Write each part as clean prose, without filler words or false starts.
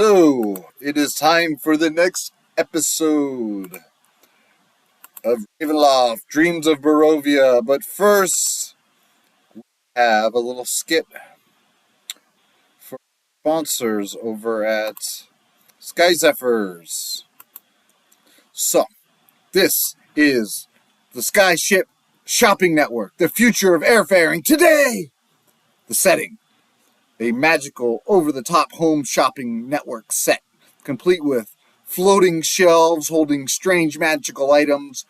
So, it is time for the next episode of Ravenloft, Dreams of Barovia. But first, we have a little skit for sponsors over at Sky Zephyrs. So, this is the Skyship Shopping Network, the future of airfaring today. The setting: a magical, over-the-top home shopping network set, complete with floating shelves holding strange magical items,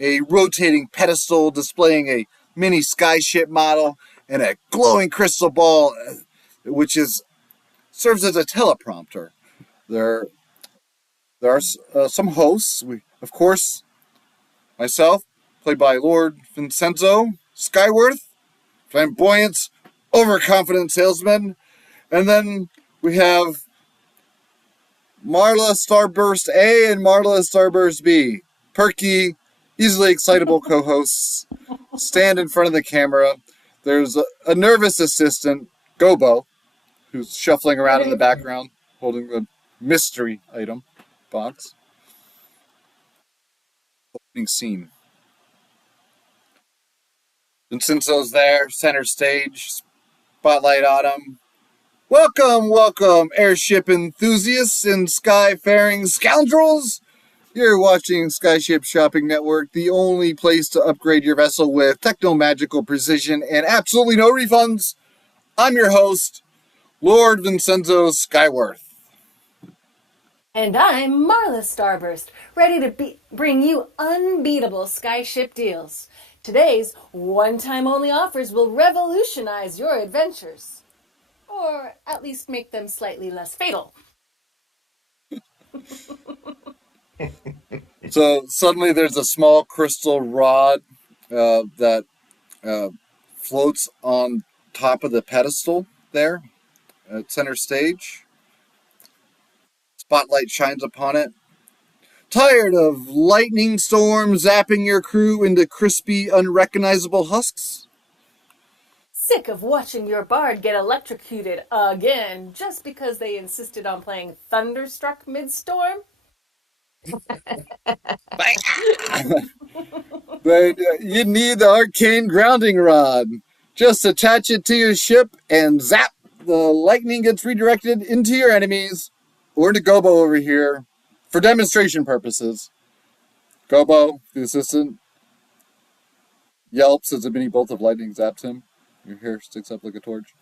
a rotating pedestal displaying a mini skyship model, and a glowing crystal ball, which serves as a teleprompter. There are some hosts. Of course, myself, played by Lord Vincenzo Skyworth, flamboyant, overconfident salesman. And then we have Marla Starburst A and Marla Starburst B. Perky, easily excitable co-hosts, stand in front of the camera. There's a nervous assistant, Gobo, who's shuffling around in the background, holding the mystery item box. Opening scene. Vincenzo's there, center stage, spotlight on him. Welcome, airship enthusiasts and skyfaring scoundrels! You're watching Skyship Shopping Network, the only place to upgrade your vessel with techno-magical precision and absolutely no refunds. I'm your host, Lord Vincenzo Skyworth. And I'm Marla Starburst, ready to bring you unbeatable Skyship deals. Today's one-time only offers will revolutionize your adventures. Or at least make them slightly less fatal. So suddenly there's a small crystal rod that floats on top of the pedestal there at center stage. Spotlight shines upon it. Tired of lightning storms zapping your crew into crispy, unrecognizable husks? Sick of watching your bard get electrocuted again just because they insisted on playing Thunderstruck mid-storm? But you need the arcane grounding rod. Just attach it to your ship and zap! The lightning gets redirected into your enemies, or to Gobo over here, for demonstration purposes. Gobo, the assistant, yelps as a mini bolt of lightning zaps him. Your hair sticks up like a torch.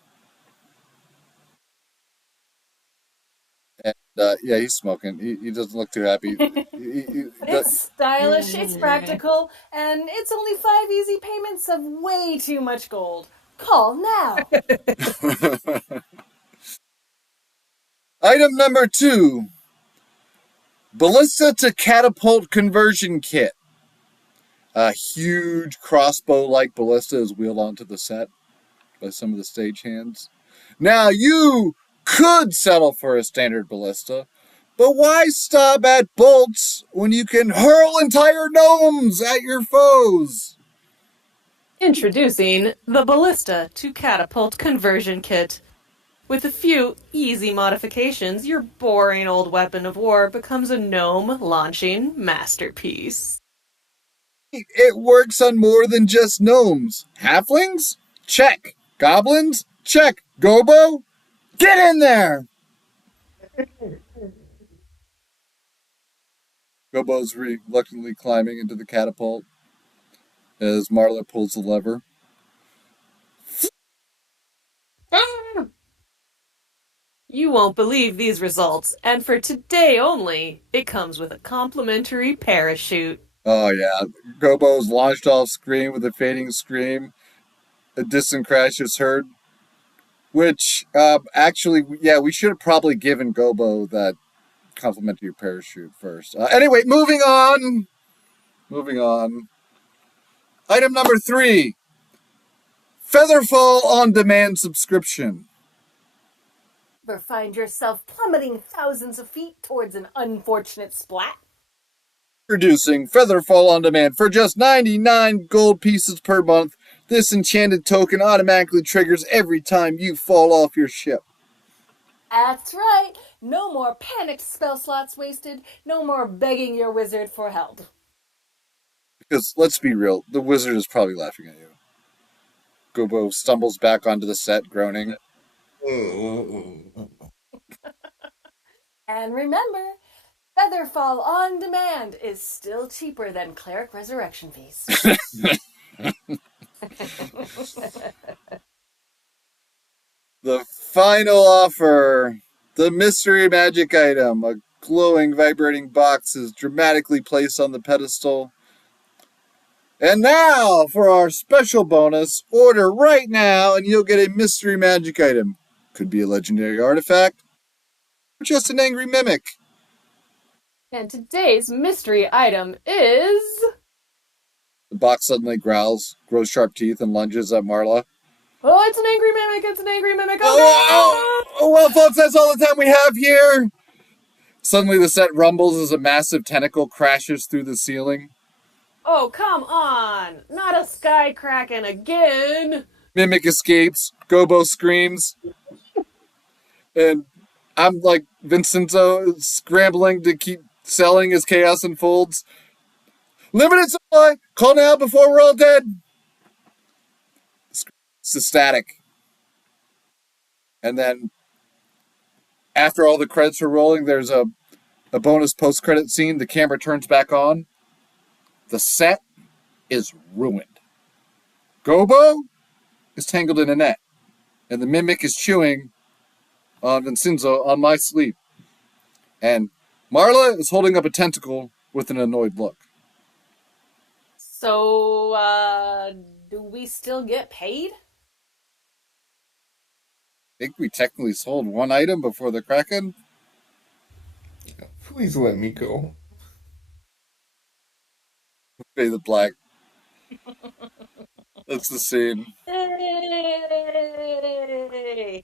And yeah, he's smoking. He doesn't look too happy. It's stylish, it's practical, and it's only 5 easy payments of way too much gold. Call now. Item number 2. Ballista to catapult conversion kit. A huge crossbow-like ballista is wheeled onto the set by some of the stagehands. Now, you could settle for a standard ballista, but why stop at bolts when you can hurl entire gnomes at your foes? Introducing the Ballista to Catapult Conversion Kit. With a few easy modifications, your boring old weapon of war becomes a gnome-launching masterpiece. It works on more than just gnomes. Halflings? Check. Goblins? Check. Gobo? Get in there! Gobo's reluctantly climbing into the catapult as Marla pulls the lever. You won't believe these results, and for today only, it comes with a complimentary parachute. Oh yeah, Gobo's launched off screen with a fading scream. A distant crash is heard. Which, actually, yeah, we should have probably given Gobo that complimentary parachute first. Anyway, moving on. Item number 3. Featherfall on-demand subscription. Ever find yourself plummeting thousands of feet towards an unfortunate splat? Introducing Featherfall on demand for just 99 gold pieces per month. This enchanted token automatically triggers every time you fall off your ship. That's right. No more panicked spell slots wasted. No more begging your wizard for help. Because let's be real, the wizard is probably laughing at you. Gobo stumbles back onto the set, groaning. And remember, Featherfall on demand is still cheaper than cleric resurrection fees. The final offer, the mystery magic item, a glowing, vibrating box is dramatically placed on the pedestal. And now for our special bonus, order right now and you'll get a mystery magic item. Could be a legendary artifact, or just an angry mimic. And today's mystery item is... The box suddenly growls, grows sharp teeth, and lunges at Marla. Oh, it's an angry mimic! It's an angry mimic! Oh, well, folks, that's all the time we have here. Suddenly the set rumbles as a massive tentacle crashes through the ceiling. Oh, come on! Not a sky kraken again! Mimic escapes. Gobo screams. And I'm like Vincenzo scrambling to keep selling as chaos unfolds. Limited supply! Call now before we're all dead! It's ecstatic. And then after all the credits are rolling, there's a bonus post-credit scene. The camera turns back on. The set is ruined. Gobo is tangled in a net, and the mimic is chewing on Vincenzo on my sleeve. And Marla is holding up a tentacle with an annoyed look. So, do we still get paid? I think we technically sold one item before the Kraken. Please let me go. Pay the black. That's the scene. Yay!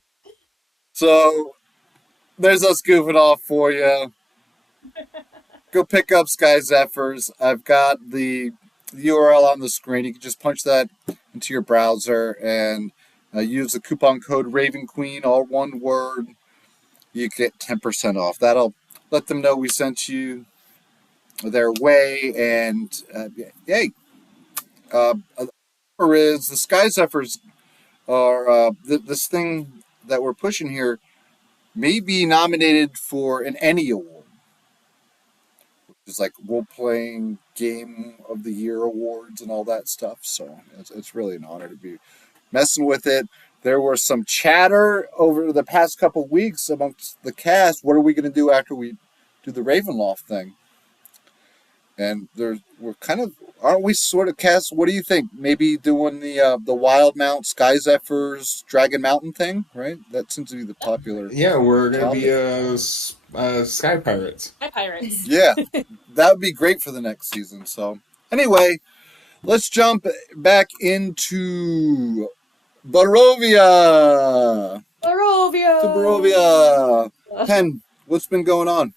So there's us goofing off for you. Go pick up Sky Zephyrs. I've got the URL on the screen. You can just punch that into your browser and use the coupon code Raven Queen, all one word. You get 10% off. That'll let them know we sent you their way. And yay! Is the Sky Zephyrs are this thing that we're pushing here may be nominated for an Emmy Award, which is like role-playing game of the year awards and all that stuff. So it's really an honor to be messing with it. There was some chatter over the past couple of weeks amongst the cast. What are we going to do after we do the Ravenloft thing? And we're kind of, aren't we sort of cast? What do you think? Maybe doing the Wild Mount, Sky Zephyrs, Dragon Mountain thing, right? That seems to be the popular. Yeah, we're gonna be Sky Pirates. Hi, pirates. Yeah, that would be great for the next season. So anyway, let's jump back into Barovia. Barovia! To Barovia. Pen, what's been going on?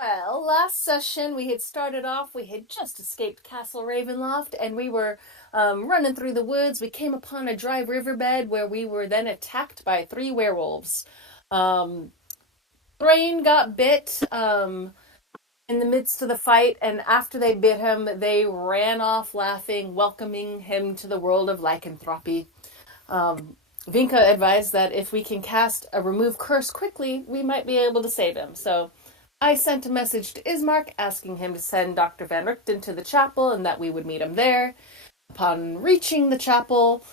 Well, last session we had started off, we had just escaped Castle Ravenloft, and we were running through the woods. We came upon a dry riverbed where we were then attacked by 3 werewolves. Thrain got bit in the midst of the fight, and after they bit him, they ran off laughing, welcoming him to the world of lycanthropy. Vinka advised that if we can cast a remove curse quickly, we might be able to save him. So I sent a message to Ismark asking him to send Dr. Van Richten to the chapel and that we would meet him there. Upon reaching the chapel,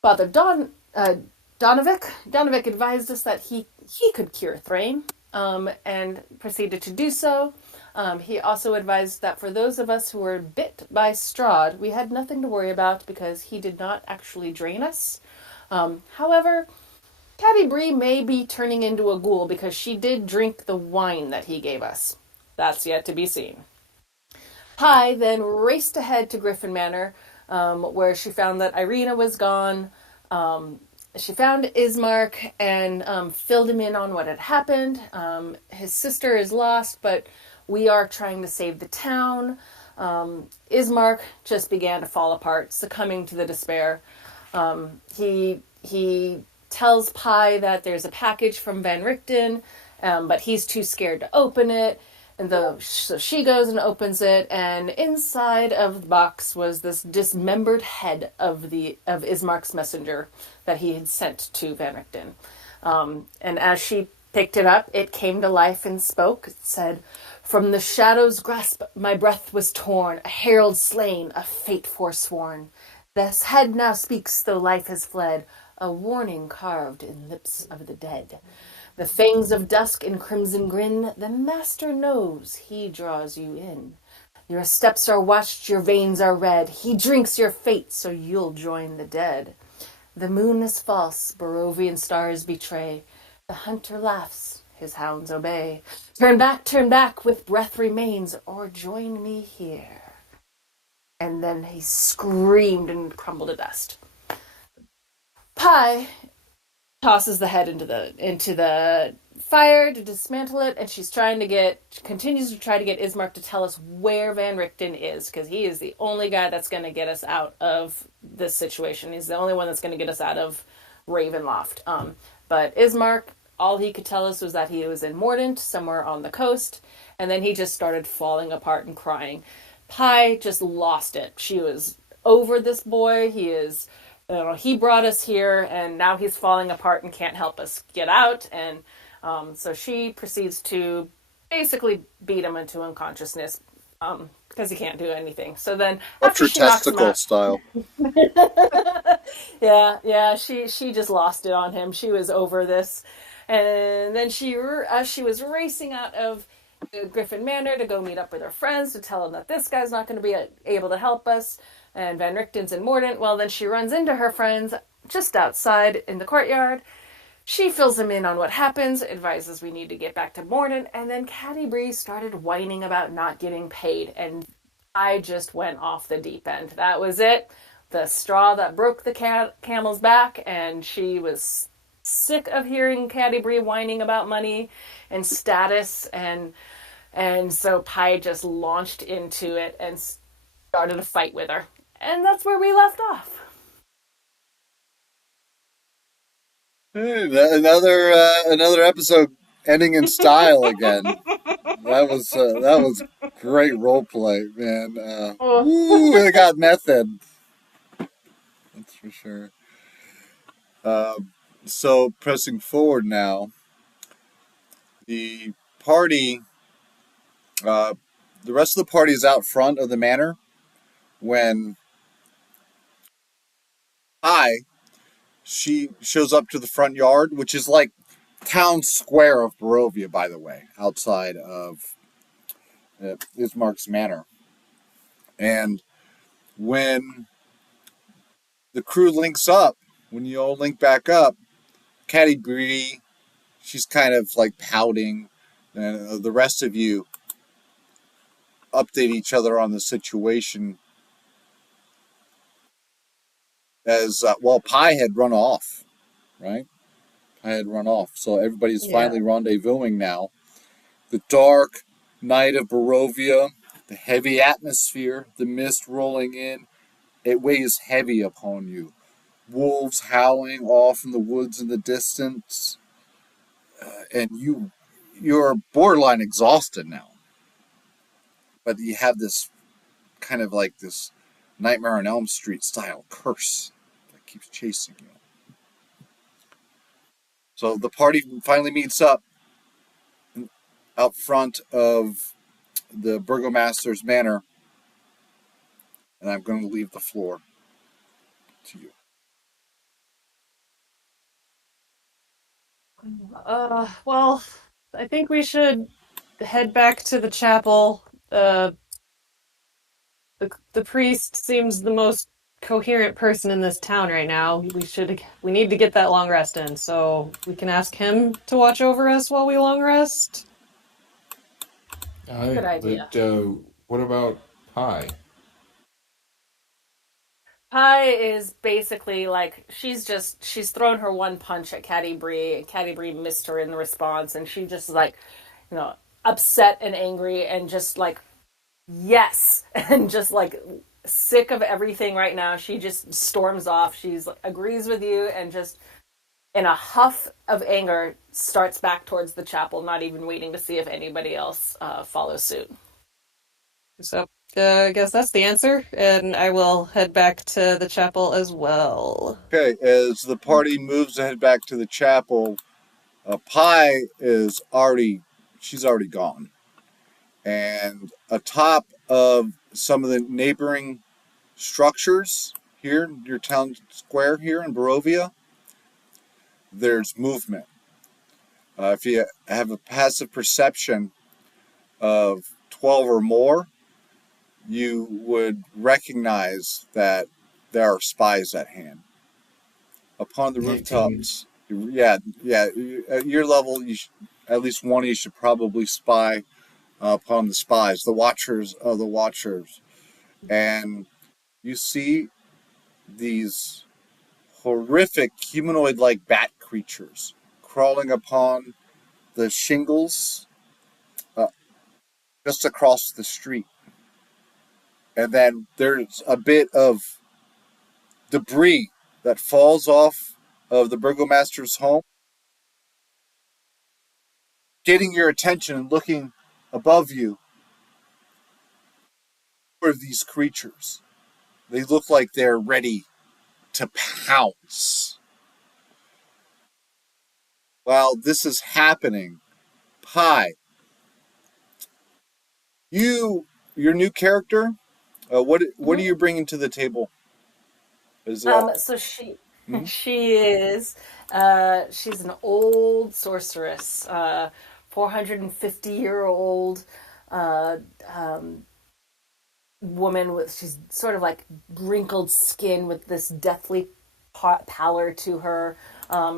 Father Donovic advised us that he could cure Thrain, and proceeded to do so. He also advised that for those of us who were bit by Strahd, we had nothing to worry about because he did not actually drain us. However, Tabby Bree may be turning into a ghoul because she did drink the wine that he gave us. That's yet to be seen. Hi then raced ahead to Griffin Manor, where she found that Irina was gone. She found Ismark and filled him in on what had happened. His sister is lost, but we are trying to save the town. Ismark just began to fall apart, succumbing to the despair. He tells Pi that there's a package from Van Richten, but he's too scared to open it. So she goes and opens it, and inside of the box was this dismembered head of Ismark's messenger that he had sent to Van Richten. And as she picked it up, it came to life and spoke. It said, "From the shadow's grasp my breath was torn, a herald slain, a fate forsworn. This head now speaks, though life has fled, a warning carved in lips of the dead. The fangs of dusk in crimson grin, the master knows he draws you in. Your steps are watched, your veins are red, he drinks your fate, so you'll join the dead. The moon is false, Barovian stars betray, the hunter laughs, his hounds obey. Turn back, with breath remains, or join me here." And then he screamed and crumbled to dust. Pi tosses the head into the fire to dismantle it, and continues to try to get Ismark to tell us where Van Richten is, because he is the only guy that's going to get us out of this situation. He's the only one that's going to get us out of Ravenloft. But Ismark, all he could tell us was that he was in Mordant, somewhere on the coast, and then he just started falling apart and crying. Pi just lost it. She was over this boy. He brought us here, and now he's falling apart and can't help us get out. And so she proceeds to basically beat him into unconsciousness because he can't do anything. So then, after she knocks him out, style. yeah, she just lost it on him. She was over this, and then she was racing out of the Griffin Manor to go meet up with her friends to tell them that this guy's not going to be able to help us. And Van Richten's in Mordant. Well, then she runs into her friends just outside in the courtyard. She fills them in on what happens, advises we need to get back to Mordant, and then Caddy Bree started whining about not getting paid, and I just went off the deep end. That was it. The straw that broke the camel's back, and she was sick of hearing Caddy Bree whining about money and status, and so Pi just launched into it and started a fight with her. And that's where we left off. Another episode ending in style again. That was great role play, man. It got method. That's for sure. So pressing forward now, the party, the rest of the party is out front of the manor when she shows up to the front yard, which is like town square of Barovia, by the way, outside of Ismark's manor. And when the crew links up, when you all link back up, Caddy Bree, she's kind of like pouting, and the rest of you update each other on the situation as Pi had run off, right? Pi had run off, so everybody's finally rendezvousing now. The dark night of Barovia, the heavy atmosphere, the mist rolling in, it weighs heavy upon you. Wolves howling off in the woods in the distance, and you're borderline exhausted now. But you have this kind of like this Nightmare on Elm Street style curse that keeps chasing you. So the party finally meets up out front of the Burgomaster's manor, and I'm going to leave the floor to you. Well, I think we should head back to the chapel. The priest seems the most coherent person in this town right now. We need to get that long rest in, so we can ask him to watch over us while we long rest. Good idea. But what about Pi? Pi is basically like she's thrown her one punch at Caddy Bree, and Caddy Bree missed her in the response, and she just like, upset and angry and just like, yes, and just like sick of everything right now. She just storms off. She's agrees with you and just in a huff of anger, starts back towards the chapel, not even waiting to see if anybody else follows suit. So, I guess that's the answer, and I will head back to the chapel as well. Okay, as the party moves to head back to the chapel, Pi is she's already gone. And atop of some of the neighboring structures here, your town square here in Barovia, there's movement. If you have a passive perception of 12 or more, you would recognize that there are spies at hand. Upon the 19. rooftops, yeah, at your level, at least one of you should probably spy upon the spies, the watchers of the watchers. And you see these horrific humanoid like bat creatures crawling upon the shingles uh, just across the street. And then there's a bit of debris that falls off of the burgomaster's home, getting your attention and looking above you are these creatures. They look like they're ready to pounce. While this is happening, Pi, your new character, what are Mm-hmm. you bringing to the table? Is that So she hmm? she is she's an old sorceress, 450-year-old uh, um, woman with she's sort of like wrinkled skin with this deathly pallor to her.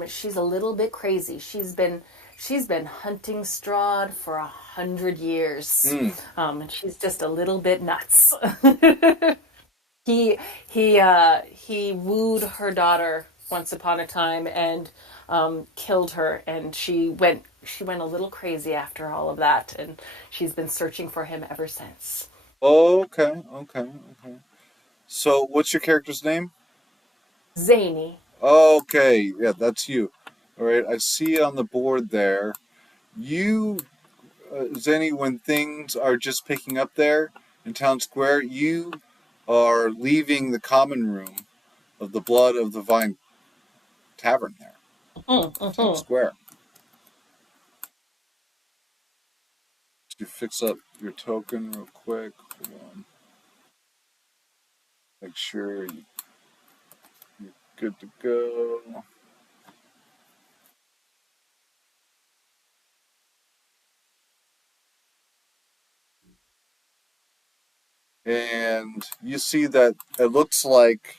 She's a little bit crazy. She's been hunting Strahd for 100 years, Hmm. and she's just a little bit nuts. He he wooed her daughter once upon a time and killed her, and she went a little crazy after all of that, and she's been searching for him ever since. Okay. So, what's your character's name? Zany. Okay, yeah, that's you. All right, I see on the board there. You, Zenny, when things are just picking up there in Town Square, you are leaving the common room of the Blood of the Vine Tavern there, Town Mm-hmm. Square. You fix up your token real quick. Hold on. Make sure you're good to go. And you see that it looks like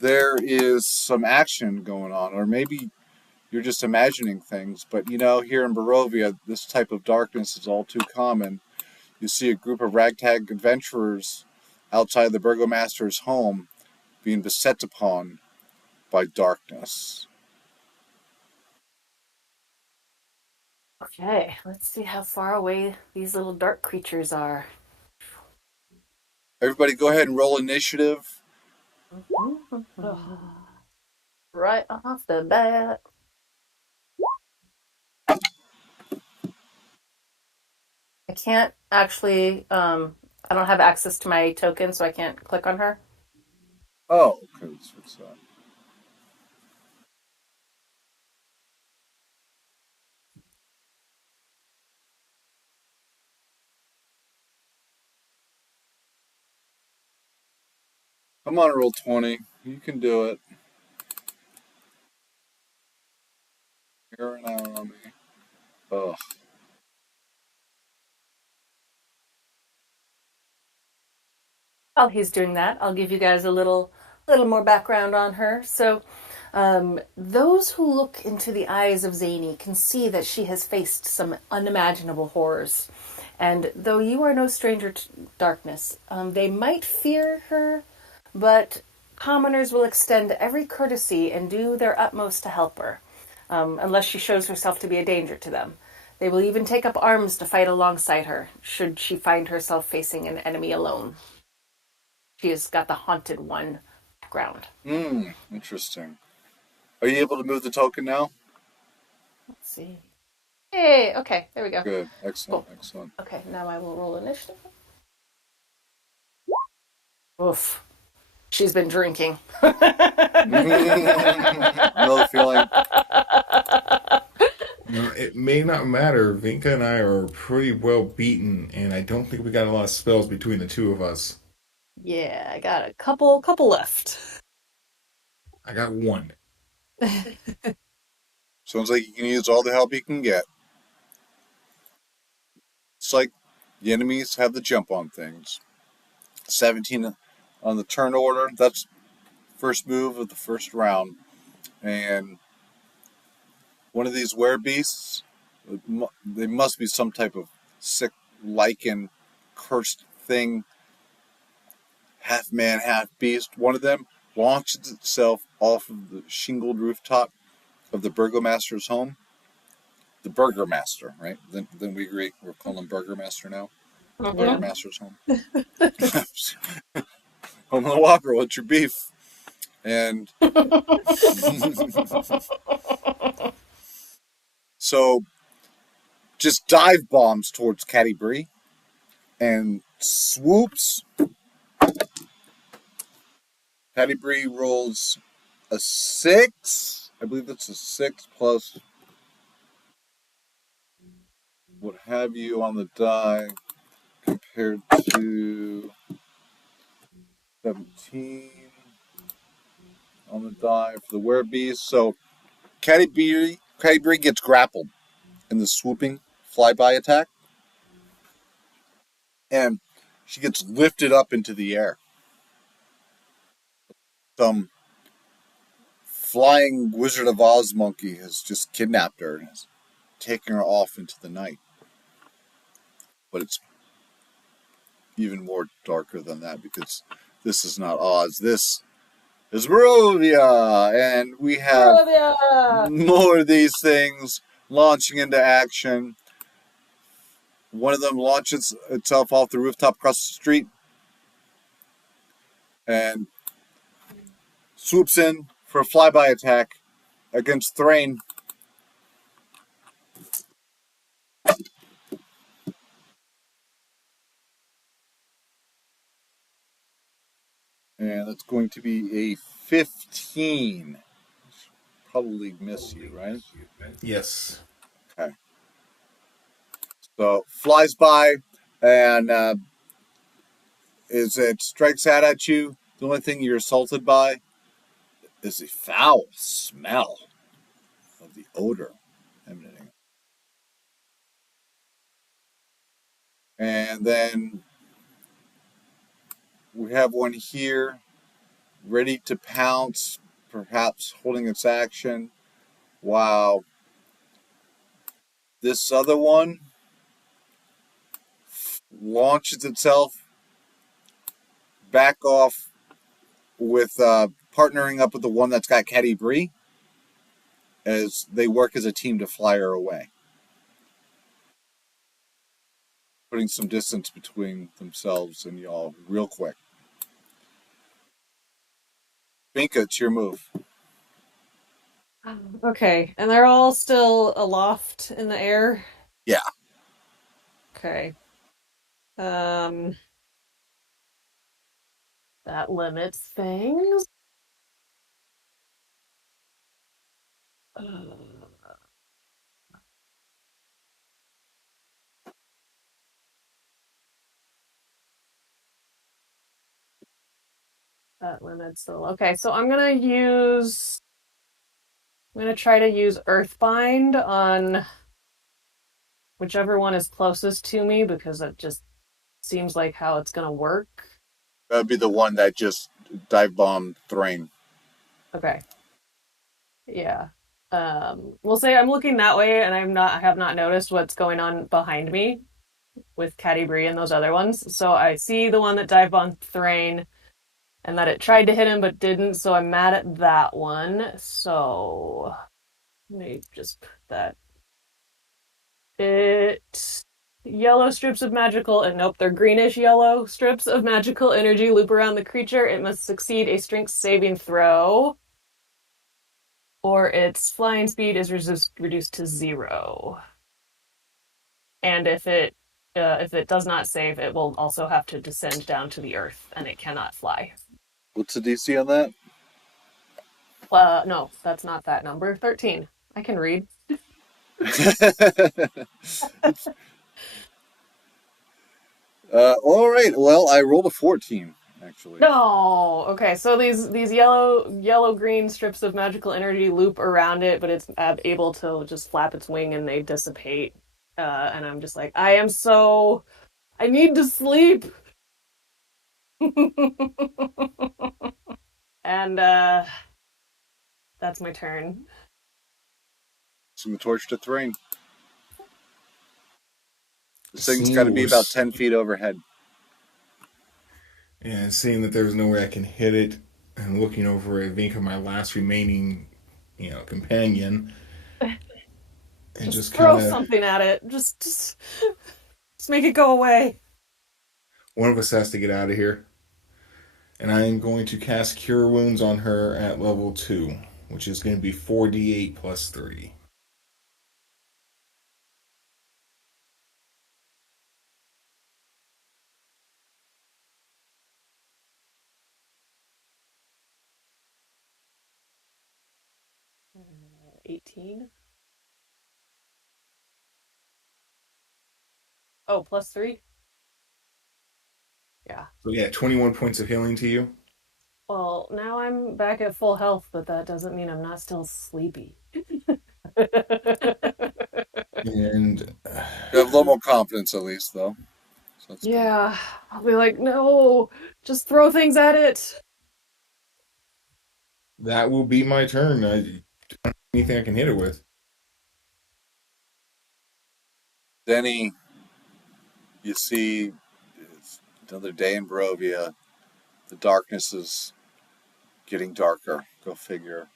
there is some action going on, or maybe you're just imagining things. But here in Barovia, this type of darkness is all too common. You see a group of ragtag adventurers outside the burgomaster's home being beset upon by darkness. Okay, let's see how far away these little dark creatures are. Everybody, go ahead and roll initiative. Right off the bat. I can't actually, I don't have access to my token, so I can't click on her. Oh, okay, let's fix that. Come on, roll 20. You can do it. You're an enemy. Ugh. While he's doing that, I'll give you guys a little more background on her. So, those who look into the eyes of Zany can see that she has faced some unimaginable horrors. And though you are no stranger to darkness, they might fear her, but commoners will extend every courtesy and do their utmost to help her, unless she shows herself to be a danger to them. They will even take up arms to fight alongside her, should she find herself facing an enemy alone. She has got the haunted one background. Interesting. Are you able to move the token now? Let's see. Hey, okay, there we go. Good. Excellent. Cool. Excellent. Okay, now I will roll initiative. Oof. She's been drinking. Know the feeling. No, it may not matter. Vinka and I are pretty well beaten, and I don't think we got a lot of spells between the two of us. Yeah, I got a couple left. I got one. Sounds like you can use all the help you can get. It's like the enemies have the jump on things. 17 on the turn order. That's first move of the first round. And one of these werebeasts, they must be some type of sick lichen cursed thing, half man, half beast. One of them launches itself off of the shingled rooftop of the burgomaster's home. The burgomaster, right? Then we agree. We're calling him burgomaster now. Mm-hmm. Burgomaster's home. Home of the Whopper, what's your beef? And so just dive bombs towards Caddy Bree and swoops. Caddy Bree rolls a 6. I believe that's a 6 plus what have you on the die compared to 17 on the die for the werebeast. So Caddy Bree gets grappled in the swooping flyby attack, and she gets lifted up into the air. Some flying Wizard of Oz monkey has just kidnapped her and is taking her off into the night. But it's even more darker than that because this is not Oz. This is Barovia, and we have more of these things launching into action. One of them launches itself off the rooftop across the street and swoops in for a flyby attack against Thrain. And that's going to be a 15. Probably miss you, right? Yes. Okay. So flies by and as it strikes out at you, the only thing you're assaulted by is the foul smell of the odor emanating. And then we have one here ready to pounce, perhaps holding its action, while this other one launches itself back off with partnering up with the one that's got Caddy Bree as they work as a team to fly her away, putting some distance between themselves and y'all real quick. Binka, it's your move. Okay, and they're all still aloft in the air? Yeah. Okay. That limits things. That limits the. Okay, so I'm gonna try to use Earthbind on whichever one is closest to me because it just seems like how it's gonna work. That'd be the one that just dive bombed Thrain. Okay. Yeah. We'll say I'm looking that way and I have not noticed what's going on behind me with Caddy Bree and those other ones. So I see the one that dive bombed Thrain and that it tried to hit him but didn't, so I'm mad at that one. So let me just put that. It yellow strips of magical and nope, they're greenish yellow strips of magical energy loop around the creature. It must succeed a strength saving throw or its flying speed is reduced to 0. And if it does not save, it will also have to descend down to the earth, and it cannot fly. What's the DC on that? No, that's not that number. 13. I can read. All right. Well, I rolled a 14, actually. No. Okay, so these yellow green strips of magical energy loop around it, but it's able to just flap its wing and they dissipate. And I'm just like, I need to sleep. And that's my turn. From the torch to Thrain. This thing's got to Seeing be we're about 10 feet overhead. and seeing that there's no way I can hit it, and looking over at Vinka, my last remaining, companion, and Just just throw kind of something at it. Just make it go away. one of us has to get out of here. And I am going to cast Cure Wounds on her at level 2, which is going to be 4d8 plus 3. Uh, 18. Oh, plus 3? Yeah. So yeah, 21 points of healing to you. Well, now I'm back at full health, but that doesn't mean I'm not still sleepy. And You have a little more confidence, at least, though. So that's good. Yeah, I'll be like, no, just throw things at it. that will be my turn. Anything I can hit it with. Denny, you see, it's another day in Barovia. The darkness is getting darker. Go figure.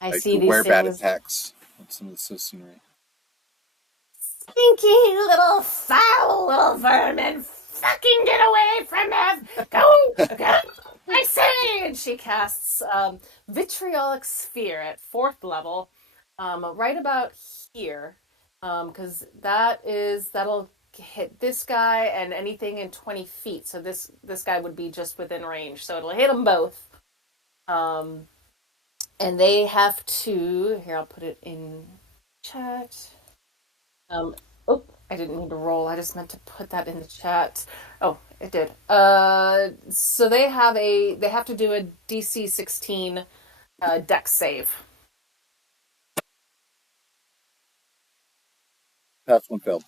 I Like see the these werebat things. attacks on some of the citizenry. Stinky little foul little vermin. Fucking get away from him. Go. I say. And she casts vitriolic sphere at 4th level, right about here, because that'll hit this guy and anything in 20 feet. So this guy would be just within range. So it'll hit them both. Um, and they have to. Here, I'll put it in chat. Um, oh, I didn't mean to roll. I just meant to put that in the chat. Oh, it did. So they have to do a DC 16 dex save. That's one failed.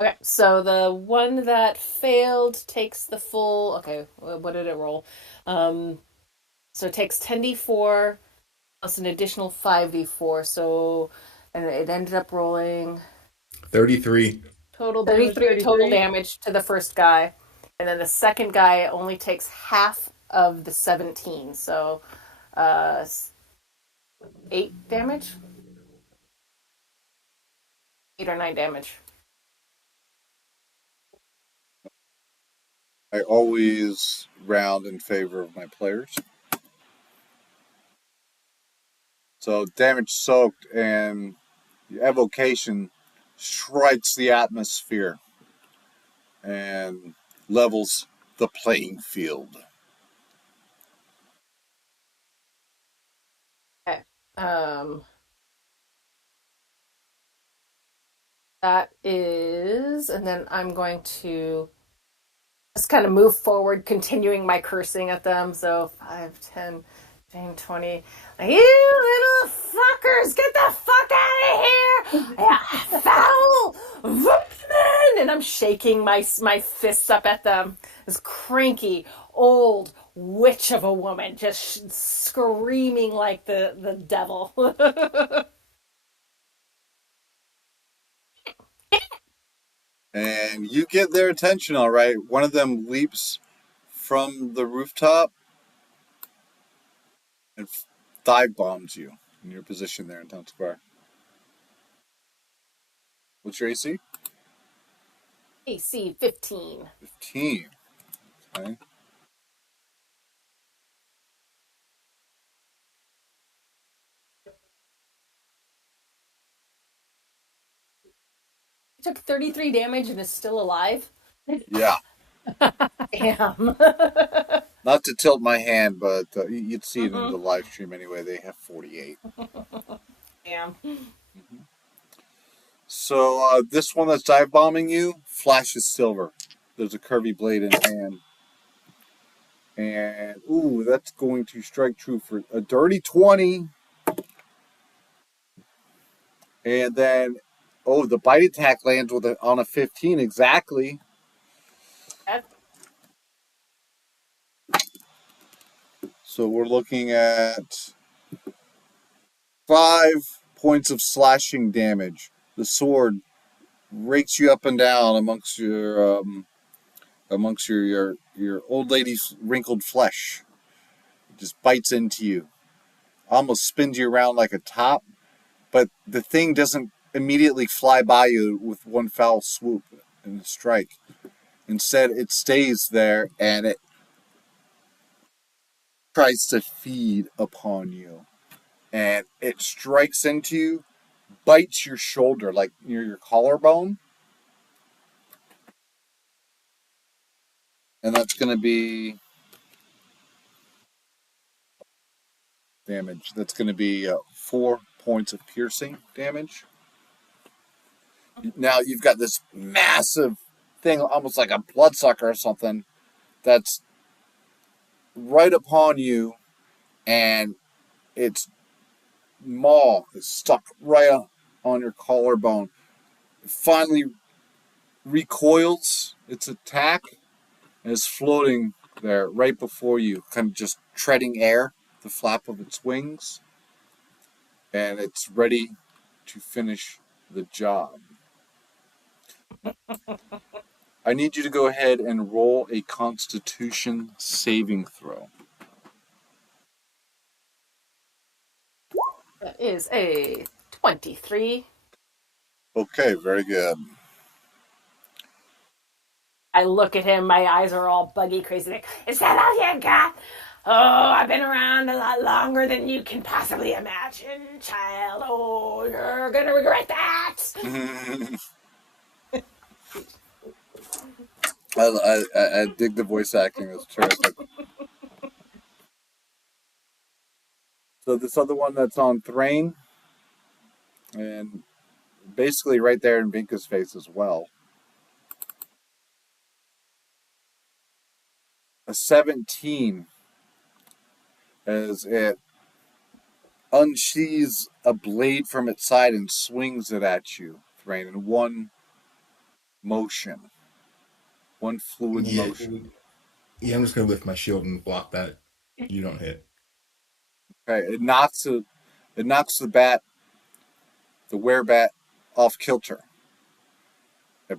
Okay, so the one that failed takes the full. Okay, what did it roll? So it takes 10d4 plus an additional 5d4. So, and it ended up rolling 33. Total damage 33 total 33. damage to the first guy, and then the second guy only takes half of the 17, so uh 8 damage, 8 or 9 damage. I always round in favor of my players. So damage soaked and the evocation strikes the atmosphere and levels the playing field. Okay. That is, and then I'm going to just kind of move forward, continuing my cursing at them. So 5, 10, 15, 20. You little fuckers, get the fuck out of here! Yeah, foul vermin! And I'm shaking my fists up at them. This cranky old witch of a woman, just screaming like the devil. And you get their attention, all right. One of them leaps from the rooftop and dive bombs you in your position there in town square. What's your AC? AC 15. 15. Okay. Took 33 damage and is still alive. Yeah. Damn. Not to tilt my hand, but you'd see it in the live stream anyway. They have 48. Damn. Mm-hmm. So this one that's dive bombing you flashes silver. There's a curvy blade in hand. And, ooh, that's going to strike true for a dirty 20. And then, oh, the bite attack lands on a 15 exactly. That's So we're looking at 5 points of slashing damage. The sword rakes you up and down amongst your old lady's wrinkled flesh. It just bites into you, almost spins you around like a top. But the thing doesn't immediately fly by you with one foul swoop and strike. Instead, it stays there and it tries to feed upon you. And it strikes into you, bites your shoulder, like near your collarbone. And that's going to be damage. That's going to be 4 points of piercing damage. Now you've got this massive thing, almost like a bloodsucker or something, that's right upon you, and its maw is stuck right on your collarbone. It finally recoils its attack and is floating there right before you, kind of just treading air, the flap of its wings, and it's ready to finish the job. I need you to go ahead and roll a Constitution saving throw. that is a 23. Okay, very good. I look at him, my eyes are all buggy crazy. Like, is that all you got? Oh, I've been around a lot longer than you can possibly imagine, child. Oh, you're gonna regret that. I dig the voice acting. It's terrific. So this other one that's on Thrain, and basically right there in Vinka's face as well. A 17 as it unsheathes a blade from its side and swings it at you, Thrain, in one motion. One fluid Yeah, motion. yeah. I'm just gonna lift my shield and block that. You don't hit. Okay, it knocks the werebat off kilter.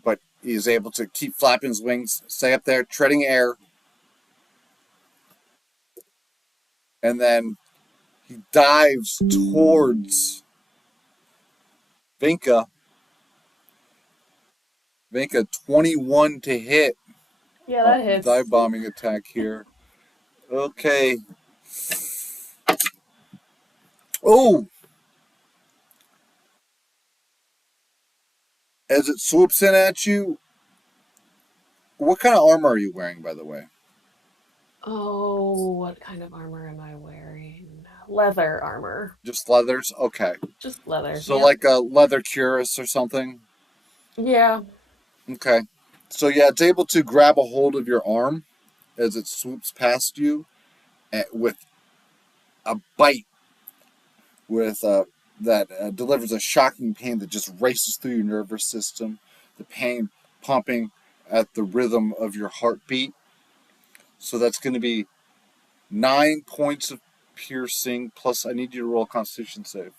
But he is able to keep flapping his wings, stay up there, treading air, and then he dives towards Vinka. Vinka, 21 to hit. Yeah, that hits. Dive bombing attack here. Okay. Oh! As it swoops in at you, what kind of armor are you wearing, by the way? Oh, what kind of armor am I wearing? Leather armor. Just leathers? Okay. Just leather. So Yep. like a leather cuirass or something? Yeah. Okay. So yeah, it's able to grab a hold of your arm as it swoops past you with a bite that delivers a shocking pain that just races through your nervous system, the pain pumping at the rhythm of your heartbeat. So that's going to be 9 points of piercing, plus I need you to roll a Constitution save.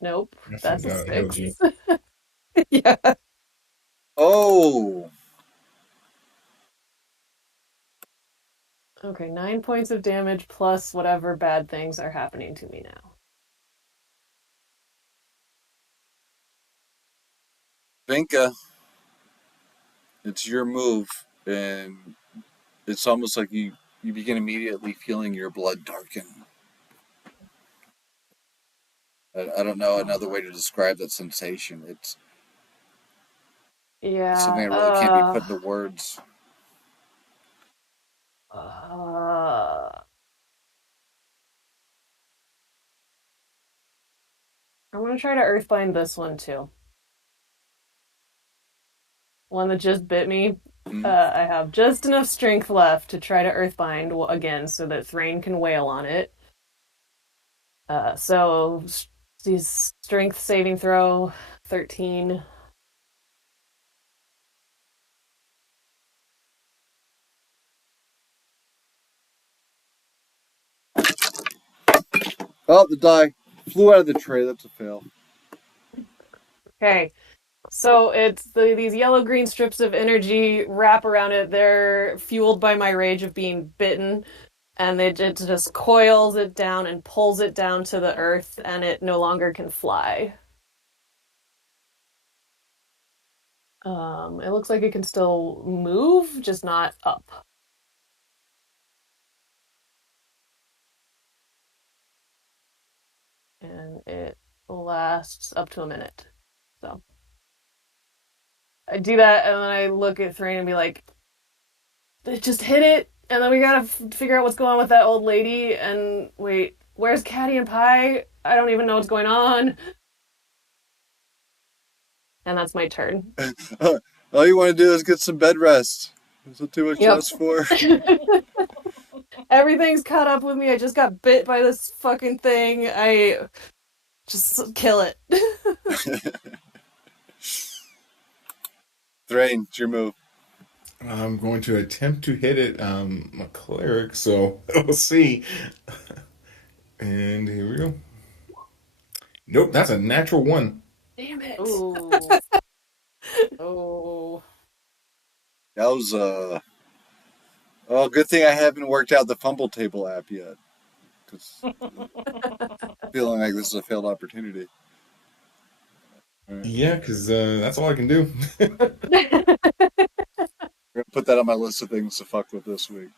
Nope. I That's a forgot. Held 6. you. Yeah. Oh, Okay, 9 points of damage plus whatever bad things are happening to me now. Vinka, it's your move, and it's almost like you begin immediately feeling your blood darken. I don't know another way to describe that sensation. It's Yeah. something that really can't be put into words. Uh, I'm gonna try to earthbind this one too. One that just bit me. Hmm? I have just enough strength left to try to earthbind again so that Thrain can wail on it. So these strength saving throw 13. Oh, the die flew out of the tray. That's a fail. Okay. So it's these yellow green strips of energy wrap around it. They're fueled by my rage of being bitten, and it just coils it down and pulls it down to the earth, and it no longer can fly. It looks like it can still move, just not up. And it lasts up to a minute. So I do that, and then I look at Thrain and be like, "It just hit it." And then we gotta figure out what's going on with that old lady. And wait, where's Caddy and Pie? I don't even know what's going on. And that's my turn. All you want to do is get some bed rest. Is it too much to Yep. ask for? Everything's caught up with me. I just got bit by this fucking thing. I just kill it. Thrain, it's your move. I'm going to attempt to hit it. I'm a cleric, so we'll see. And here we go. Nope, that's a natural one. Damn it. Ooh. Oh. That was oh, good thing I haven't worked out the Fumble Table app yet. Because feeling like this is a failed opportunity. All right. Yeah, because that's all I can do. I'm gonna put that on my list of things to fuck with this week.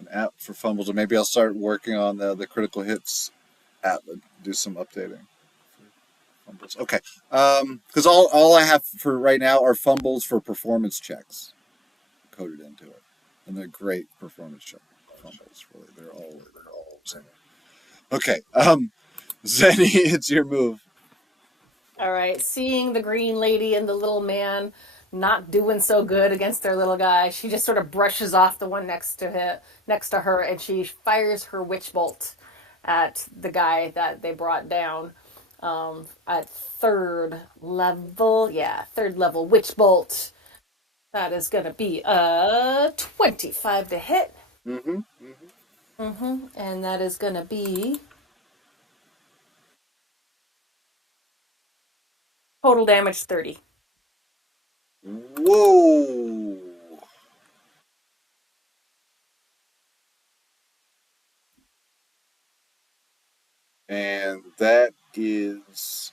An app for fumbles, and maybe I'll start working on the critical hits app and do some updating. For fumbles. Okay, because all I have for right now are fumbles for performance checks coded into it, and they're great performance check fumbles. Really, they're all same. Okay, Zenny, it's your move. All right, seeing the green lady and the little man not doing so good against their little guy, she just sort of brushes off the one next to her, and she fires her witch bolt at the guy that they brought down at third level. Yeah, third level witch bolt. That is going to be a 25 to hit. Mm-hmm. And that is going to be total damage 30. Whoa. And that is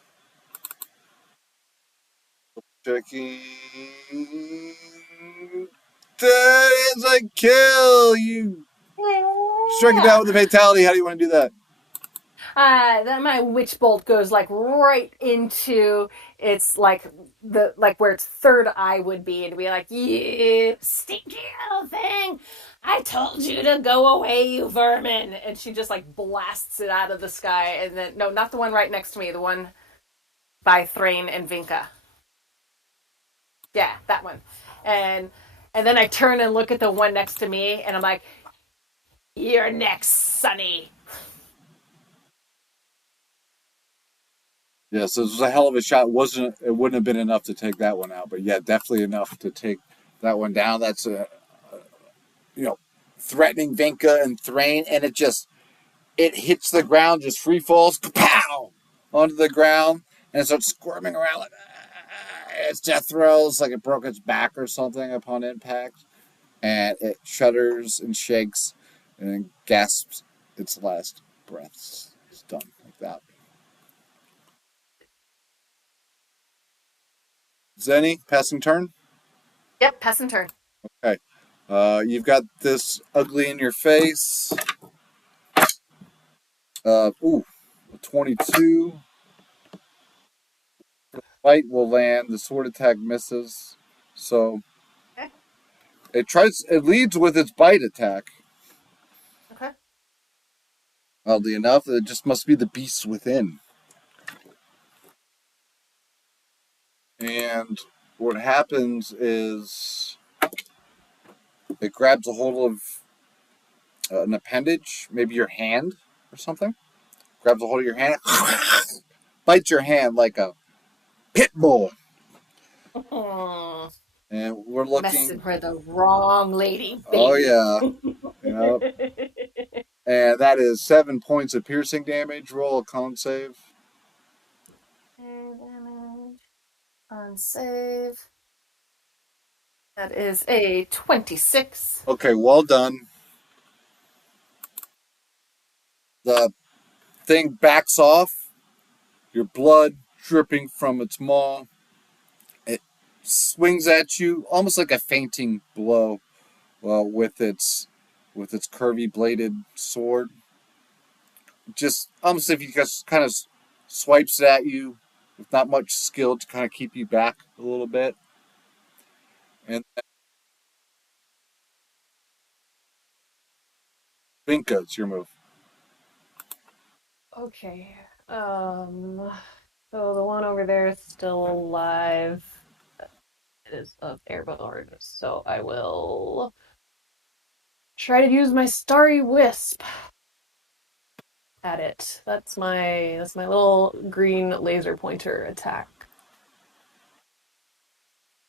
checking. That is a kill. You strike it down with a fatality. How do you want to do that? That my witch bolt goes like right into its like where its third eye would be, and be like, "You stinky little thing! I told you to go away, you vermin!" And she just like blasts it out of the sky, and then no, not the one right next to me, the one by Thrain and Vinka. Yeah, that one. And and then I turn and look at the one next to me, and I'm like, "You're next, Sonny." Yeah, so it was a hell of a shot. It wouldn't have been enough to take that one out, but yeah, definitely enough to take that one down. That's you know, threatening Vinka and Thrain, and it hits the ground, just free falls, pow, onto the ground, and it starts squirming around like its death throes, like it broke its back or something upon impact, and it shudders and shakes and gasps its last breaths. It's done like that. Zenny, passing turn. Yep, pass and turn. Okay. You've got this ugly in your face. Ooh, 22. Bite will land. The sword attack misses. So Okay. it leads with its bite attack. Okay. Oddly enough, it just must be the beast within. And what happens is it grabs a hold of an appendage, maybe your hand or something. Grabs a hold of your hand, bites your hand like a pit bull. Hmm. And we're Messing looking. with the wrong lady, Oh baby. yeah, you know. And that is 7 points of piercing damage. Roll a con save. Damage on save. That is a 26. Okay, well done. The thing backs off. Your blood dripping from its maw. It swings at you almost like a fainting blow, with its curvy bladed sword. Just almost if he just kind of swipes it at you with not much skill to kind of keep you back a little bit. And Vinka, it's your move. Okay. So the one over there is still alive. It is of airborne, so I will try to use my starry wisp at it. That's my little green laser pointer attack.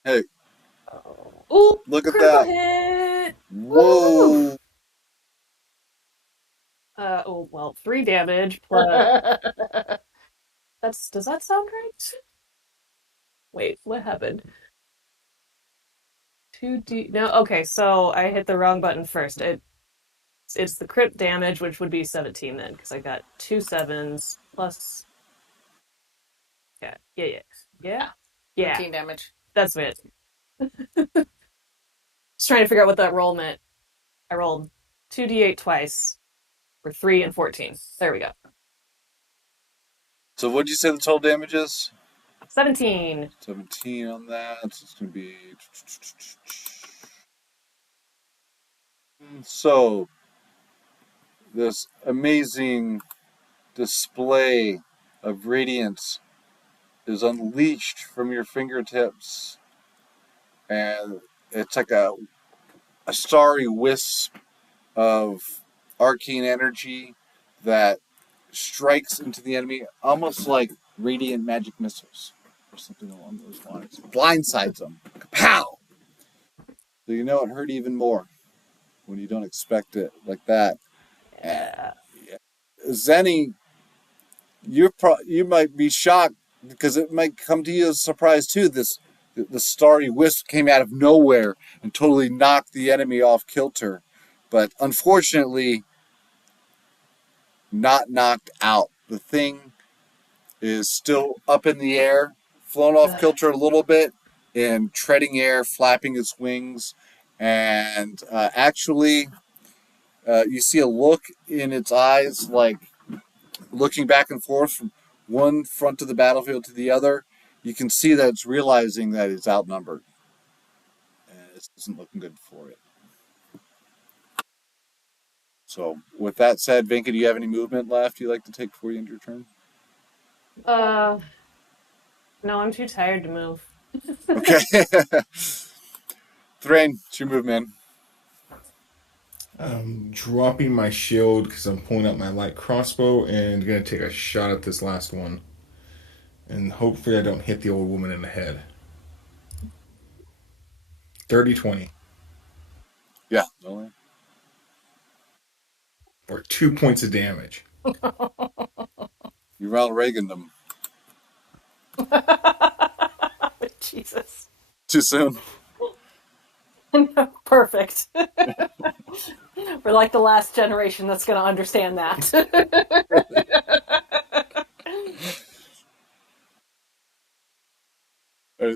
Hey, Oh, ooh, look at critical that. hit! Woo! Whoa. Oh well, 3 damage plus. Does that sound right? Wait, what happened? 2D. No, okay, so I hit the wrong button first. It's the crit damage, which would be 17 then, because I got 2 sevens plus. Yeah, yeah, yeah, yeah, yeah. 17 damage. That's it. Just trying to figure out what that roll meant. I rolled 2d8 twice for 3 and 14. There we go. So what'd you say the total damage is? 17. 17 on that. So it's going to be. So, this amazing display of radiance is unleashed from your fingertips. And it's like a starry wisp of arcane energy that strikes into the enemy almost like radiant magic missiles or something along those lines. Blindsides them. Pow! So you know it hurt even more when you don't expect it like that. And Yeah. Zenny, you might be shocked because it might come to you as a surprise too. The starry wisp came out of nowhere and totally knocked the enemy off kilter, but unfortunately, not knocked out. The thing is still up in the air, flown off Ugh. kilter a little bit, and treading air, flapping its wings, and actually, you see a look in its eyes, like looking back and forth from one front of the battlefield to the other. You can see that it's realizing that it's outnumbered, and it isn't looking good for it. So, with that said, Vinka, do you have any movement left you'd like to take before you end your turn? Uh, no, I'm too tired to move. Okay. Thrain, it's your move, man. I'm dropping my shield because I'm pulling out my light crossbow and gonna take a shot at this last one. And hopefully I don't hit the old woman in the head. 30-20. Yeah. No. Or 2 points of damage. You Ronald Reagan them. Jesus. Too soon. Perfect. We're like the last generation that's going to understand that.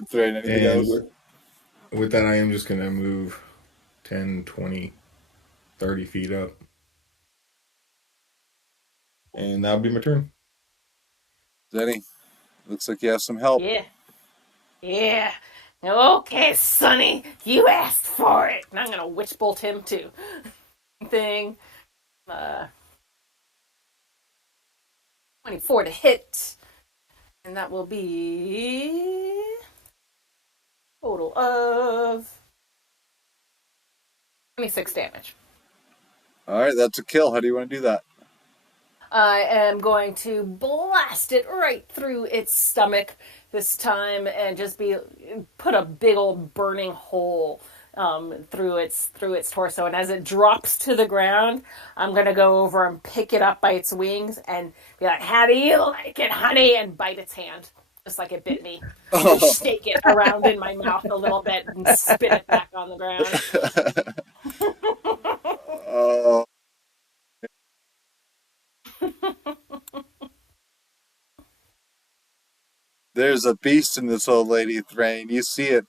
Thrain, anything And else? with that, I am just gonna move 10, 20, 30 feet up. And that'll be my turn. Denny, looks like you have some help. Yeah. Yeah. Okay, Sonny, you asked for it. And I'm gonna witch bolt him too. Thing. 24 to hit. And that will be total of 26 damage. All right, that's a kill. How do you want to do that? I am going to blast it right through its stomach this time, and just put a big old burning hole through its torso. And as it drops to the ground, I'm gonna go over and pick it up by its wings and be like, "How do you like it, honey?" and bite its hand, just like it bit me. And shake it around in my mouth a little bit and spit it back on the ground. Oh, there's a beast in this old lady, Thrain. You see it.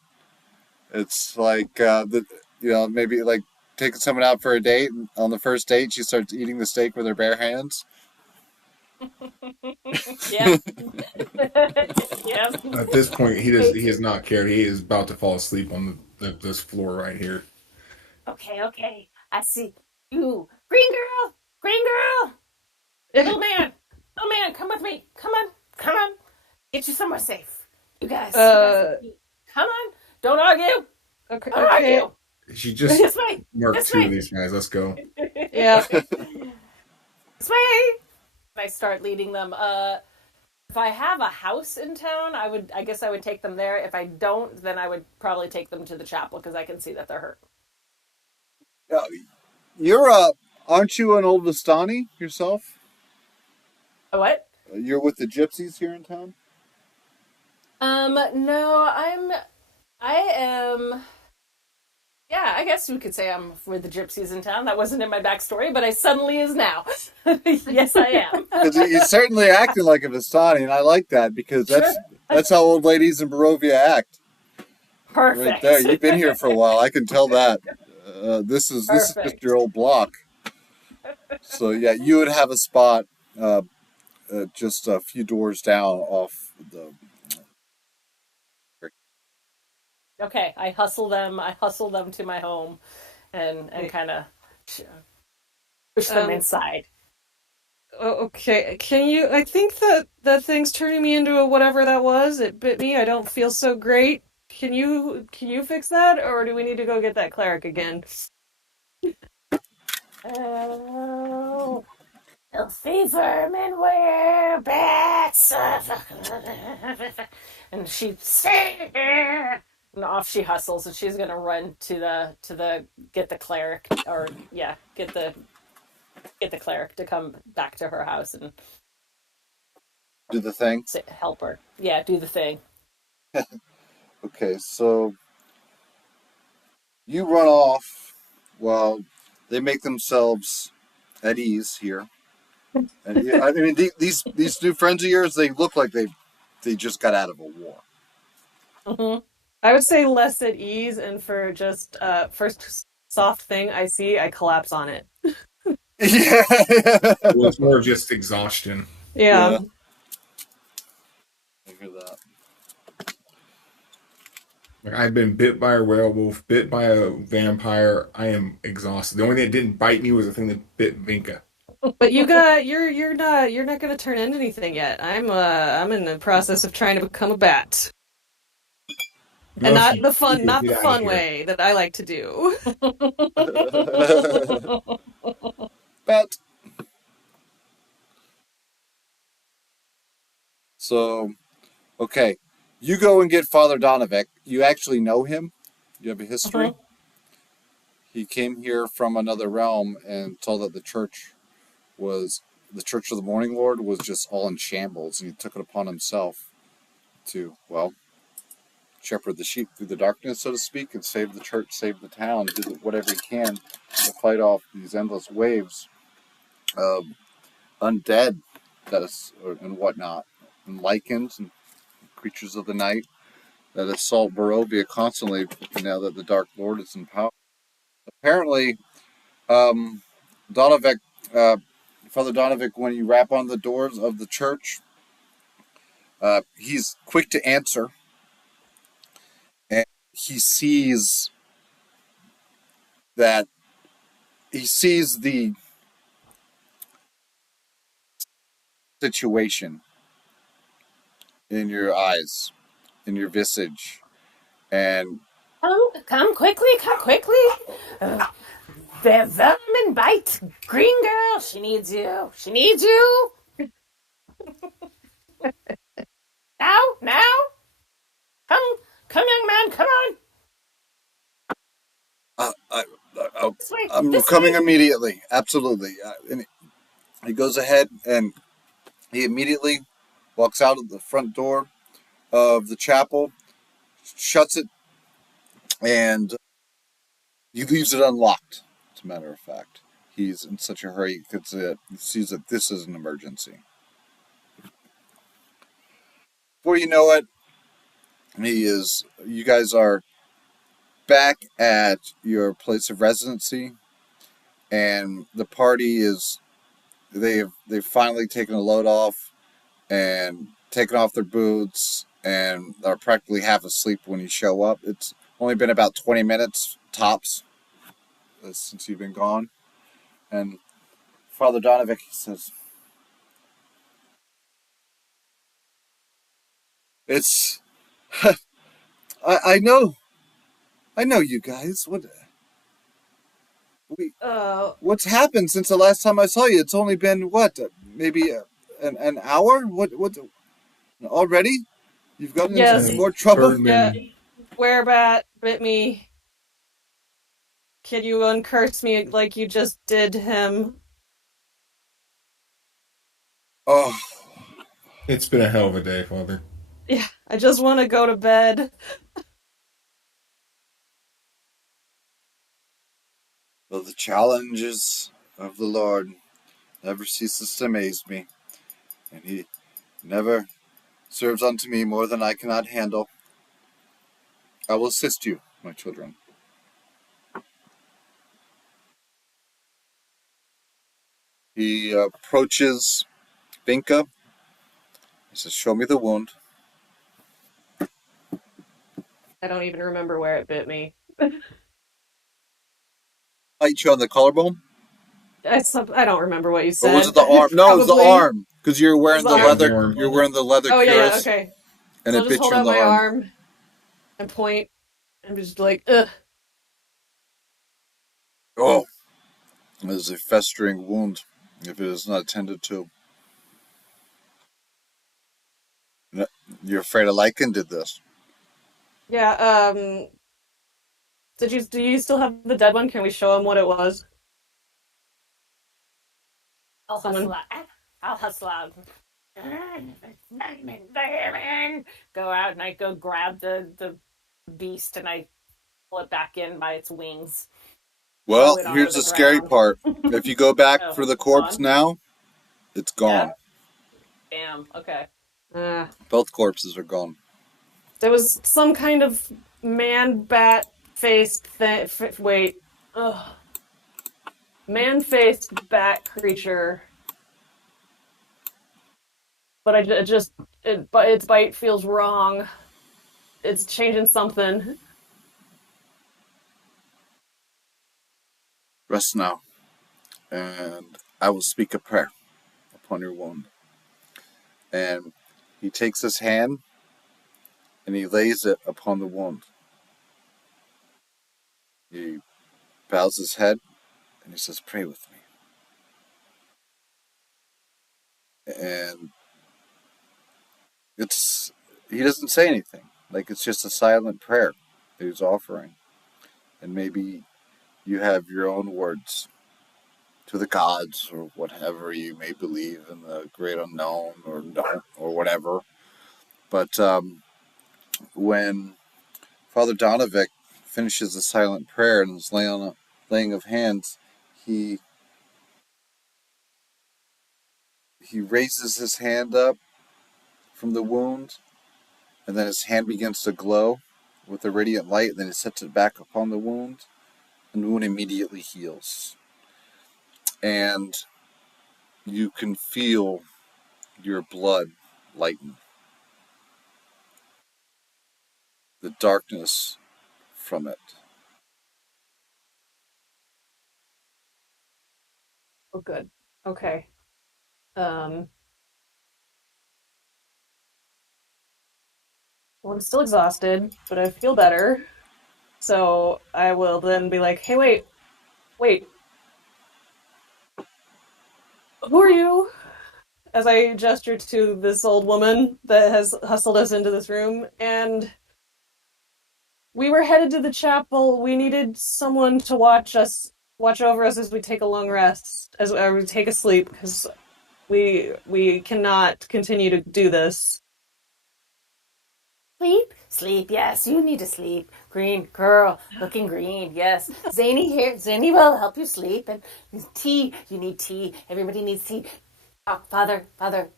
It's like maybe like taking someone out for a date. And on the first date, she starts eating the steak with her bare hands. Yep. Yep. At this point, he has not cared. He is about to fall asleep on this floor right here. Okay. I see you. Green girl! Green girl! Little man! Little man, come with me. Come on. Get you somewhere safe. You guys. Come on. Don't argue. Okay. Don't argue. She just This way. marked This two way. of these guys. Let's go. Yeah. This way. I start leading them. If I have a house in town, I guess I would take them there. If I don't, then I would probably take them to the chapel because I can see that they're hurt. You're aren't you an old Vistani yourself? A what? You're with the gypsies here in town? No, I am. Yeah, I guess we could say I'm with the gypsies in town. That wasn't in my backstory, but I suddenly is now. Yes, I am. Because you're certainly acting like a Vistani, and I like that because that's how old ladies in Barovia act. Perfect. Right there. You've been here for a while. I can tell that. This is just your old block. So yeah, you would have a spot just a few doors down off the. Okay, I hustle them. To my home, and kind of push them inside. Okay, can you? I think that thing's turning me into whatever that was. It bit me. I don't feel so great. Can you fix that, or do we need to go get that cleric again? Oh, filthy vermin wear bats. And and off she hustles, and she's gonna run to the get the cleric, or yeah, get the cleric to come back to her house and Do the thing. help her. Yeah, do the thing. Okay, so you run off while they make themselves at ease here. And I mean, these new friends of yours, they look like they just got out of a war. Mm-hmm. I would say less at ease, and for just first soft thing I see, I collapse on it. Yeah. Well, it's more just exhaustion. Yeah. I hear that. Like, I've been bit by a werewolf, bit by a vampire. I am exhausted. The only thing that didn't bite me was the thing that bit Vinka. But you're not gonna turn into anything yet. I'm in the process of trying to become a bat. And not the fun way that I like to do. Bet. So, okay. You go and get Father Donovic. You actually know him. You have a history. He came here from another realm and saw that the Church of the Morning Lord was just all in shambles, and he took it upon himself to, well, shepherd the sheep through the darkness, so to speak, and save the church, save the town, do whatever he can to fight off these endless waves of undead and whatnot, and lycans and creatures of the night that assault Barovia constantly now that the Dark Lord is in power. Apparently, Donovic, Father Donovic, when you rap on the doors of the church, He's quick to answer, and he sees that he sees the situation in your eyes, in your visage, and Come quickly, come quickly. Uh, the Velman bite. Green girl, she needs you. She needs you. Now. Come, come, young man, come on. uh, I, I, This way, I'm this coming way. immediately. Absolutely. And he goes ahead and he immediately walks out of the front door of the chapel, shuts it, and he leaves it unlocked. As a matter of fact, he's in such a hurry because he sees that this is an emergency. Before you know it, he is. You guys are back at your place of residency, and the party is. They've finally taken a load off and taken off their boots and are practically half asleep when you show up. It's only been about 20 minutes tops since you've been gone. And Father Donovic says, "It's I know you guys. We Uh, what's happened since the last time I saw you? It's only been what maybe an hour. What already? You've gotten into yes, more trouble." yeah. Birdman. Werebat bit me. Can you uncurse me like you just did him? Oh, It's been a hell of a day, Father. Yeah, I just want to go to bed. well, the challenges of the Lord never ceases to amaze me, and He never serves unto me more than I cannot handle. I will assist you, my children. He approaches Vinka. He says, "Show me the wound." I don't even remember where it bit me. Bite you on the collarbone? I don't remember what you Or was it said. the arm? No, it was the Probably it arm. Because you're was wearing the the Yeah, arm. his leather. arm. You're wearing the leather Oh yeah, cuirass, okay. and So I'll it just bit hold you in out the my arm. arm and point and be just like, ugh. Oh, it is a festering wound if it is not attended to. You're afraid a lichen did this. Yeah, do you still have the dead one? Can we show him what it was? I'll hustle Someone. out. I'll hustle out. Go out and I go grab the beast and I pull it back in by its wings. Throw Well, it onto here's the the scary ground. part. If you go back Oh, for the it's corpse gone? now, it's Yeah. gone. Damn. Okay. Uh, Both corpses are gone. there was some kind of man bat faced thing. Wait. Ugh. Man faced bat creature. But but its bite feels wrong. It's changing something. Rest now, and I will speak a prayer upon your wound. And he takes his hand and he lays it upon the wound. He bows his head and he says, "Pray with me." And it's he doesn't say anything. Like it's just a silent prayer that he's offering. And maybe you have your own words to the gods or whatever you may believe in the great unknown or don't or whatever. But when Father Donovic finishes the silent prayer and his laying of hands, he he raises his hand up from the wound, and then his hand begins to glow with a radiant light, and then he sets it back upon the wound, and the wound immediately heals. And you can feel your blood lighten. the darkness from it. Oh, good. Okay. Um, well, I'm still exhausted, but I feel better. So I will then be like, "Hey, wait, who are you?" As I gesture to this old woman that has hustled us into this room, and we were headed to the chapel. We needed someone to watch over us as we take a long rest, as we take a sleep, because we cannot continue to do this. Sleep, sleep. Yes, you need to sleep. Green girl, looking green. Yes, Zany here. Zany will help you sleep. And tea, you need tea. Everybody needs tea. Oh, father,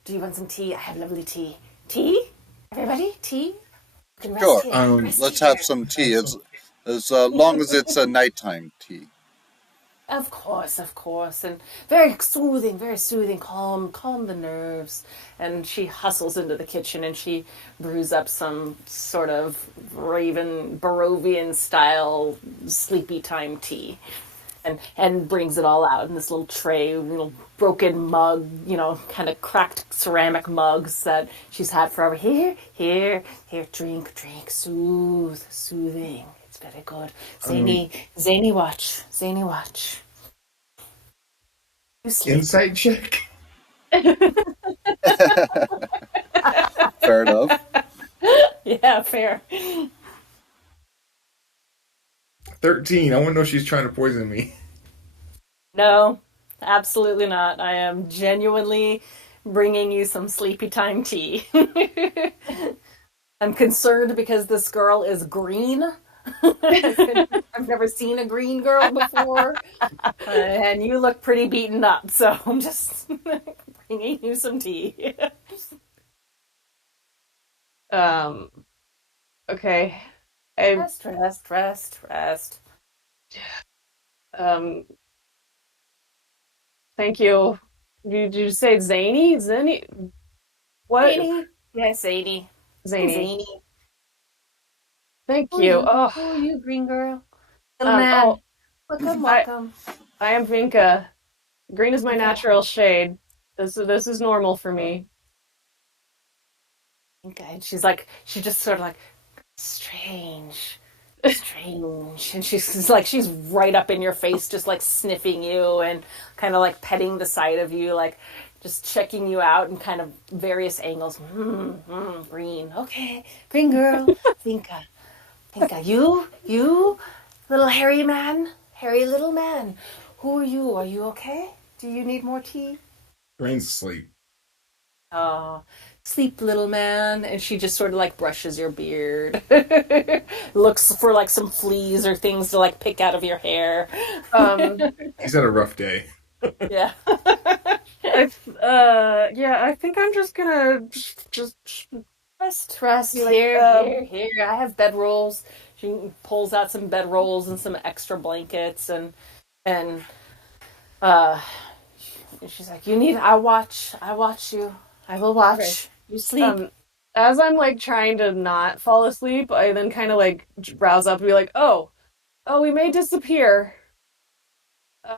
do you want some tea? I have lovely tea. Tea? Everybody, tea. You can rest Sure. here. Rest Let's have here. some tea. As long as it's a nighttime tea. Of course, and very soothing, calm the nerves. And she hustles into the kitchen and she brews up some sort of Barovian style sleepy time tea, and brings it all out in this little tray, little broken mug, kind of cracked ceramic mugs that she's had forever. Here, drink, soothing. It's very good. Um, Zany watch. You sleep. Insight check. Fair enough. Yeah, fair. 13. I want to know if she's trying to poison me. No, absolutely not. I am genuinely bringing you some sleepy time tea. I'm concerned because this girl is green. I've never seen a green girl before, and you look pretty beaten up. So I'm just bringing you some tea. Um, okay. I Rest. um thank you. Did you say Zany? Zany? What? Zany, yes, Zany. I'm Zany. Zany. Thank you. Oh, Who are you, green girl? Little man. oh, Welcome, I welcome. I am Vinka. Green is my Think natural shade. This is normal for me. and she just sort of like, strange. And she's right up in your face, just like sniffing you and kind of like petting the side of you, like just checking you out in kind of various angles. Green. Okay, green girl. Finka. You, little hairy little man. Who are you? Are you okay? Do you need more tea? Brain's asleep. Oh, sleep, little man. And she just sort of like brushes your beard, looks for like some fleas or things to like pick out of your hair. Um, He's had a rough day. Yeah. yeah, I think I'm just gonna just Rest. be like, Here. I have bedrolls. She pulls out some bedrolls and some extra blankets, and uh, she's like, "You need. I watch you. I will okay. watch. You sleep." Um, as I'm like trying to not fall asleep, I then kind of like rouse up and be like, oh, we may disappear. Uh,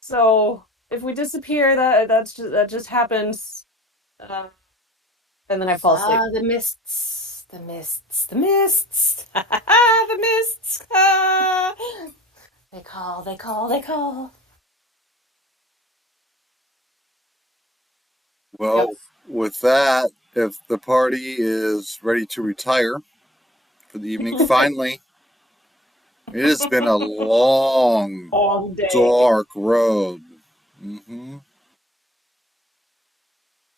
so if we disappear, that just happens. Uh, and then I fall asleep. The mists, the mists. Ah. They call. Yep. Well, with that, if the party is ready to retire for the evening, finally, it has been a long, All day. dark road.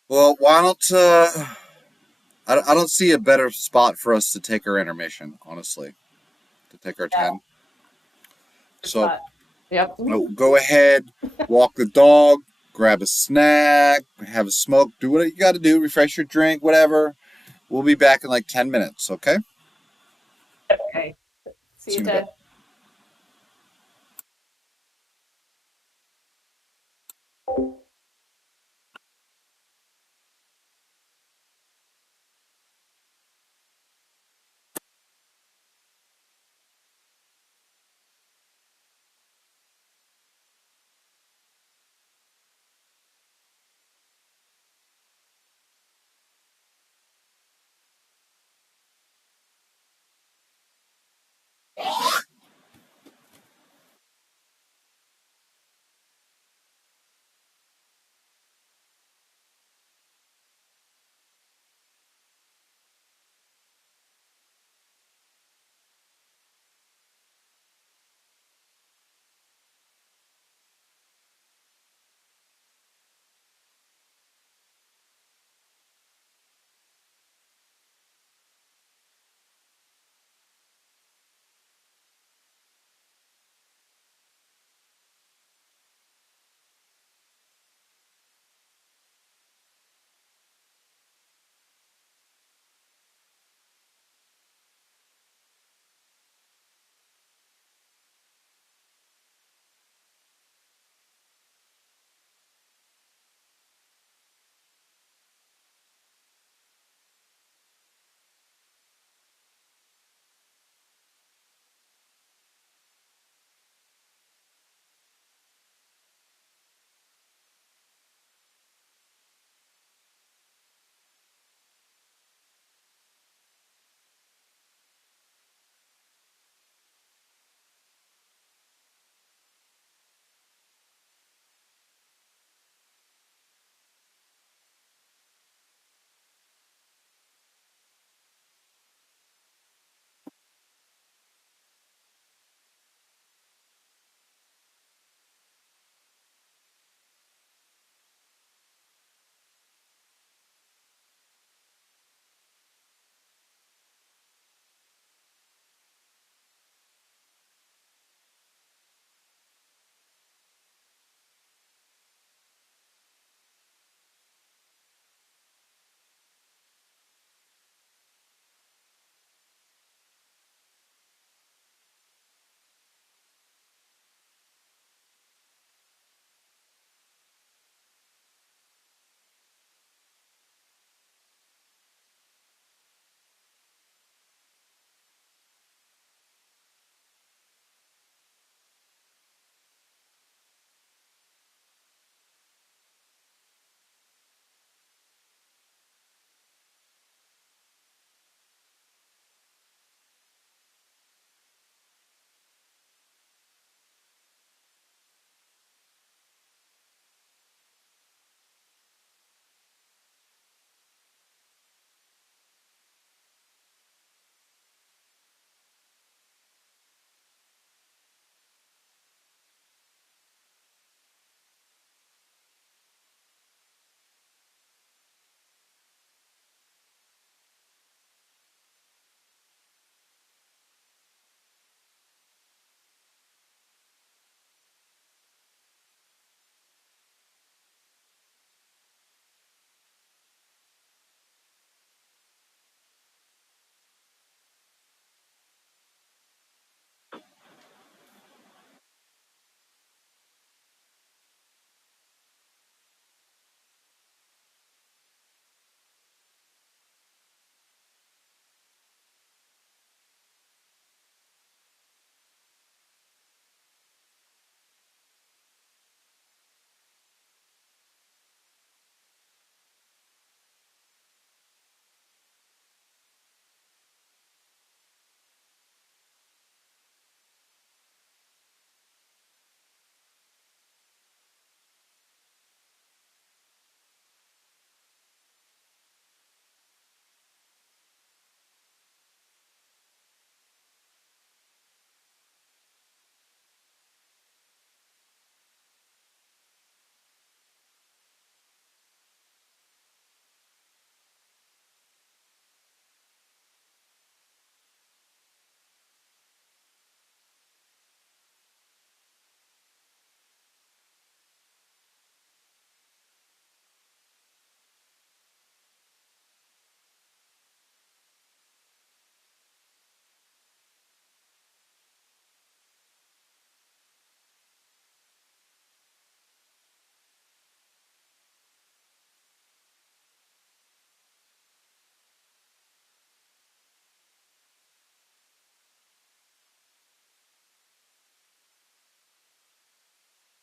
Well, why don't I don't see a better spot for us to take our intermission, honestly, to take our Yeah, 10. good So spot. Yep. go ahead, walk the dog, grab a snack, have a smoke, do what you got to do, refresh your drink, whatever. We'll be back in like 10 minutes, okay? Okay. See See you, you in a bit. Ted.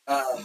Uh,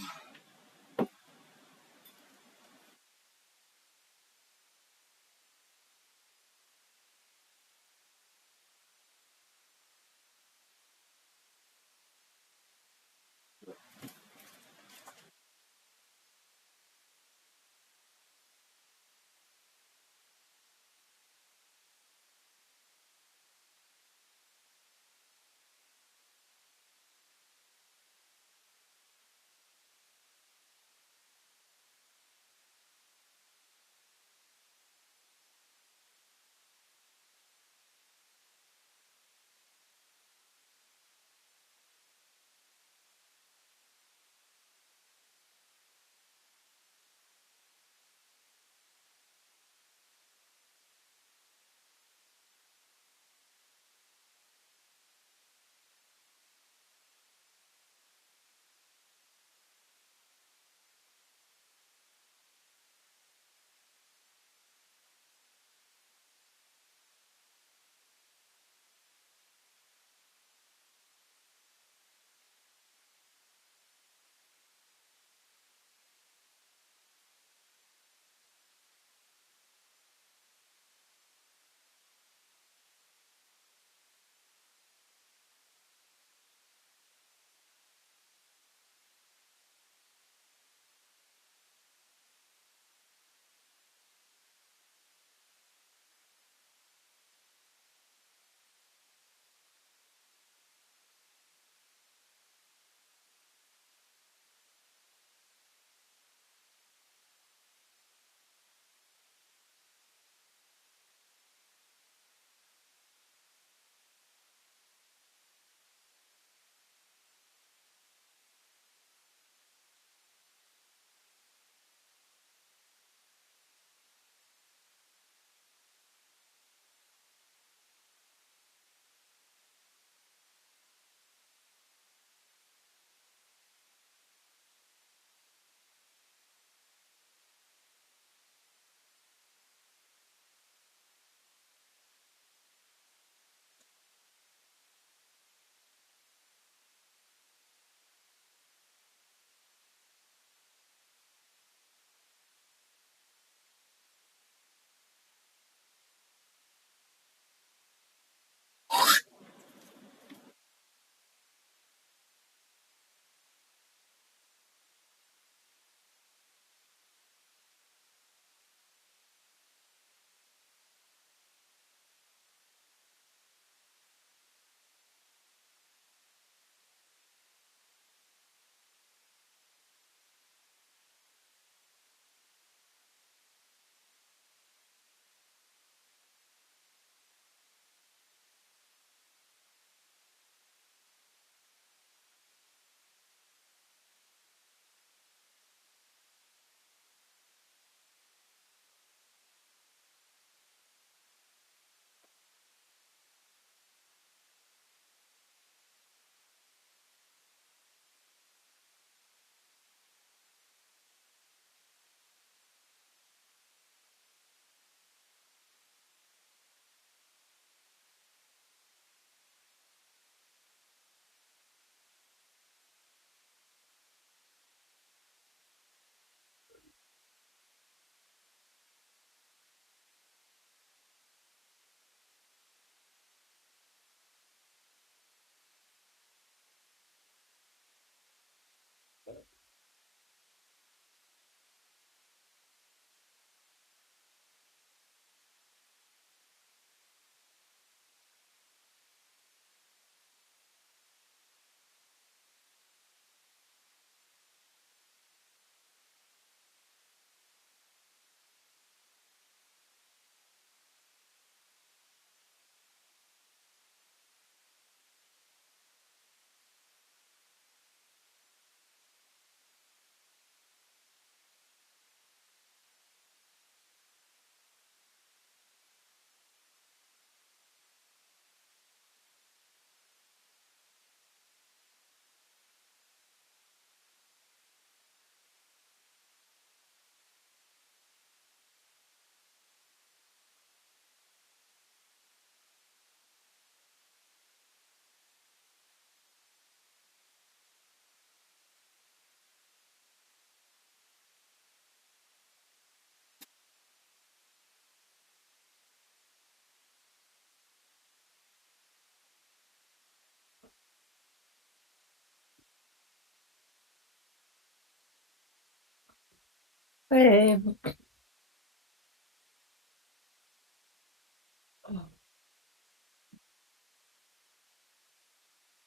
Hey.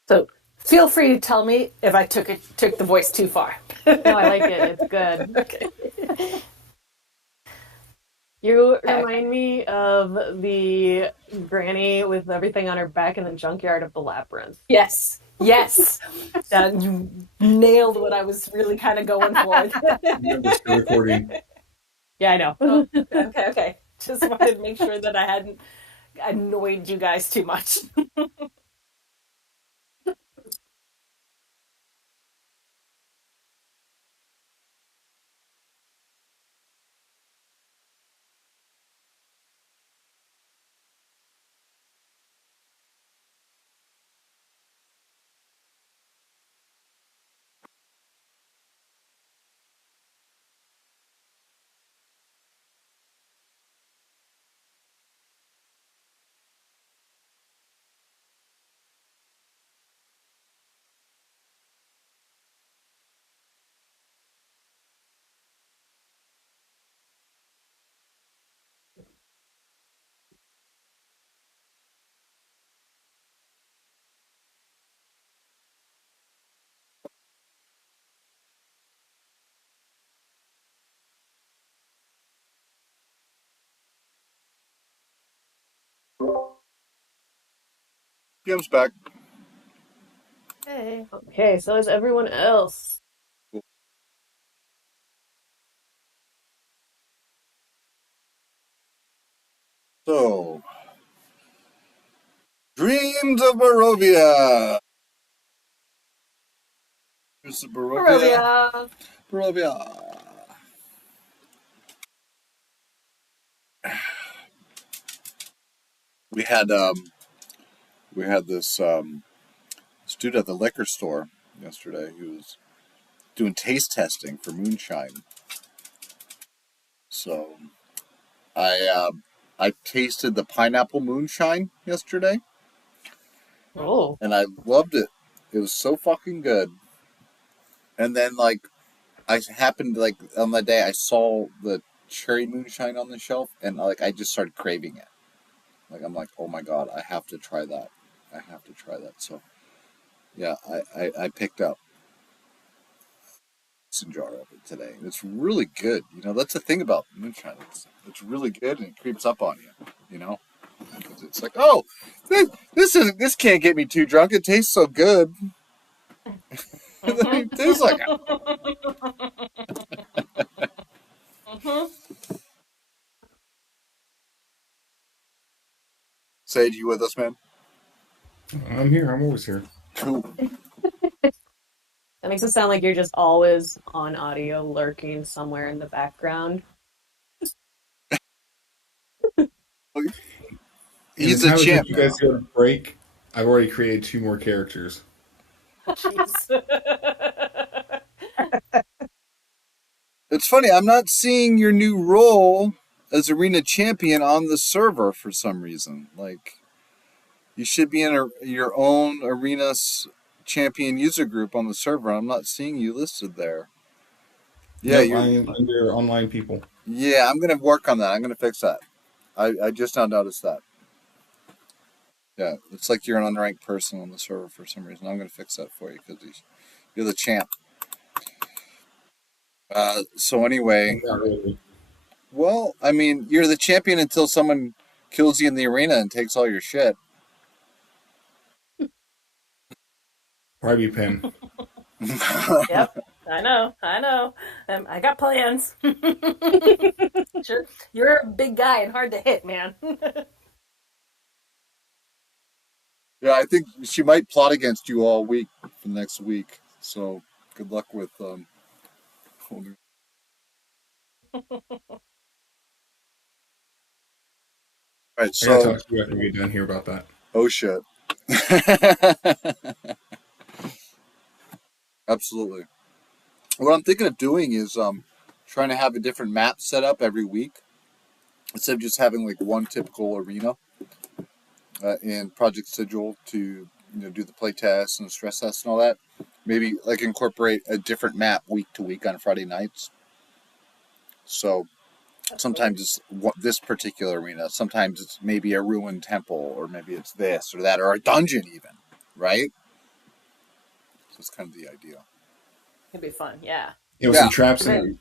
So feel free to tell me if I took the voice too far. No, I like it. It's good. Okay. You remind me of the granny with everything on her back in the junkyard of the labyrinth. Yes. Yes. You nailed what I was really kind of going for. Remember, still recording. Yeah, I know. Oh, okay. Just wanted to make sure that I hadn't annoyed you guys too much. Kim's back. Hey. Okay, so is everyone else. So, Dreams of Barovia. Here's the Barovia. Barovia. Barovia. We had this student at the liquor store yesterday who was doing taste testing for moonshine. So I tasted the pineapple moonshine yesterday, Oh. and I loved it. It was so fucking good. And then I happened on that day I saw the cherry moonshine on the shelf, and I just started craving it. I'm like, oh my god, I have to try that. I have to try that. So yeah, I picked up a jar of it today. It's really good. That's the thing about moonshine. It's really good and it creeps up on you. You know, because it's like, oh, this can't get me too drunk. It tastes so good. And then it tastes like it. Sage, you with us, man? I'm here. I'm always here. Cool. That makes it sound like you're just always on audio lurking somewhere in the background. In the He's a time it took champ you now. guys to go to break, I've already created 2 more characters. Jeez. It's funny, I'm not seeing your new role as arena champion on the server for some reason. You should be in your own arena champion user group on the server. I'm not seeing you listed there. Yeah, Nope, I am under online people. yeah. I'm gonna work on that. I'm gonna fix that. I just now noticed that. Yeah, it's like you're an unranked person on the server for some reason. I'm gonna fix that for you because you're the champ. So anyway, Not really. well, I mean, you're the champion until someone kills you in the arena and takes all your shit. Probably pen. Yep. I know. I got plans. Sure. You're a big guy and hard to hit, man. Yeah, I think she might plot against you all week for the next week. So good luck with holding. All right, I gotta so talk to you after we get done here about that. oh shit. Absolutely. What I'm thinking of doing is trying to have a different map set up every week instead of just having one typical arena in Project Sigil to do the play tests and the stress tests and all that. Maybe incorporate a different map week to week on Friday nights. So sometimes it's this particular arena. Sometimes it's maybe a ruined temple, or maybe it's this or that, or a dungeon even, right? So it's kind of the idea. It'd be fun. Yeah. Yeah, with Yeah. some traps Give in it. it.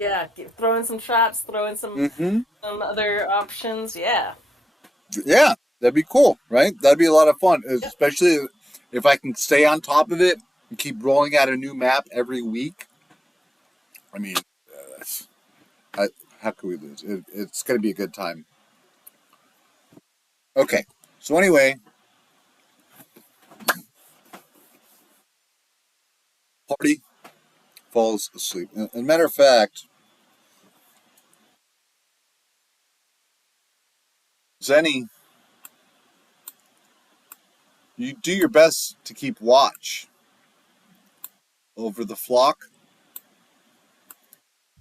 Yeah. Throw in some traps. Throw in Mm-hmm. some other options. Yeah. Yeah, that'd be cool, right? That'd be a lot of fun, Yep. especially if I can stay on top of it and keep rolling out a new map every week. I mean, I, how could we lose? It's going to be a good time. Okay, so anyway, party falls asleep. And matter of fact, Zenny, you do your best to keep watch over the flock.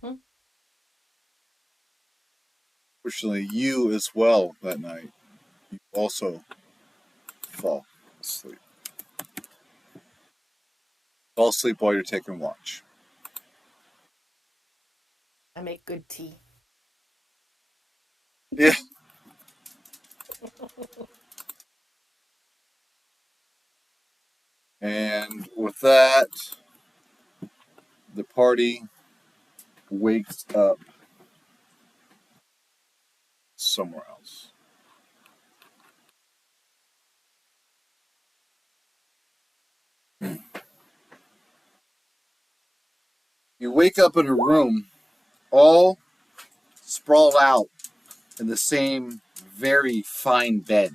Hmm. Fortunately, you as well that night. You also fall asleep. Fall asleep while you're taking watch. I make good tea. Yeah. And with that, the party wakes up somewhere else. You wake up in a room all sprawled out in the same very fine bed.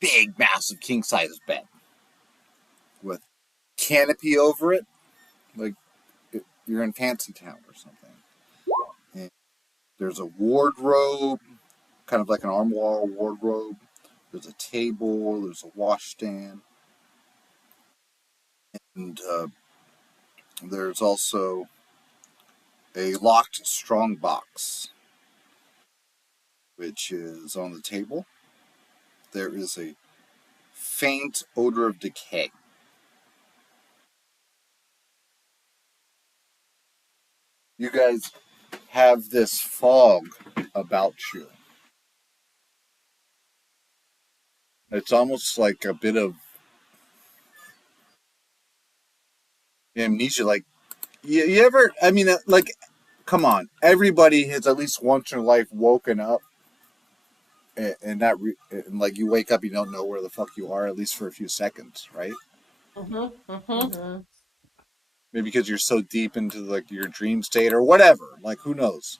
Big, massive king size bed with canopy over it, like you're in Fancy Town or something. And there's a wardrobe, kind of like an armoire wardrobe. There's a table, there's a washstand, and there's also a locked strong box, which is on the table. There is a faint odor of decay. You guys have this fog about you. It's almost like a bit of amnesia. Like, you ever, I mean, like, come on. Everybody has at least once in their life woken up and not, and like, you wake up, you don't know where the fuck you are, at least for a few seconds, right? Mm-hmm. Mm-hmm. Mm-hmm. Maybe because you're so deep into, like, your dream state or whatever. Like, who knows?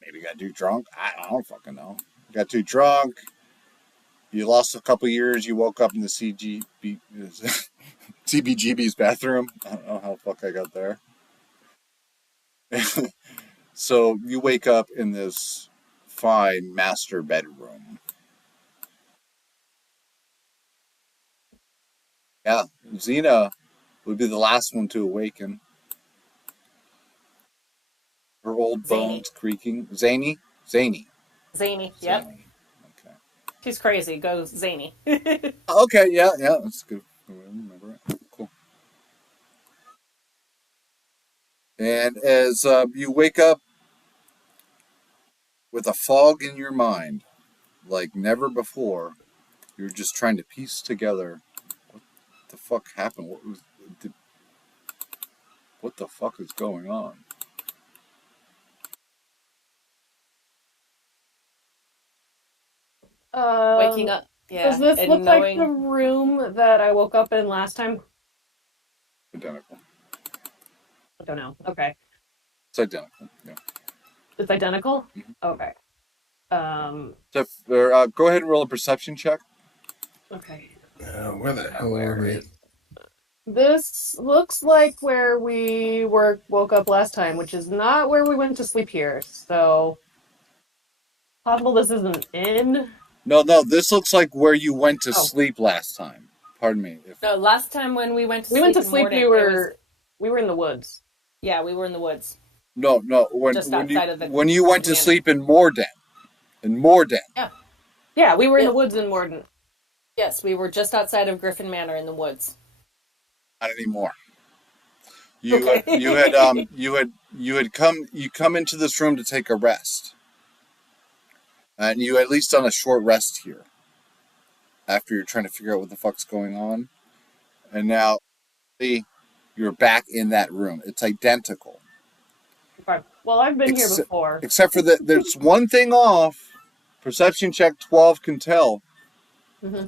Maybe you got too drunk. I don't fucking know. You got too drunk. You lost a couple years. You woke up in the CBGB's bathroom. I don't know how the fuck I got there. So you wake up in this fine master bedroom. Yeah, Xena would be the last one to awaken. Her old Zany. bones creaking. Zany? Zany. Zany. Yep. Zany. Okay. She's crazy. Goes zany. Okay, yeah, yeah, that's good. I remember it. Cool. And as you wake up with a fog in your mind, like never before, you're just trying to piece together what the fuck happened. What the fuck is going on? Waking Um, up. does Yeah. this And look like the knowing. room that I woke up in last time? Identical. I don't know. Okay. It's identical. Yeah. It's identical? Mm-hmm. Okay. So, go ahead and roll a perception check. Okay. Where the hell Where are we? is this? Looks like where we woke up last time, which is not where we went to sleep here. So possible this is an inn. No, no, this looks like where you went to Oh, sleep last time. Pardon me. If No, last time when we went to we went sleep to in sleep. Morden, it was. We were in the woods. Yeah, we were in the woods, no, no, just outside of the when you went to manor. sleep in Morden, in Morden, Yeah. Yeah, we were in Yeah. the woods in Morden. Yes, we were just outside of Griffin Manor in the woods. not anymore. You come into this room to take a rest, and you at least done a short rest here after you're trying to figure out what the fuck's going on, and now you're back in that room. It's identical. Okay. Well, I've been here before. Except for that, there's one thing off. Perception check 12 can tell. Mm-hmm.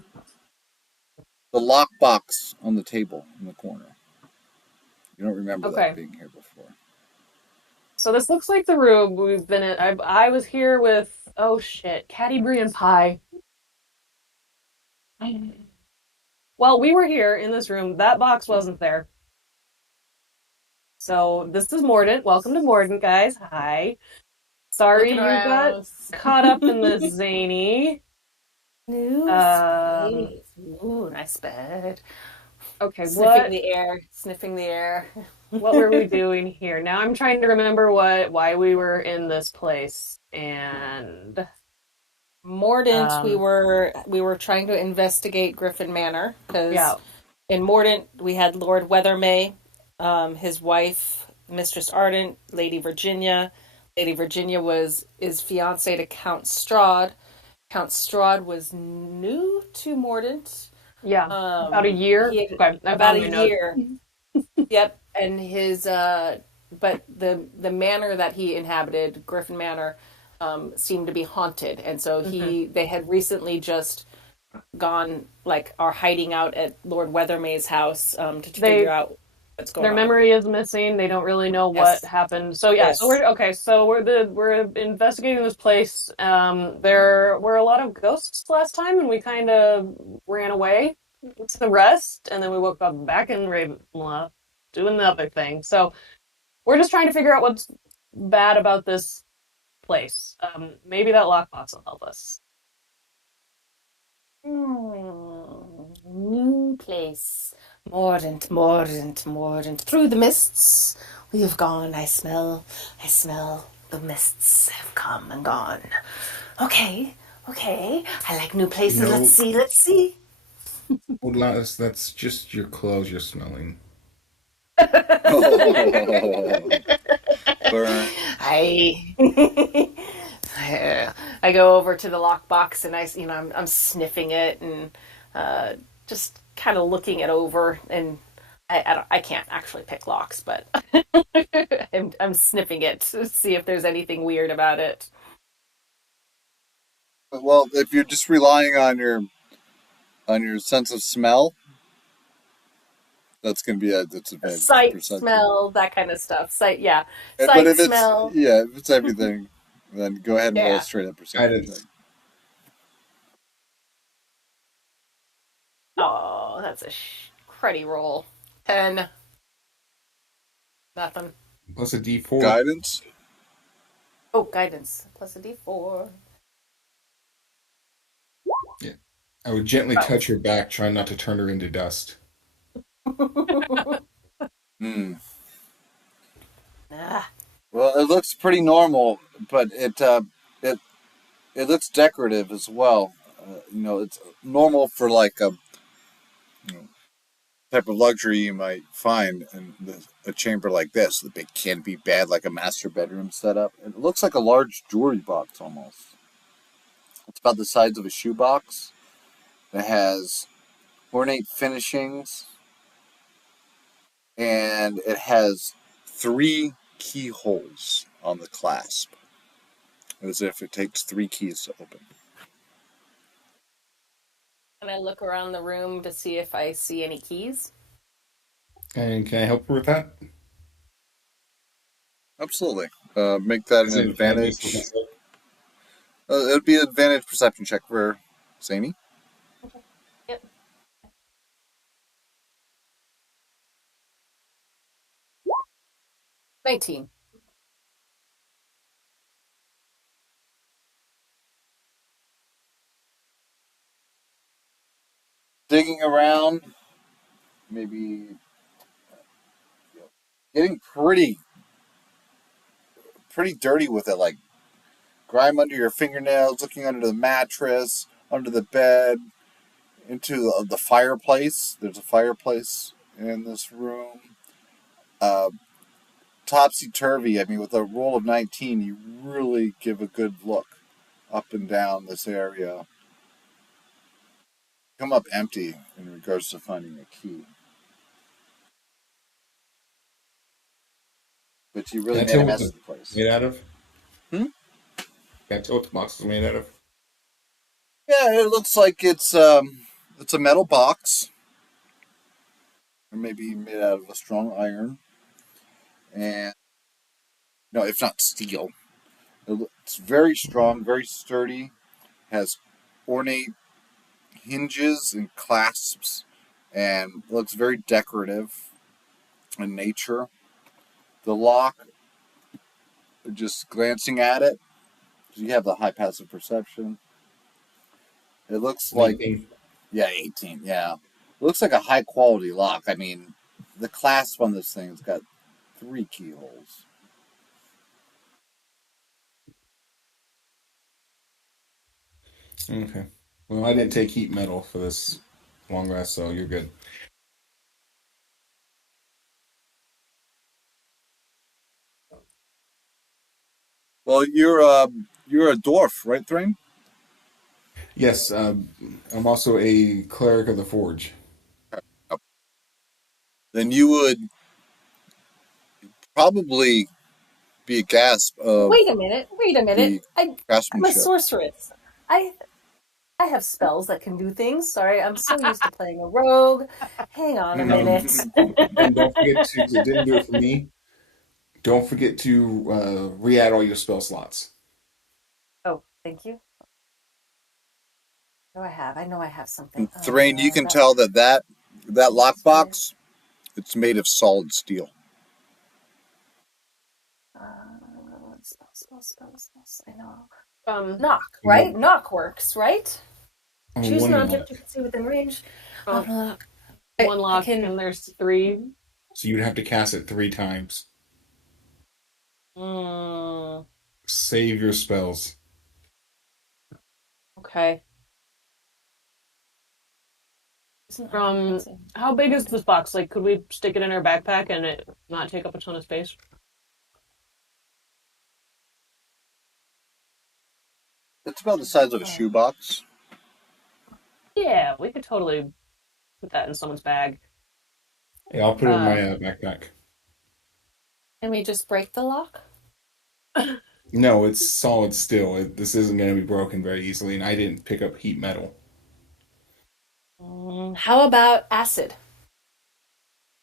The lockbox on the table in the corner. You don't remember that Okay. being here before. So this looks like the room we've been in. I was here with, oh shit, Caddy Brie and Pie. Well, we were here in this room. That box wasn't there. So this is Mordant. Welcome to Mordant, guys. Hi. Sorry Looking you got around. caught up in this, Zany. New Um, space. Ooh, nice bed. okay, Sniffing the air. Sniffing the air. what were we doing here? Now I'm trying to remember why we were in this place. And Mordant, we um were trying to investigate Griffin Manor because yeah, in Mordant we had Lord Weathermay, his wife, Mistress Ardent, Lady Virginia. Lady Virginia is fiance to Count Strahd. Count Strahd was new to Mordant. yeah. About a year. He had Okay, I about found a my note. year. Yep, and his but the manor that he inhabited, Griffin Manor, seemed to be haunted, and so Hmm. they had recently just gone like are hiding out at Lord Weathermay's house to figure They out what's going their on. memory is missing. They don't really know what Yes, happened. So yeah, so yes. we're okay. So we're investigating this place. There were a lot of ghosts last time, and we kind of ran away to the rest, and then we woke up back in Ravenloft doing the other thing. So we're just trying to figure out what's bad about this place. Maybe that lockbox will help us. New place. Mordant, Mordant, Mordant. Through the mists we have gone. I smell the mists have come and gone. Okay, okay. I like new places. Let's No, see, let's see. that's just your clothes you're smelling. Oh, burn. I I go over to the lockbox and I'm sniffing it and just kind of looking it over and I can't actually pick locks, but I'm sniffing it to see if there's anything weird about it. Well, if you're just relying on your sense of smell, that's going to be a disadvantage Sight, perception. smell, that kind of stuff. Sight, yeah. But Sight, if it's smell, if it's everything, then go ahead and roll a yeah. straight up perception check. Guidance Oh, that's a cruddy roll. 10. Nothing. plus a D4. Guidance. Oh, guidance plus a d4. Yeah. I would gently touch 12. her back, trying not to turn her into dust. Hmm. Ah, Well, it looks pretty normal, but it it looks decorative as well. It's normal for like a you know, type of luxury you might find in a chamber like this. It can be bad, like a master bedroom setup. It looks like a large jewelry box almost. It's about the size of a shoebox. It has ornate finishings, and it has three keyholes on the clasp, as if it takes three keys to open. can I look around the room to see if I see any keys? And can I help her with that? Absolutely. Make that an Is it advantage? advantage. It would be an advantage perception check for Zany. Yep. 19. Digging around, maybe getting pretty dirty with it, like grime under your fingernails, looking under the mattress, under the bed, into the fireplace. There's a fireplace in this room. uh, topsy turvy. I mean, with a roll of 19, you really give a good look up and down this area. Come up empty in regards to finding a key. But you Can really I made tell a what mess the of the place. made out of? Hmm? Can I tell what the box is made out of? Yeah, it looks like it's a metal box, or maybe made out of a strong iron, and no, if not steel. It's very strong, very sturdy. Has ornate hinges and clasps, and looks very decorative in nature. The lock, just glancing at it, you have the high passive perception. It looks like, 19. yeah, 18, yeah. It looks like a high quality lock. I mean, the clasp on this thing has got 3 keyholes. Okay. Well, I didn't take heat metal for this long rest, so you're good. Well, you're a dwarf, right, Thrain? Yes, I'm also a cleric of the forge. Then you would probably be a gasp of Wait a minute. Wait a minute. the I'm a craftsmanship. sorceress. I I have spells that can do things. Sorry, I'm so used to playing a rogue. Hang on a minute. And don't forget to, 'cause it didn't do it for me. Don't forget to re-add all your spell slots. Oh, thank you. What do I have? I know I have something. And Thrain, you can That tell that sorry. lockbox, it's made of solid steel. Spells. I know. Um, Knock, You right? want Knock works, right? Choose an one object lock. you can see within range. oh, Knock. one I lock, can. and there's three. So you'd have to cast it 3 times. Mm, Save your spells. okay. Isn't Um, how big is this box? Like, could we stick it in our backpack and it not take up a ton of space? It's about the size of a shoebox. Yeah, we could totally put that in someone's bag. Yeah, I'll put it in my Um, backpack. can we just break the lock? No, it's solid steel. This isn't going to be broken very easily, and I didn't pick up heat metal. How about acid?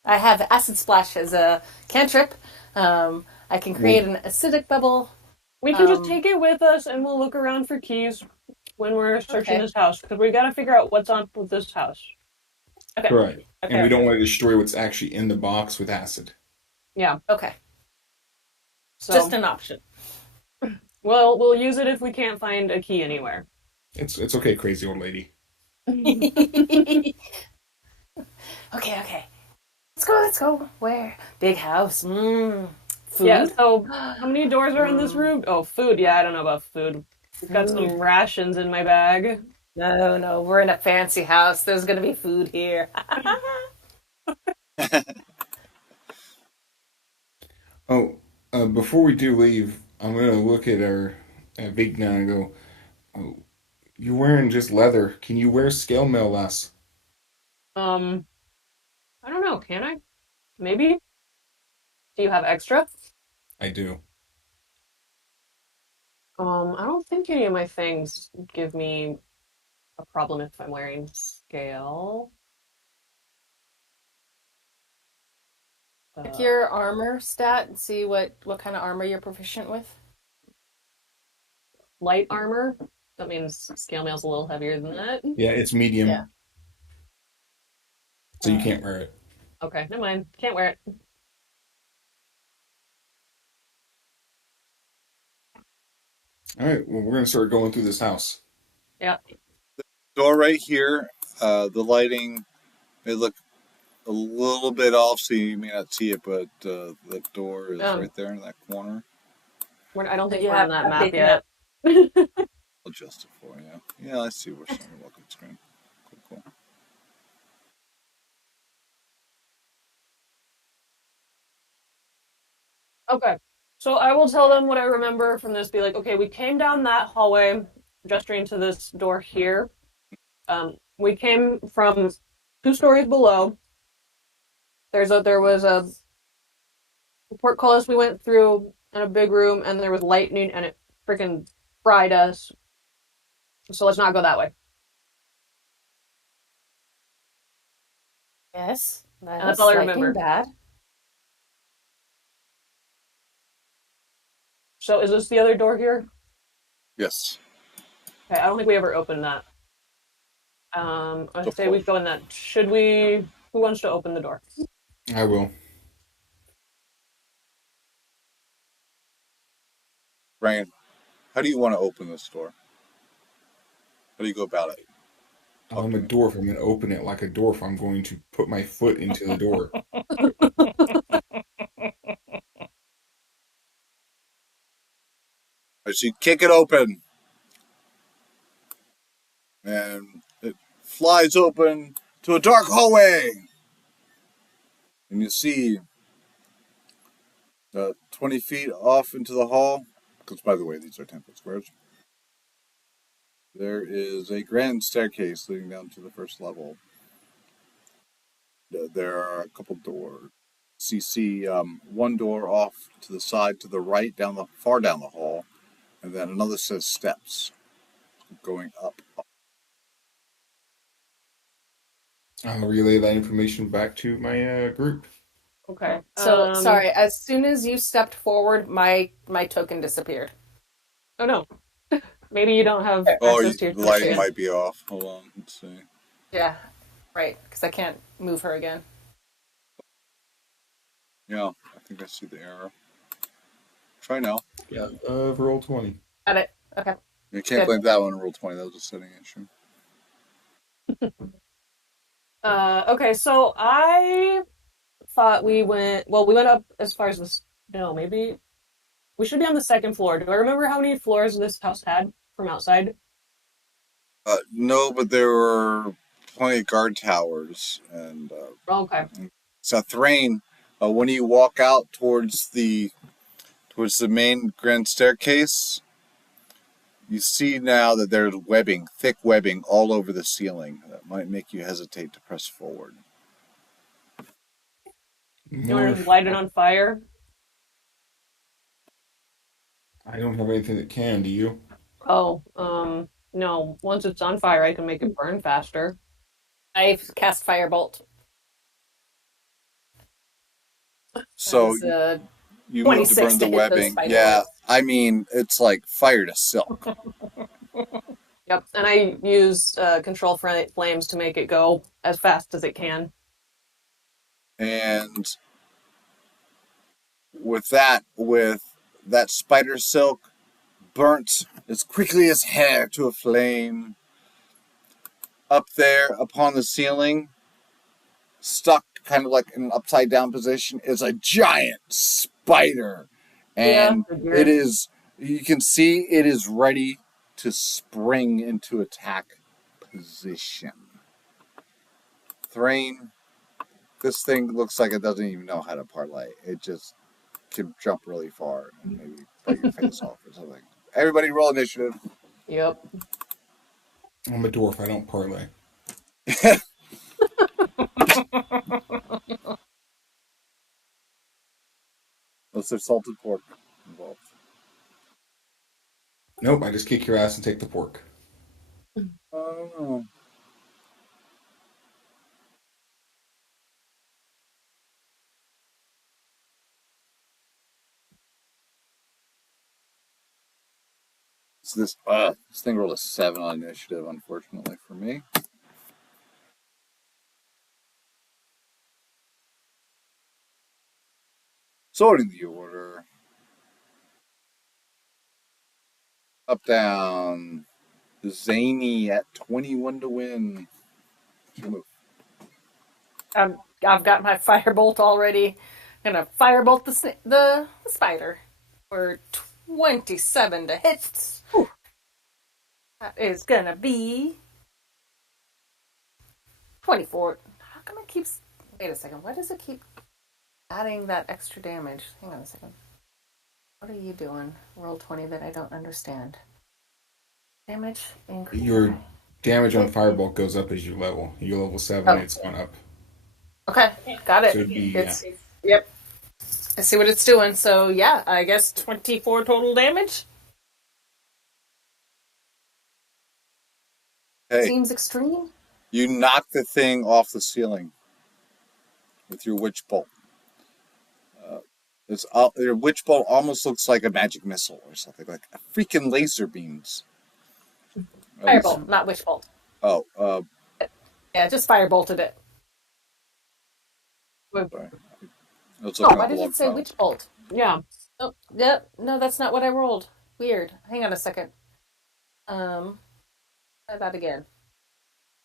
I have acid splash as a cantrip. I can create Well, an acidic bubble. We can just Um, take it with us and we'll look around for keys when we're searching okay. this house because we got to figure out what's on with this house. Okay, correct. And we don't okay. want to destroy what's actually in the box with acid. Yeah, Okay. Just so an option. we'll use it if we can't find a key anywhere. It's okay, crazy old lady. Okay, okay. Let's go. Where? Big house. Yeah, Food? so how many doors are in this room? Oh, food. Yeah, I don't know about food. We've got some Food. rations in my bag. No. We're in a fancy house. There's gonna be food here. Oh, before we do leave, I'm going to look at our at Vigna and go, oh, you're wearing just leather. Can you wear scale mail less? Um, I don't know. Can I? Maybe. Do you have extra? I do. I don't think any of my things give me a problem if I'm wearing scale. Check Uh, your armor stat and see what kind of armor you're proficient with. light armor. That means scale mail's a little heavier than that. Yeah, it's Yeah. medium, so you Uh, can't wear it. Okay, never mind. Can't wear it. All right, well, we're going to start going through this house. Yeah. Door right here. The lighting may look a little bit off, so you may not see it, but the door is Um, right there in that corner. I don't think you we're have on that map updated yet. I'll adjust it for you. Yeah, I see what's on your welcome screen. Cool. Okay. So I will tell them what I remember from this. Be like, okay, we came down that hallway, gesturing to this door here. We came from 2 stories below. There was a portcullis we went through in a big room, and there was lightning, and it freaking fried us. So let's not go that way. Yes, that And that's is all I lightning remember. bad. So is this the other door here? Yes. Okay, I don't think we ever opened that. I Of say we course. go in that. Should we? Who wants to open the door? I will. Ryan, how do you want to open this door? How do you go about it? Talk I'm to a me. dwarf. I'm going to open it like a dwarf. I'm going to put my foot into the door. I see kick it open, and it flies open to a dark hallway. And you see 20 feet off into the hall, because by the way, these are 10-foot squares. There is a grand staircase leading down to the first level. There are a couple doors. So you see one door off to the side to the right, far down the hall, and then another set of steps going up. I'll relay that information back to my group. Okay. So sorry. As soon as you stepped forward, my token disappeared. Oh no. Maybe you don't have Okay. Oh, access to your the lighting token. might be off. Hold on, let's see. Yeah, right. Because I can't move her again. Yeah, I think I see the error. Try now. Yeah. Roll 20. Got it. Okay. You can't Good. blame that one. Roll 20. That was a setting issue. Okay, so I thought we went. Well, we went up as far as this. No, maybe we should be on the second floor. Do I remember how many floors this house had from outside? No, but there were plenty of guard towers, and Okay. so Thrain, when you walk out towards the main grand staircase, you see now that there's webbing, thick webbing all over the ceiling that might make you hesitate to press forward. You want to just Morph. light it on fire? I don't have anything that can, do you? Oh, no. Once it's on fire, I can make it burn faster. I cast firebolt. That So is a you move to 26 burn to the hit those webbing. spider Yeah, webs. I mean, it's like fire to silk. Yep, and I use control flames to make it go as fast as it can. And with that spider silk burnt as quickly as hair to a flame, up there upon the ceiling, stuck kind of like in an upside down position, is a giant spider. Yeah, And it figured. is, you can see it is ready to spring into attack position. Thrain, this thing looks like it doesn't even know how to parlay. It just can jump really far and maybe bite your face off or something. Everybody roll initiative. Yep. I'm a dwarf. I don't parlay. Unless there's salted pork involved. Nope. I just kick your ass and take the pork. Oh. So this thing rolled a 7 on initiative, unfortunately for me. Sorting the order. Up, down. Zany at 21 to win. I've got my firebolt already. Gonna firebolt the spider for 27 to hit. Whew. That is gonna be 24. How come it keeps? Wait a second. Why does it keep adding that extra damage? Hang on a second. What are you doing? Roll 20 that I don't understand. Damage increase. Your damage on Okay. Firebolt goes up as you level. You level 7, Oh, it's gone up. okay. Got So it. it'd be, yeah. It's yep. I see what it's doing. So yeah, I guess 24 total damage. Hey, Seems extreme. you knock the thing off the ceiling with your witch bolt. Your witch bolt almost looks like a magic missile or something, like a freaking laser beams. At least, Firebolt, not witch bolt. oh, Yeah, just firebolted it. sorry. I was Oh, looking at why the did log it say file. witch bolt? Yeah. Oh, yep. No, that's not what I rolled. Weird. Hang on a second. Try that again.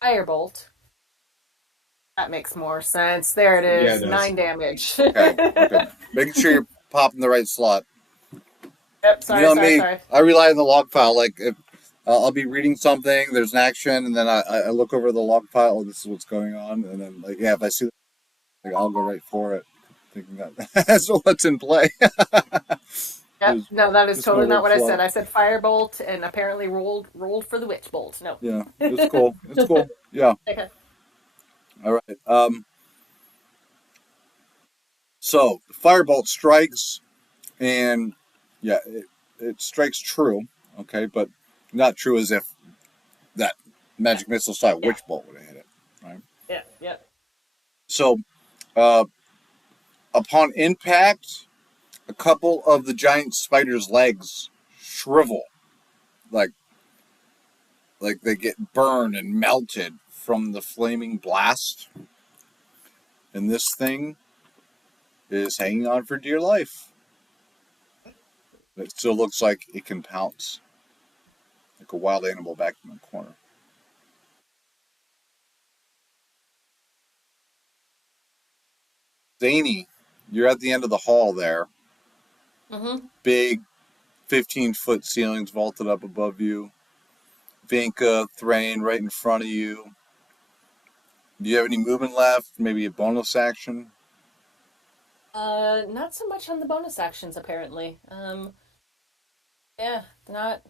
Firebolt. That makes more sense. There it Yeah, it is. does. 9 damage. Okay, okay. Making sure you're popping the right slot. Yep. You Sorry. know Sorry. me, Sorry. I rely on the log file. Like, if I'll be reading something, there's an action, and then I look over the log file. Oh, this is what's going on, and then like, yeah, if I see, like, I'll go right for it, thinking that that's what's in play. Yep. Just, No, that is just my totally not what I workflow. said. I said firebolt and apparently rolled for the witch bolt. No. Yeah, it's cool. It's cool. Yeah. Okay. All right. So the firebolt strikes, and yeah, it strikes true. Okay, but not true as if that Yeah. magic missile style Yeah. witch bolt would have hit it. Right. Yeah. Yeah. So, uh, upon impact, a couple of the giant spider's legs shrivel, like like they get burned and melted from the flaming blast, and this thing is hanging on for dear life. It still looks like it can pounce like a wild animal back in the corner. Zany, you're at the end of the hall there. Mm-hmm. Big 15-foot ceilings vaulted up above you. Vinka, Thrain right in front of you. Do you have any movement left? Maybe a bonus action? Not so much on the bonus actions apparently. Yeah, not.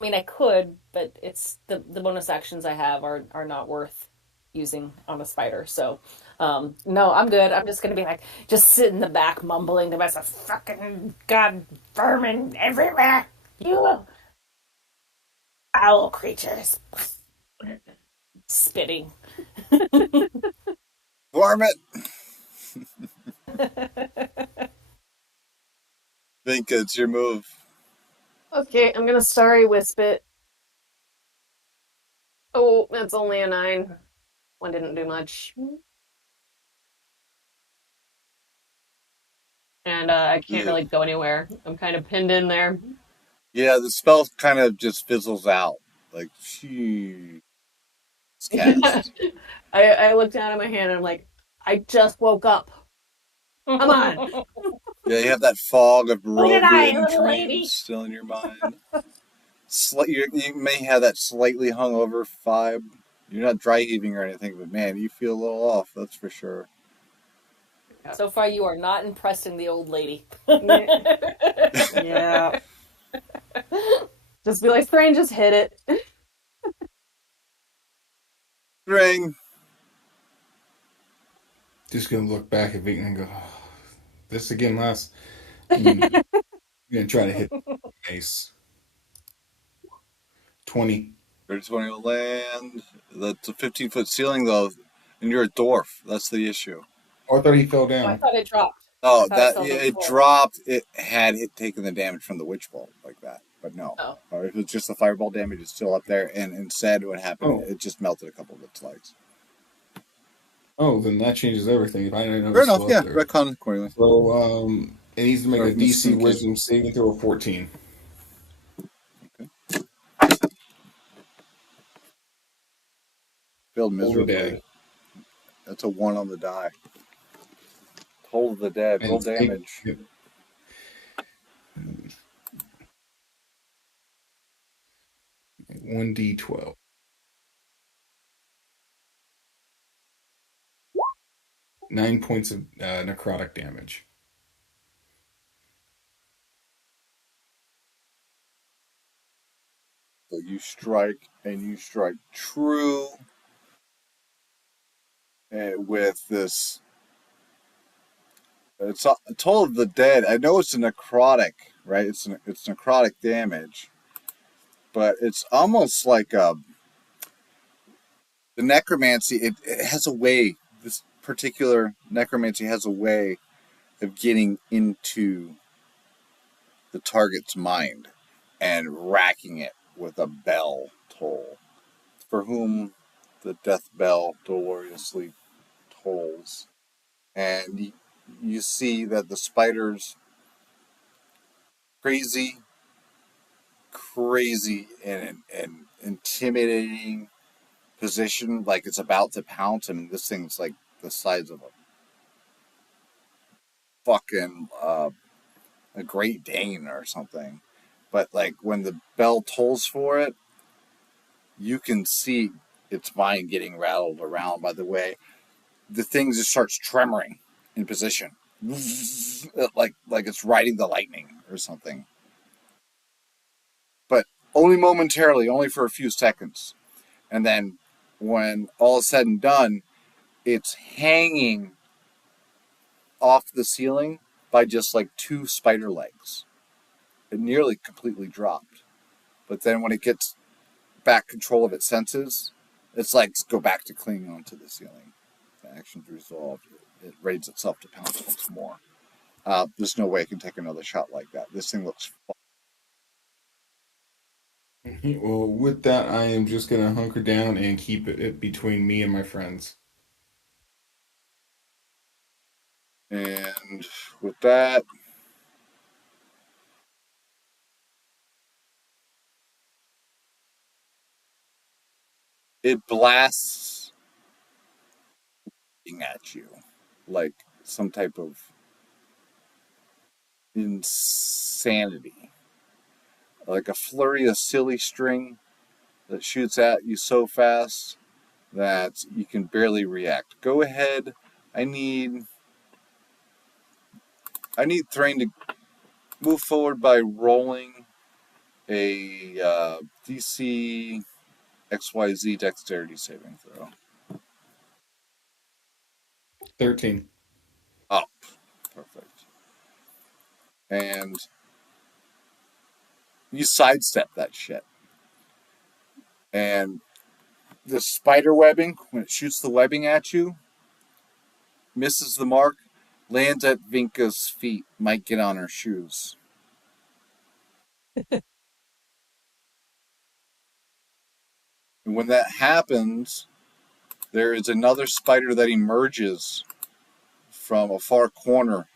I mean, I could, but it's the bonus actions I have are not worth using on a spider. So, no, I'm good. I'm just gonna be like, just sit in the back, mumbling to myself, "Fucking god, vermin everywhere! You foul creatures!" Spitting. Varmint! Vinka, it's your move. Okay, I'm gonna Starry Wisp it. Oh, that's only a 9. One didn't do much. And I can't Yeah, really go anywhere. I'm kind of pinned in there. yeah, the spell kind of just fizzles out. Like, she's cast. I look down at my hand and I'm like, I just woke up. Come on. Yeah, you have that fog of So did I, Barovian little dreams lady. still in your mind. You may have that slightly hungover vibe. You're not dry heaving or anything, but man, you feel a little off, that's for sure. So far, you are not impressing the old lady. Yeah. Yeah. Just be like, Thrain, just hit it. Ring. Just gonna look back at Vic and go, oh, this again last. I'm gonna try to hit ace. 20. 30-20 will land. That's a 15-foot ceiling, though, and you're a dwarf. That's the issue. Oh, I thought he fell Oh, I down. thought it dropped. I Oh, thought it that fell to yeah, the it floor. dropped. It had it taken the damage from the witch bolt like that, but no. Oh, Or if it's just the fireball damage, it's still up there. And instead, what happened? Oh, It just melted a couple of its legs. oh, then that changes everything. If I didn't know it Fair was enough. still up Yeah, there. retcon accordingly. So, it needs to make Sorry a for DC miscommunication. Wisdom saving throw of 14. Okay. Failed Toll the miserably. dead. That's a 1 on the die. Toll of the dead. Roll And take damage. 1d12. 9 points of necrotic damage. You strike, and you strike true with this. It's a Toll of the Dead. I know it's a necrotic, right? It's necrotic damage, but it's almost like the necromancy. It has a way. This particular necromancy has a way of getting into the target's mind and racking it with a bell toll, for whom the death bell dolorously tolls. And you see that the spider's crazy, crazy, and intimidating position, like it's about to pounce. I mean, this thing's like the size of a fucking a Great Dane or something. But like when the bell tolls for it, you can see its mind getting rattled around by the way the thing just starts tremoring in position, like it's riding the lightning or something. But only momentarily, only for a few seconds, and then when all is said and done, it's hanging off the ceiling by just like two spider legs. It nearly completely dropped, but then when it gets back control of its senses, its legs go back to clinging onto the ceiling. The action's resolved. It raises itself to pounce once more. There's no way I can take another shot like that. This thing looks Well, with that, I am just gonna hunker down and keep it between me and my friends. and with that, it blasts at you like some type of insanity, like a flurry of silly string that shoots at you so fast that you can barely react. Go ahead. I need Thrain to move forward by rolling a DC XYZ dexterity saving throw. 13. Oh, perfect. And you sidestep that shit. And the spider webbing, when it shoots the webbing at you, misses the mark, lands at Vinka's feet, might get on her shoes. And when that happens, there is another spider that emerges from a far corner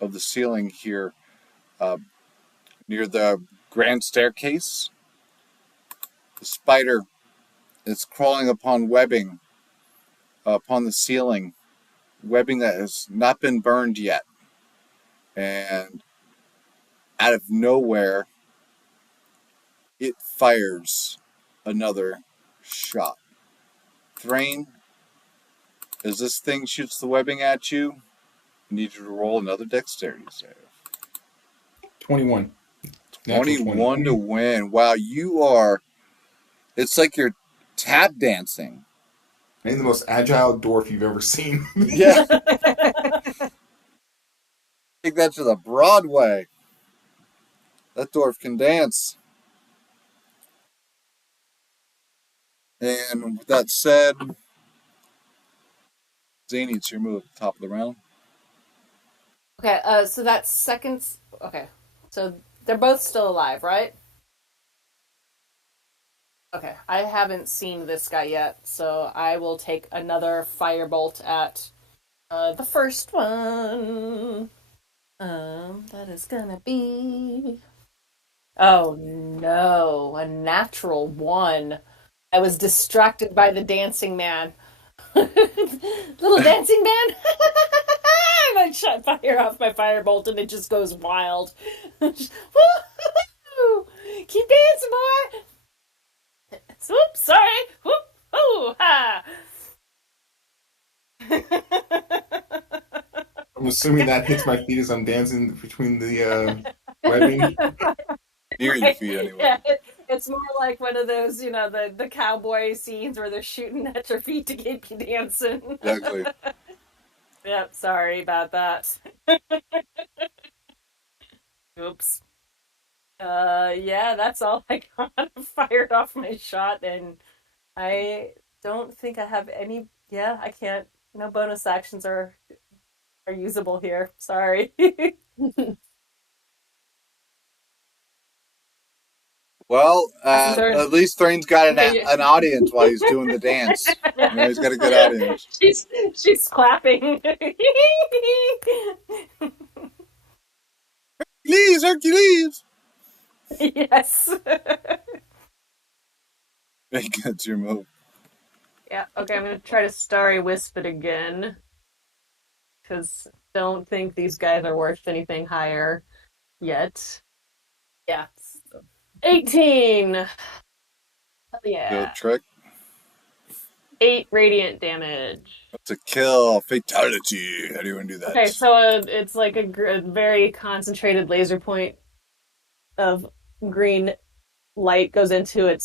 of the ceiling here, uh, near the grand staircase. The spider is crawling upon webbing upon the ceiling, webbing that has not been burned yet. And out of nowhere, it fires another shot. Thrain, as this thing shoots the webbing at you, I need you to roll another dexterity save. 21. Natural 21 to win. Wow, you are. It's like you're tap dancing. I'm the most agile dwarf you've ever seen. Yeah. Take that to the Broadway. That dwarf can dance. And with that said, Zany, it's your move at the top of the round. Okay, so that's seconds. Okay, so they're both still alive, right? Okay, I haven't seen this guy yet, so I will take another firebolt at the first one. That is gonna be. Oh no, a natural one. I was distracted by the dancing man. Little dancing man. And I shut fire off my firebolt and it just goes wild. Keep dancing, boy. Whoops, sorry. Whoop, oh, ha. I'm assuming that hits my feet as I'm dancing between the webbing. Near your feet, anyway. Yeah, It's more like one of those, the cowboy scenes where they're shooting at your feet to keep you dancing. Exactly. Yep, sorry about that. Oops. Yeah, that's all I got. I fired off my shot, and I don't think I have any. Yeah, I can't. No bonus actions are usable here. Sorry. Well, Lessons are. at least Thrain's got Okay. an audience while he's doing the dance. He's got a good audience. She's clapping. Hercules, Hercules! Yes. That's your move. Yeah, okay, I'm gonna try to Starry Wisp it again. Because don't think these guys are worth anything higher yet. Yeah. 18! Hell Go yeah. trick. 8 radiant damage. To kill. Fatality. How do you want to do Okay, that? so it's like a very concentrated laser point of green light goes into it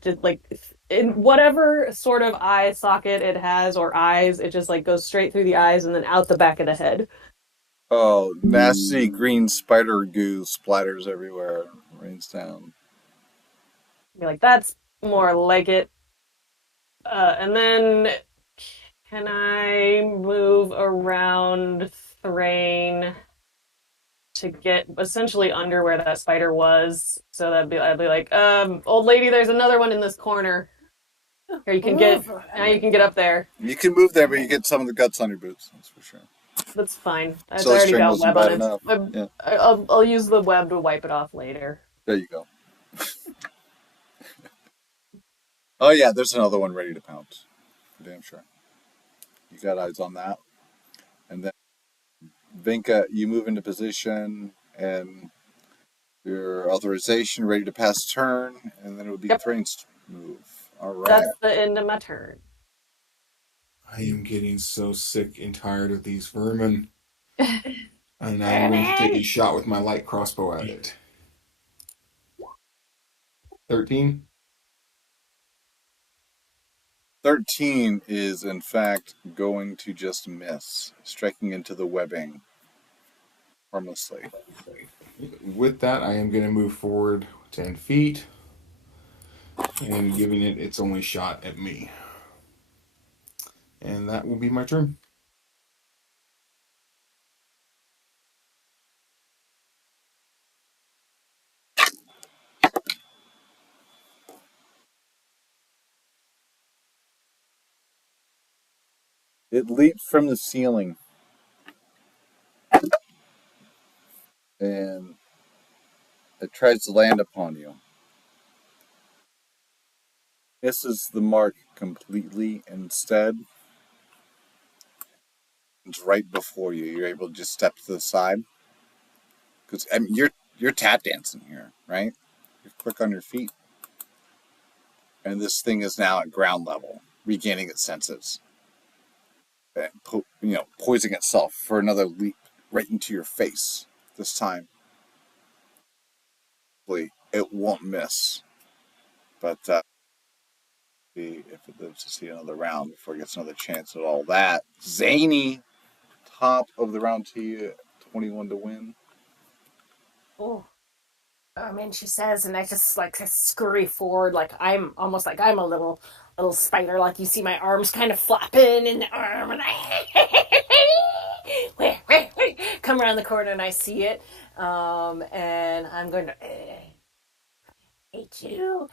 just like in whatever sort of eye socket it has or eyes, it just like goes straight through the eyes and then out the back of the head. Oh, nasty green spider goo splatters everywhere. Rains down. You're like, that's more like it. And then can I move around Thrain to get essentially under where that spider was? So I'd be like, old lady, there's another one in this corner. Here you can get now you can get up there. You can move there, but you get some of the guts on your boots. That's for sure. That's fine. It's Silly already string got wasn't web on bad it. enough. Yeah, I'll use the web to wipe it off later. there you go. Oh yeah, there's another one ready to pounce. Damn sure. You got eyes on that. And then Vinka, you move into position and your authorization ready to pass turn, and then it would be Yep, Thrain's move. All right. that's the end of my turn. I am getting so sick and tired of these vermin. And I'm going to take a Vermin! shot with my light crossbow at it. 13? 13 is, in fact, going to just miss, striking into the webbing harmlessly. With that, I am going to move forward 10 feet and giving it its only shot at me. And that will be my turn. It leaps from the ceiling and it tries to land upon you. Misses the mark completely. Instead, it's right before you. You're able to just step to the side because I mean, you're tap dancing here, right? You're quick on your feet, and this thing is now at ground level, regaining its senses, and poising itself for another leap right into your face. This time, it won't miss, but see if it lives to see another round before it gets another chance at all that. Zany, top of the round to you, 21 to win. Oh. She says, and I just like scurry forward, like I'm almost like I'm a little spider. Like you see my arms kind of flopping in the arm, and I come around the corner and I see it, and I'm going to hate you,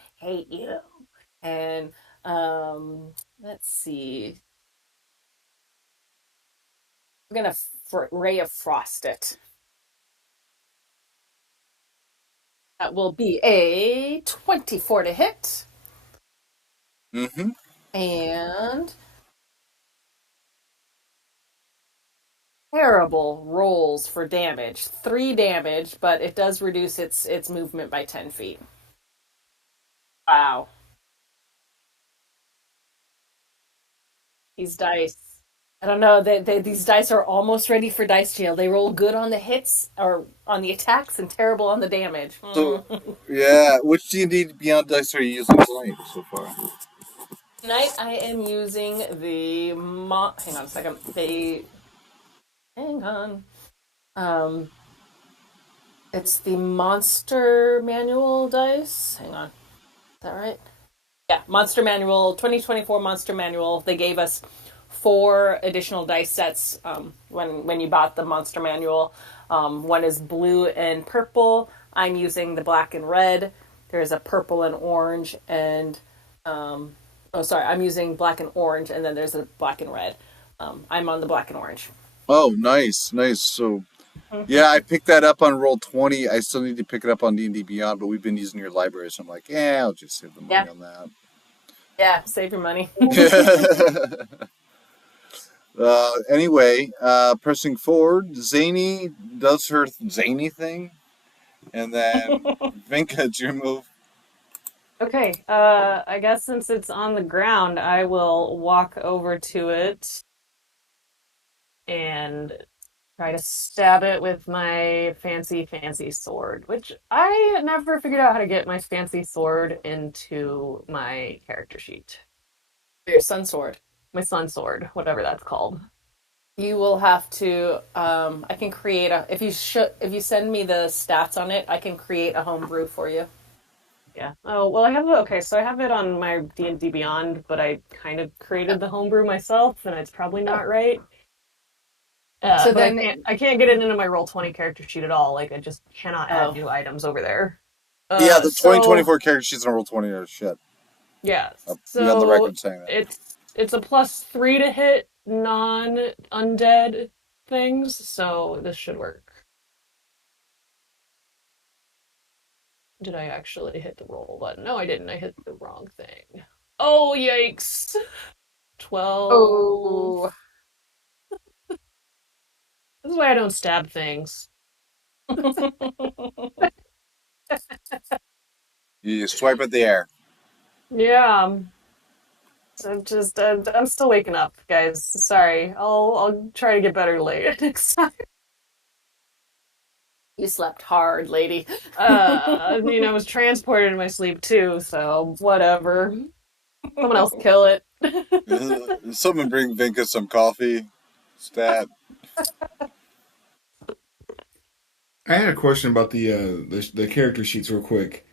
and let's see, I'm gonna ray of frost it. That will be a 24 to hit. Mm-hmm. And terrible rolls for damage. 3 damage, but it does reduce its movement by 10 feet. Wow. These dice. I don't know. These dice are almost ready for dice jail. They roll good on the hits or on the attacks and terrible on the damage. So, yeah, which D&D Beyond dice are you using tonight so far? Tonight I am using hang on a second. Hang on. Um, it's the Monster Manual dice. Hang on. Is that right? Yeah, Monster Manual, 2024 Monster Manual. They gave us 4 additional dice sets when you bought the Monster Manual. One is blue and purple. I'm using the black and red. There's a purple and orange, and I'm using black and orange, and then there's a black and red. I'm on the black and orange. Oh, nice, nice. So, yeah, I picked that up on Roll20. I still need to pick it up on D&D Beyond, but we've been using your library, so I'm like, yeah, I'll just save the money Yeah, on that. yeah. Save your money. Anyway, pressing forward, Zany does her zany thing, and then Vinka, it's your move. Okay, I guess since it's on the ground, I will walk over to it and try to stab it with my fancy sword, which I never figured out how to get my fancy sword into my character sheet. Your sun sword. My sun sword, whatever that's called. You will have to. I can create a. If you send me the stats on it, I can create a homebrew for you. Yeah. Oh, well, so I have it on my D&D Beyond, but I kind of created the homebrew myself, and it's probably not right. So But then, I can't get it into my Roll20 character sheet at all. Like I just cannot add oh, new items over there. Yeah, the So 2024 character sheets on Roll20 are shit. yeah, I'll be on the so record saying that. it's a +3 to hit non-undead things, so this should work. Did I actually hit the roll button? No, I didn't. I hit the wrong thing. Oh, yikes. 12. oh, This is why I don't stab things. You swipe at the air. Yeah. I'm still waking up, guys. Sorry. I'll try to get better later next time. you slept hard, lady. I was transported in my sleep too, so whatever. Someone else kill it. Someone bring Vinka some coffee. Stat. I had a question about the character sheets real quick.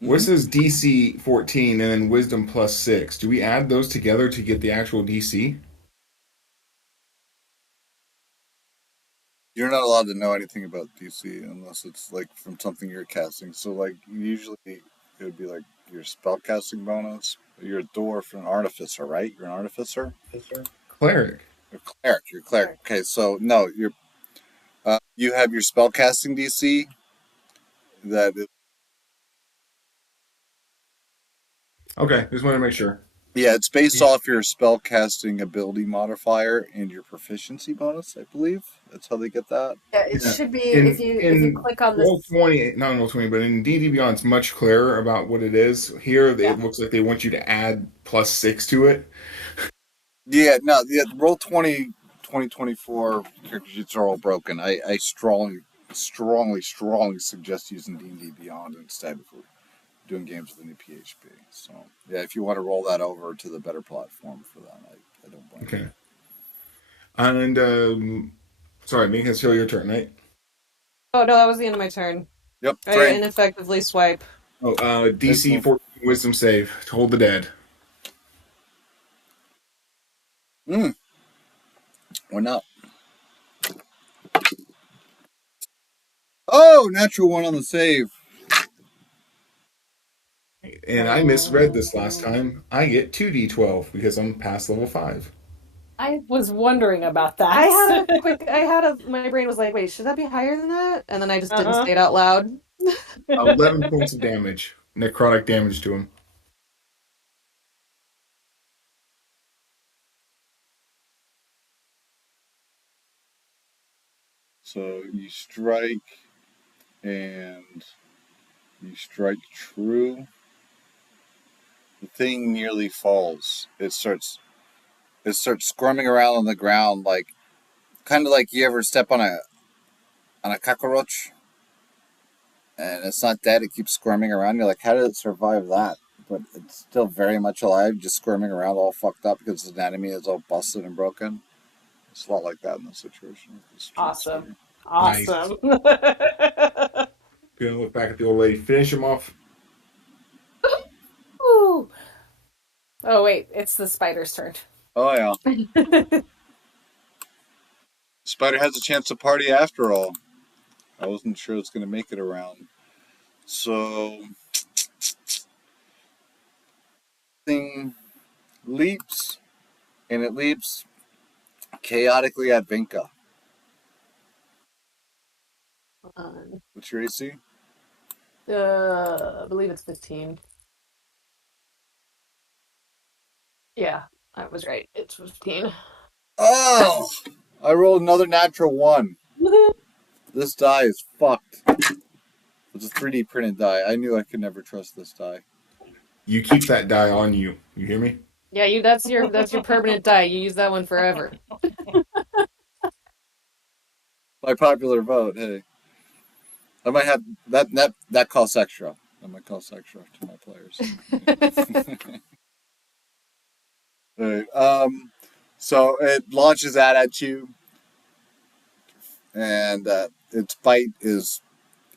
What Mm-hmm. says DC 14 and then Wisdom +6? Do we add those together to get the actual DC? You're not allowed to know anything about DC unless it's like from something you're casting. So like usually it would be like your spellcasting bonus. You're a dwarf and an artificer, right? You're an artificer. Cleric. You're a cleric. You're a cleric. Okay, so no, you have your spellcasting DC. That is, Okay, just want to make sure. yeah, it's based off your spellcasting ability modifier and your proficiency bonus. I believe that's how they get that. Yeah, it Yeah. should be if you In click on Roll this. 20, not in Roll 20, but in D&D Beyond, it's much clearer about what it is. Here, Yeah, it looks like they want you to add +6 to it. Yeah, no, yeah, Roll20 2024 character sheets are all broken. I strongly suggest using D&D Beyond instead if we're doing games with a new PHP. So, yeah, if you want to roll that over to the better platform for that, I don't blame Okay. you. And, sorry, Mika, it's still your turn, right? Oh no, that was the end of my turn. Yep, I train. ineffectively swipe. Oh, Nice DC move. 14 Wisdom save to hold the dead. Mm, why not? Oh, natural one on the save. And I misread this last time. I get 2d12 because I'm past level 5. I was wondering about I had that. a quick. My brain was like, wait, should that be higher than that? And then I just didn't Uh-huh. say it out loud. 11 points of damage. Necrotic damage to him. So you strike and you strike true. The thing nearly falls. It starts it starts squirming around on the ground, like kind of like you ever step on a cockroach, and it's not dead. It keeps squirming around. You're like, how did it survive that? But it's still very much alive, just squirming around, all fucked up because its anatomy is all busted and broken. It's a lot like that in this situation with this street Awesome. spider. Nice. Awesome. Gonna look back at the old lady. Finish him off. Ooh. Oh wait, it's the spider's turn. Oh yeah, spider has a chance to party after all. I wasn't sure it's going to make it around. So thing leaps, and it leaps chaotically at Vinka. What's your AC? I believe it's 15. Yeah, I was right. It's 15. Oh! I rolled another natural one. This die is fucked. It's a 3D printed die. I knew I could never trust this die. You keep that die on you. You hear me? Yeah, that's your permanent die. You use that one forever. By popular vote, hey. I might have that costs extra. That might cost extra to my players. All right. So it launches that at you, and its bite is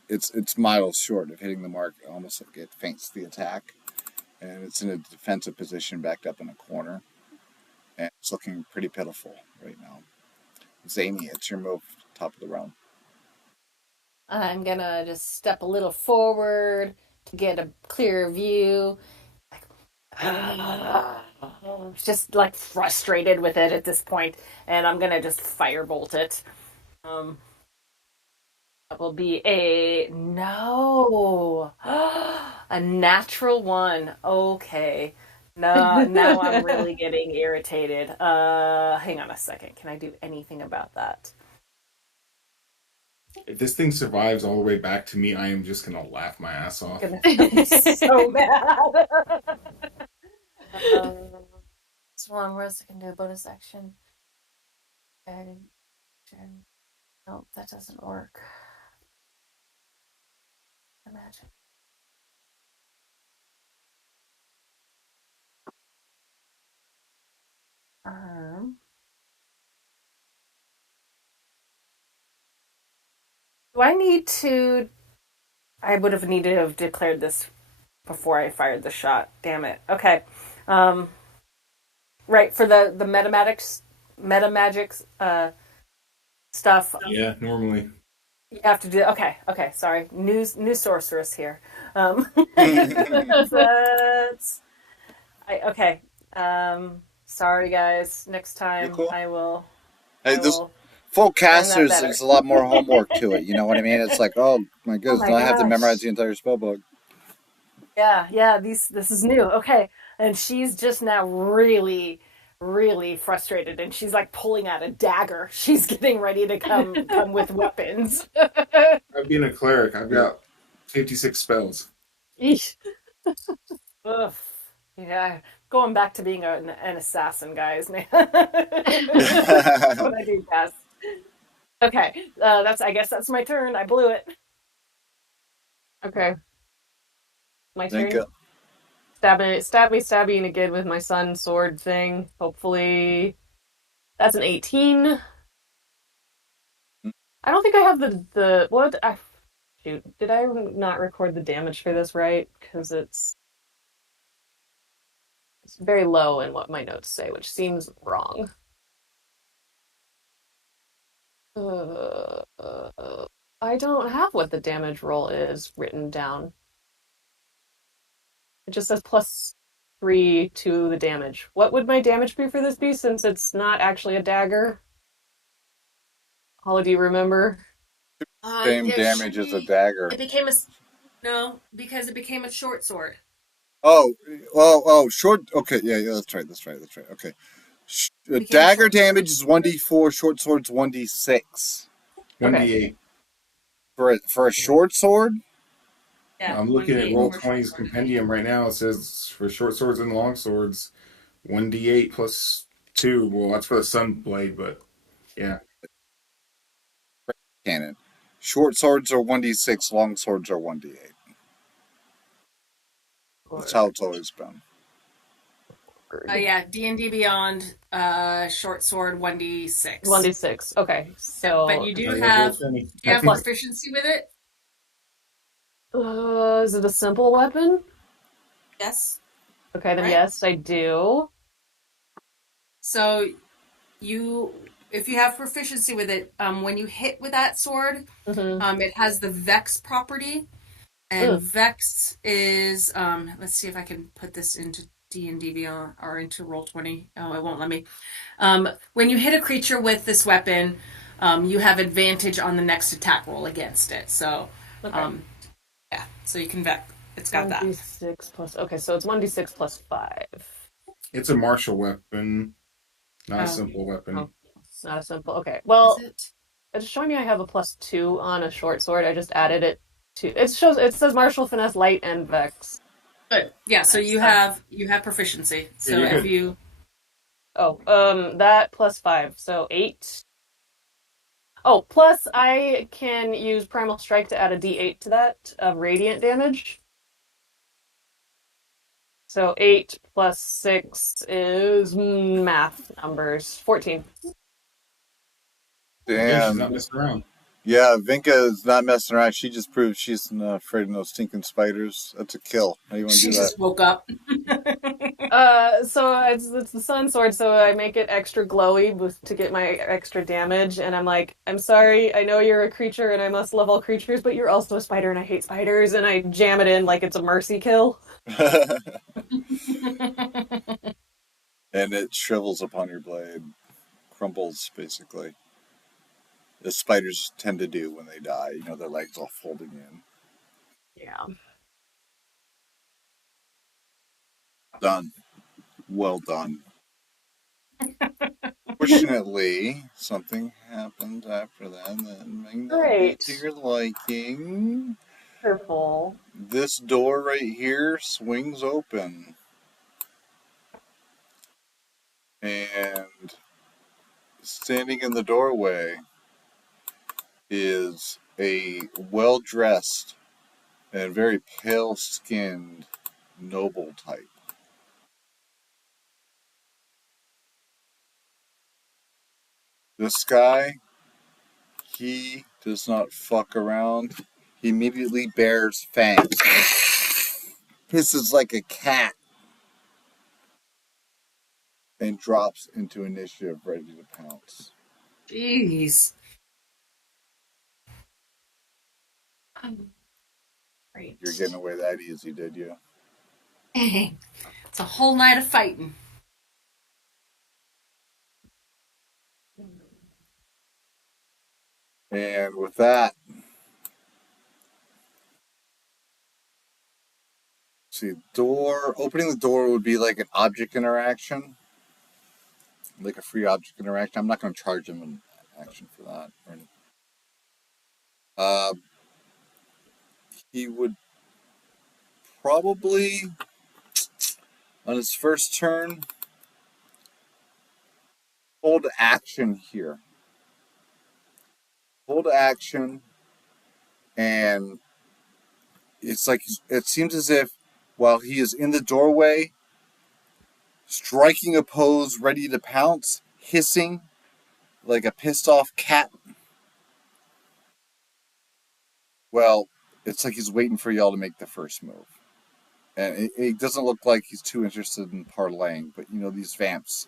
it's miles short of hitting the mark. Almost like it feints the attack, and it's in a defensive position, backed up in a corner, and it's looking pretty pitiful right now. Zany, it's your move, top of the round. I'm gonna just step a little forward to get a clearer view. Just like frustrated with it at this point, and I'm gonna just firebolt it. Um, that will be a no, a natural one. Okay, no, now I'm really getting irritated. Hang on a second. Can I do anything about that? If this thing survives all the way back to me, I am just gonna laugh my ass I'm off. gonna feel so bad. This one, where else I can do a bonus action? No, that doesn't work. Imagine. Um, do I need to? I would have needed to have declared this before I fired the shot. Damn it. Okay. Um, right for the metamagics stuff. Yeah, normally. You have to do. Okay. Okay. Sorry. New sorceress here. That's okay. Sorry guys. Next You're time cool. I will. Hey, I this will full learn cast, that better. there's a lot more homework to it. You know what I mean? It's like, oh my Oh goodness, my now I have to memorize gosh. the entire spellbook. Yeah, yeah, this is new. Okay. And she's just now really, really frustrated and she's like pulling out a dagger. She's getting ready to come with weapons. I've been a cleric. I've Yeah. got 56 spells. Eesh. Ugh. Yeah, going back to being an assassin, guys, man. That's what I do best. Okay, that's. I guess that's my turn. I blew it. Okay, my Think turn. Stabby again with my sun sword thing. Hopefully, that's an 18. I don't think I have the what. Shoot, did I not record the damage for this right? Because it's very low in what my notes say, which seems wrong. I don't have what the damage roll is written down. It just says +3 to the damage. What would my damage be for this beast since it's not actually a dagger? Holly, do you remember? same There should damage as a be. dagger. It became a no because it became a short sword. Oh, short. Okay, yeah, that's right. Okay. It became a Dagger short sword. damage is 1d4, short sword's 1d6. Okay. 1d8. For a short sword? Yeah, I'm one looking d at eight Oh, Roll for short 20's sword. compendium right now. It says for short swords and long swords, 1d8 plus 2. Well, that's for the Sun Blade, but yeah. Cannon. Short swords are 1d6, long swords are 1d8. That's how Or, it's always been. Yeah, D&D Beyond, short sword 1d6. 1d6. Okay, Yep, but so you Oh, do yeah, have Penny. do you have proficiency with it? is it a simple weapon? Yes, Okay, then right? yes, I do. So you if you have proficiency with it, when you hit with that sword, Mm-hmm. it has the Vex property. And Mm. Vex is let's see if I can put this into D&D Beyond or into Roll20. Oh, it won't let me. When you hit a creature with this weapon, you have advantage on the next attack roll against it. So, Okay. um, yeah, so you can Vex. It's got that. 1d6 plus. Okay, so it's 1d6 plus 5. It's a martial weapon, not a Oh, simple Oh, weapon. it's not a simple. Okay, is well, it? it's showing me I have a +2 on a short sword. I just added it to. It says martial finesse, light, and vex. Good. Yeah, And so I just have. you have proficiency. Yeah, So you're if good. you Oh, that +5, so 8. Oh, plus I can use Primal Strike to add a D8 to that of radiant damage. So 8 plus 6 is math numbers 14. Again, she's Damn. not messing around. Yeah, Vinka is not messing around. She just proved she's not afraid of no stinking spiders. That's a kill. How do you want to she do that? just woke up. So it's the sun sword, so I make it extra glowy to get my extra damage, and I'm like, I'm sorry, I know you're a creature and I must love all creatures, but you're also a spider and I hate spiders, and I jam it in like it's a mercy kill. And it shrivels upon your blade, crumbles basically. As spiders tend to do when they die. You know, their legs all folding in. Yeah. Done. Well done. Fortunately, something happened after that that may not be to Great. your liking. Wonderful. This door right here swings open, and standing in the doorway is a well dressed and very pale skinned noble type. This guy, he does not fuck around. He immediately bears fangs. Hisses like a cat and drops into initiative ready to pounce. Jeez. You're Great. getting away that easy, did you? Dang. It's a whole night of fighting. And with that, see, opening the door would be like an object interaction, like a free object interaction. I'm not going to charge him an action for that. Uh, he would probably, on his first turn, hold action here. Hold action, and it's like it seems as if while he is in the doorway, striking a pose, ready to pounce, hissing like a pissed off cat. Well, it's like he's waiting for y'all to make the first move. And it doesn't look like he's too interested in parlaying, but you know these vamps,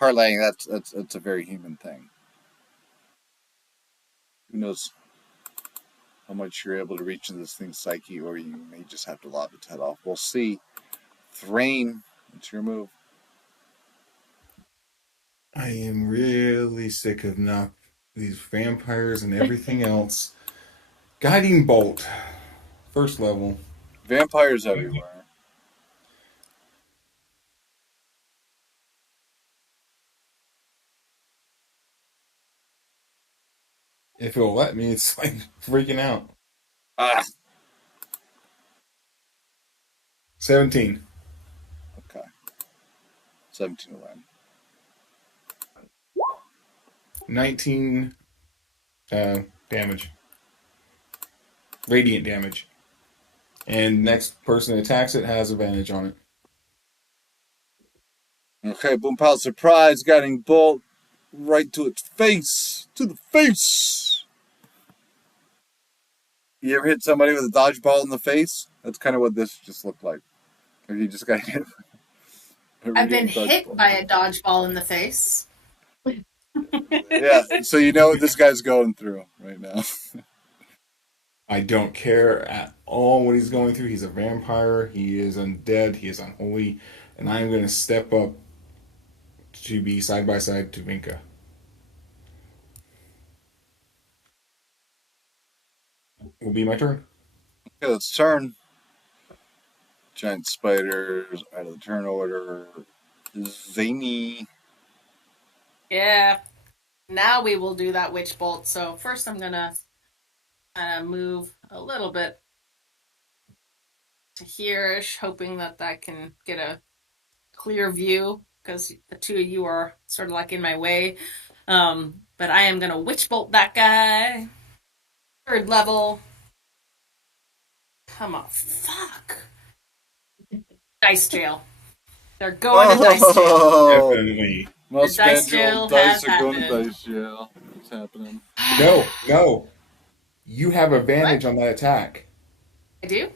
parlaying that's a very human thing. Who knows how much you're able to reach into this thing's psyche, or you may just have to lob its head off. We'll see. Thrain, it's your move. I am really sick of not these vampires and everything else. Guiding bolt, first level. Vampires everywhere. If it'll let me, it's like freaking out. Ah, 17. okay. 17 to win. 19 damage. Radiant damage. And next person that attacks it has advantage on it. Okay, Boom Pow surprise, guiding bolt right to its face. To the face. You ever hit somebody with a dodgeball in the face? That's kind of what this just looked like. Or you just got hit. I've been hit by a dodgeball in the face. Yeah, so you know what this guy's going through right now. I don't care at all what he's going through. He's a vampire. He is undead. He is unholy. And I am going to step up to be side by side to Vinka. Will be my turn. Okay, let's turn. Giant spiders out of the turn order. Zany. Yeah. Now we will do that witch bolt. So first I'm gonna move a little bit to here-ish, hoping that I can get a clear view because the two of you are sort of like in my way. But I am gonna witch bolt that guy. Third level. Come on, fuck. Dice jail. They're going to dice jail. Oh, Definitely. must The dice spend your jail old dice has are going to happened. dice jail. What's happening? No. You have advantage on that attack. I do?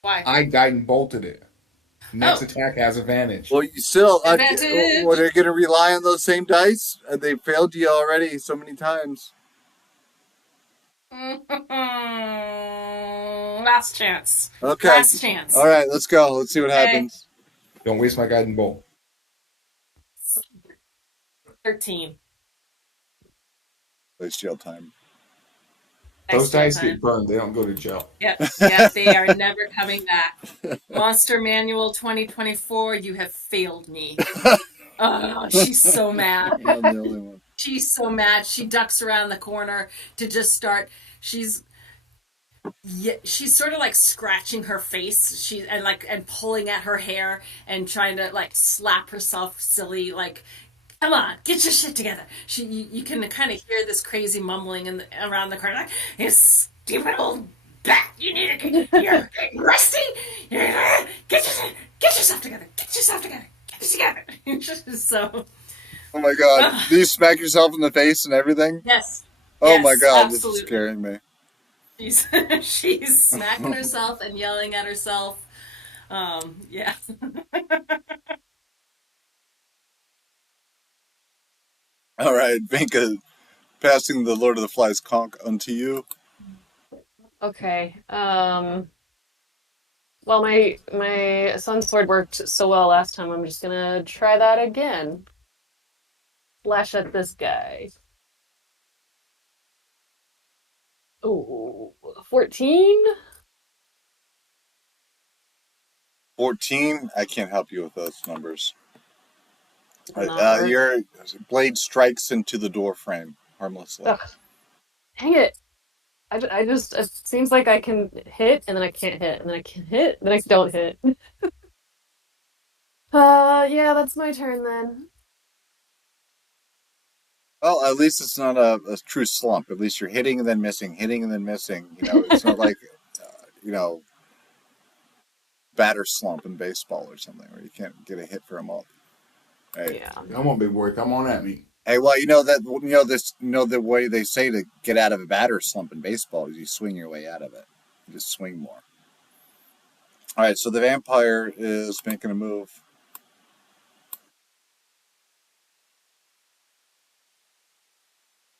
Why? I died and bolted it. Next Oh. attack has advantage. Well, you still. Advantage. What, are you going to rely on those same dice? They failed you already so many times. Last chance. Okay. Last chance. All right, let's go. Let's see what Okay. happens. Don't waste my guiding bolt. 13. Dice jail time. Those dice time. get burned. They don't go to jail. Yep, they are never coming back. Monster Manual 2024, you have failed me. Oh, she's so mad. I'm the only one. She's so mad. She ducks around the corner to just start. She's sort of like scratching her face. And pulling at her hair and trying to like slap herself silly. Like, come on, get your shit together. You can kind of hear this crazy mumbling around the corner. Like, you stupid old bat. You're getting rusty. Get yourself together. Get yourself together. Get it together. So. Oh my god. Do you smack yourself in the face and everything? Yes. Oh yes, my god, absolutely. This is scaring me. She's smacking herself and yelling at herself. Yeah. All right, Vinka, passing the Lord of the Flies conch unto you. Okay. Well, my sun's sword worked so well last time. I'm just gonna try that again. Slash at this guy. Ooh, 14? 14. I can't help you with those numbers. Not Your blade strikes into the door frame harmlessly. Ugh. Dang it. I just, it seems like I can hit, and then I can't hit, and then I can hit, then I don't hit. Yeah, that's my turn then. Well, at least it's not a true slump. At least you're hitting and then missing, hitting and then missing. It's not like, batter slump in baseball or something where you can't get a hit for a month. Right? Yeah. Come on, big boy. Come on at me. Hey, well, the way they say to get out of a batter slump in baseball is you swing your way out of it. You just swing more. All right, so the vampire is making a move.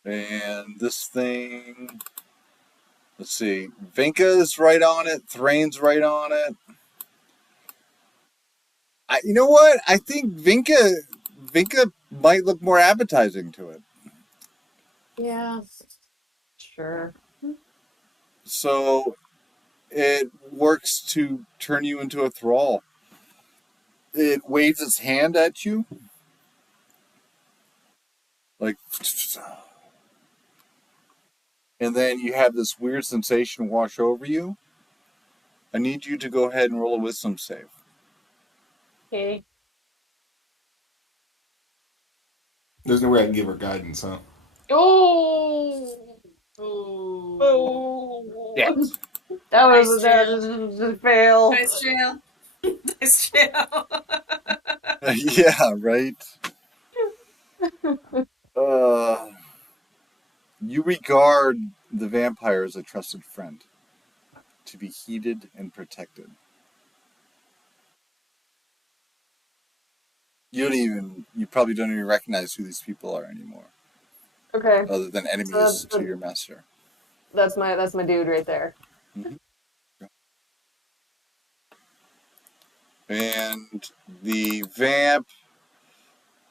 And this thing, let's see, Vinka's right on it, Thrain's right on it. You know what? I think Vinka might look more appetizing to it. Yeah. Sure. So it works to turn you into a thrall. It waves its hand at you. Like, and then you have this weird sensation wash over you. I need you to go ahead and roll a wisdom save. Okay. There's no way I can give her guidance, huh? Oh, Yeah. oh, Dice that jail. was a fail. Dice jail. Dice jail. Yeah, right. Uh, you regard the vampire as a trusted friend, to be heeded and protected. You probably don't even recognize who these people are anymore, Okay, other than so enemies to your master. that's my dude right there. Mm-hmm. And the vamp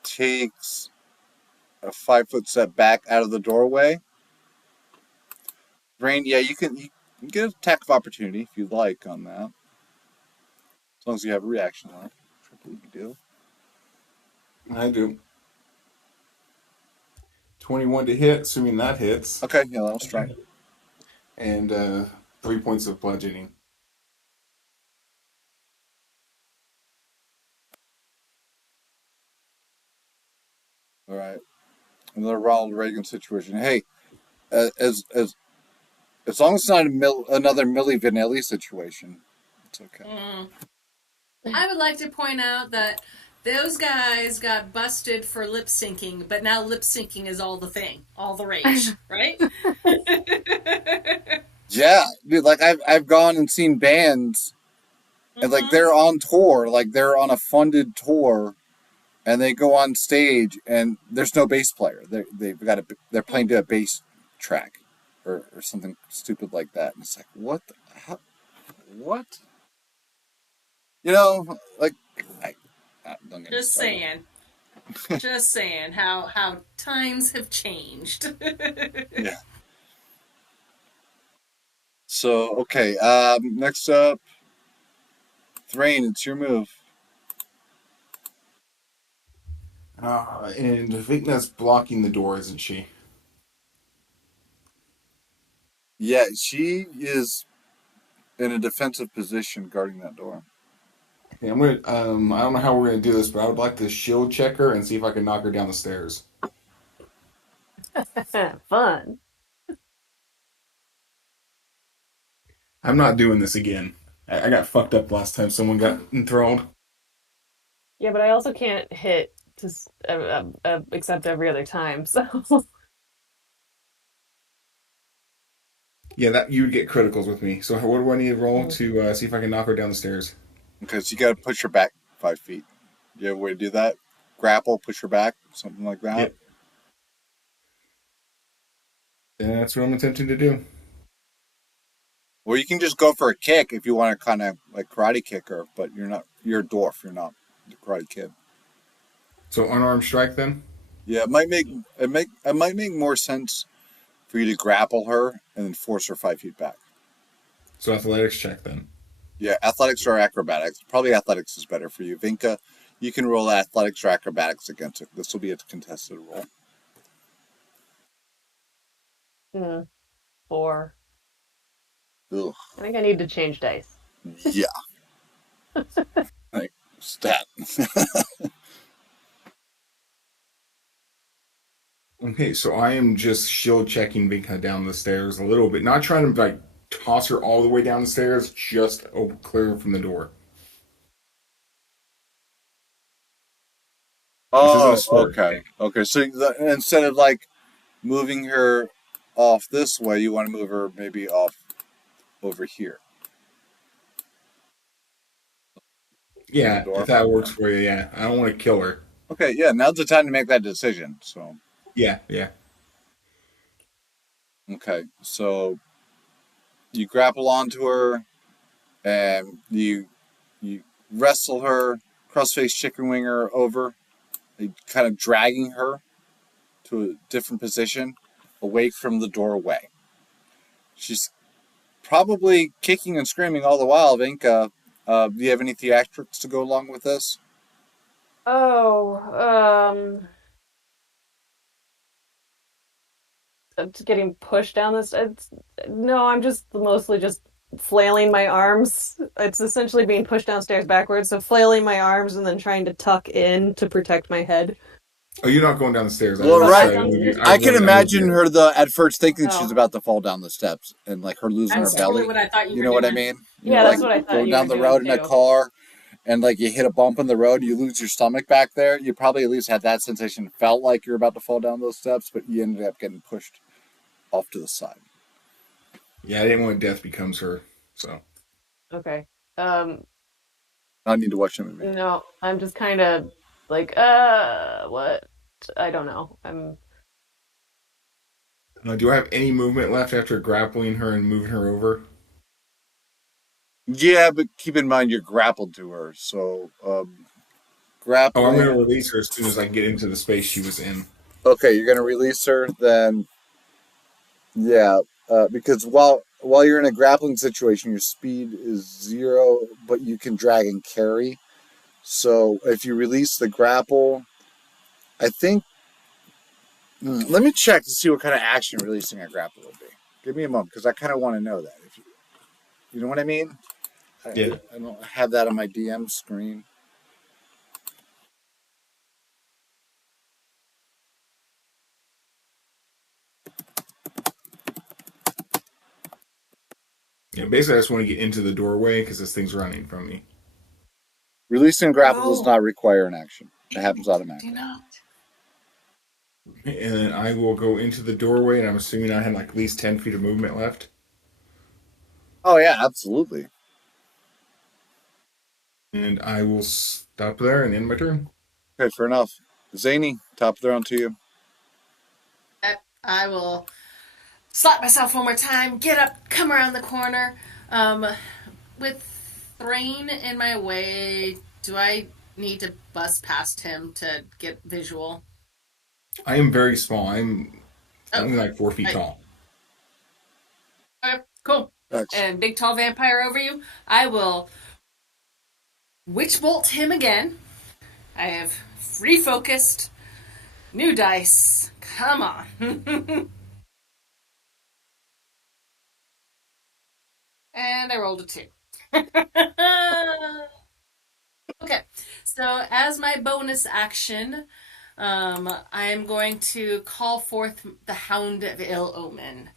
takes a 5 foot step back out of the doorway. Rain, yeah, you can get an attack of opportunity if you'd like on that, as long as you have a reaction on it, which I believe you do. I do. 21 to hit, assuming that hits, Okay, yeah, that'll strike. and 3 points of bludgeoning. All right, another Ronald Reagan situation. Hey, as long as it's not another Milli Vanilli situation, it's okay. Mm. I would like to point out that those guys got busted for lip syncing, but now lip syncing is all the thing, all the rage, right? Yeah, dude, like I've gone and seen bands and like Mm-hmm. they're on tour, like they're on a funded tour, and they go on stage and there's no bass player. They're playing to a bass track, or something stupid like that, and it's like what? Like I don't get me Just started. saying. Just saying how times have changed. Yeah. So okay, next up, Thrain, it's your move. And Vigna's blocking the door, isn't she? Yeah, she is in a defensive position guarding that door. Yeah, I'm gonna. I don't know how we're gonna do this, but I would like to shield check her and see if I can knock her down the stairs. Fun. I'm not doing this again. I got fucked up last time someone got enthralled. Yeah, but I also can't hit except every other time. So Yeah, that you would get criticals with me. So what do I need to roll Mm. to see if I can knock her down the stairs? Because you got to push her back 5 feet. You have a way to do that? Grapple, push her back, something like that. Yep. That's what I'm attempting to do. Or you can just go for a kick if you want to kind of like karate kick her, but you're a dwarf, you're not the karate kid. So unarmed strike then. Yeah, it might make more sense for you to grapple her and then force her 5 feet back. So athletics check then. Yeah, athletics or acrobatics. Probably athletics is better for you. Vinka, you can roll athletics or acrobatics against it. This will be a contested roll. mm, 4. Ugh. I think I need to change dice. Yeah. Like, stat. Okay, so I am just shield checking Vinka down the stairs a little bit, not trying to like toss her all the way down the stairs, just clear her from the door. This isn't a Oh, sword okay. kick. Okay, so instead of like moving her off this way, you want to move her maybe off over here from the Yeah, if door. that works Yeah. for you, yeah. I don't want to kill her. Okay, yeah, now's the time to make that decision. So, Yeah, yeah. okay, so you grapple onto her and you wrestle her, crossface chicken wing her over, kind of dragging her to a different position away from the doorway. She's probably kicking and screaming all the while. Vinka, do you have any theatrics to go along with this? Oh, it's getting pushed down this. No, I'm just mostly just flailing my arms. It's essentially being pushed downstairs backwards, so flailing my arms and then trying to tuck in to protect my head. Oh, you're not going down the stairs. Well, right. I can went imagine there. her at first thinking she's about to fall down the steps and like her losing That's her belly. totally what I thought you You were know what I doing. mean? You Yeah, know, that's like what I thought going you down were the doing road in a too. car and like you hit a bump in the road, you lose your stomach back there. You probably at least had that sensation, felt like you're about to fall down those steps, but you ended up getting pushed off to the side. Yeah, I didn't want death becomes her. So Okay. Um, I need to watch the movie. no, I'm just kind of like, what? I don't know. do I have any movement left after grappling her and moving her over? Yeah, but keep in mind you're grappled to her, so Oh, I'm going to grappling. release her as soon as I get into the space she was in. Okay, you're gonna release her, then yeah, because while you're in a grappling situation, your speed is 0, but you can drag and carry. So if you release the grapple, I think. Let me check to see what kind of action releasing a grapple will be. Give me a moment, because I kind of want to know that. If you know what I mean? Yeah. I don't have that on my DM screen. Yeah, basically, I just want to get into the doorway because this thing's running from me. Releasing grapple does Oh, not require an action. It happens do automatically. not. And then I will go into the doorway, and I'm assuming I had like at least 10 feet of movement left. Oh yeah, absolutely. And I will stop there and end my turn. Okay, fair enough. Zany, top of the round to you. I will slap myself one more time, get up, come around the corner. With Thrain in my way, do I need to bust past him to get visual? I am very small. I'm Oh, only like 4 feet I, tall. okay, cool. Excellent. And big tall vampire over you. I will witch bolt him again. I have refocused. New dice. Come on. And I rolled a 2. Okay, so as my bonus action, I am going to call forth the Hound of Ill Omen,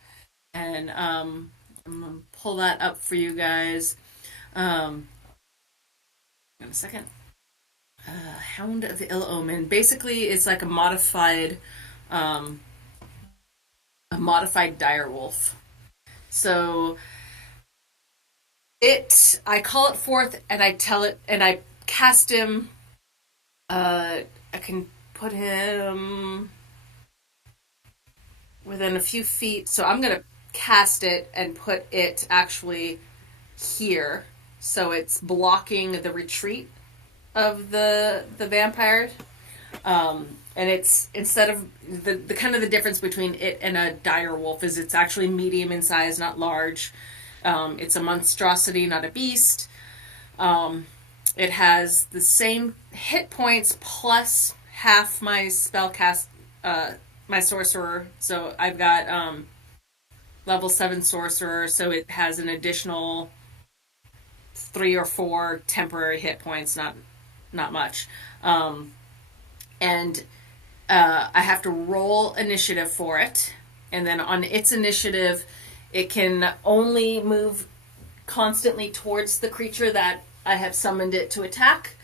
and I'm gonna pull that up for you guys. Um, in a second. Hound of Ill Omen. Basically, it's like um, a modified direwolf. So I call it forth, and I tell it, and I cast him. I can put him within a few feet. So I'm going to cast it and put it actually here. So it's blocking the retreat of the vampire. And it's instead of the kind of the difference between it and a dire wolf is it's actually medium in size, not large. It's a monstrosity, not a beast. It has the same hit points plus half my spellcast, my sorcerer. So I've got level 7 sorcerer, so it has an additional 3 or 4 temporary hit points, not much. And I have to roll initiative for it, and then on its initiative, it can only move constantly towards the creature that I have summoned it to attack.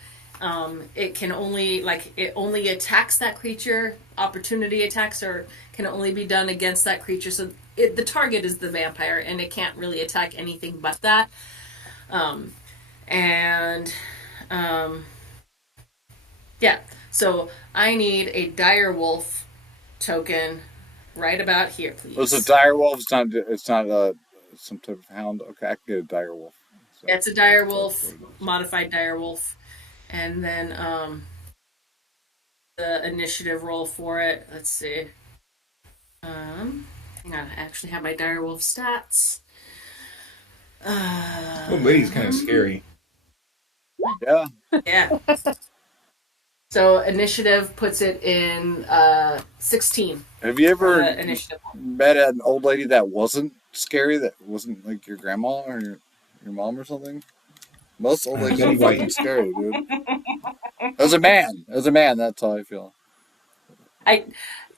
It can only it only attacks that creature. Opportunity attacks can only be done against that creature. So the target is the vampire, and it can't really attack anything but that. And yeah, so I need a dire wolf token right about here, please. Oh, so dire wolf. It's not some type of hound. Okay, I can get a dire wolf. So, It's a dire wolf, modified dire wolf, and then the initiative roll for it. Let's see. Hang on, I actually have my dire wolf stats. Old lady's kind of scary. Yeah. Yeah. So initiative puts it in 16. Have you ever Initiative. met an old lady that wasn't scary? That wasn't like your grandma or your mom or something? Most old ladies are fucking scary, dude. As a man, that's how I feel. I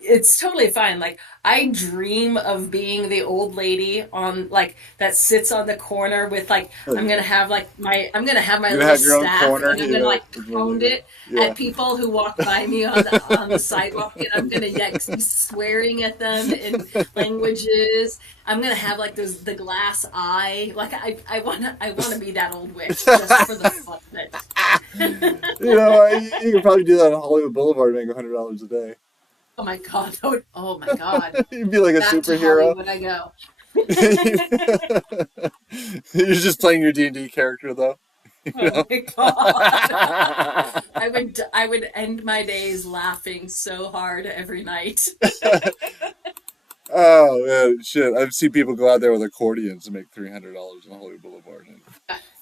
it's totally fine. Like I dream of being the old lady on like that sits on the corner with like Oh I'm gonna yeah. have like I'm gonna have my You're gonna little have your own staff corner. and I'm gonna Yeah. like pound it Yeah. at people who walk by me on the sidewalk and I'm gonna be swearing at them in languages. I'm gonna have like those the glass eye. Like I wanna be that old witch just for the fun of it. You could probably do that on Hollywood Boulevard and make $100 a day. Oh my god! Oh my god! You'd be like a Back to superhero. Hollywood I go. You're just playing your D&D character though. You Oh know? my god. I would end my days laughing so hard every night. Oh man, shit! I've seen people go out there with accordions and make $300 on Hollywood Boulevard in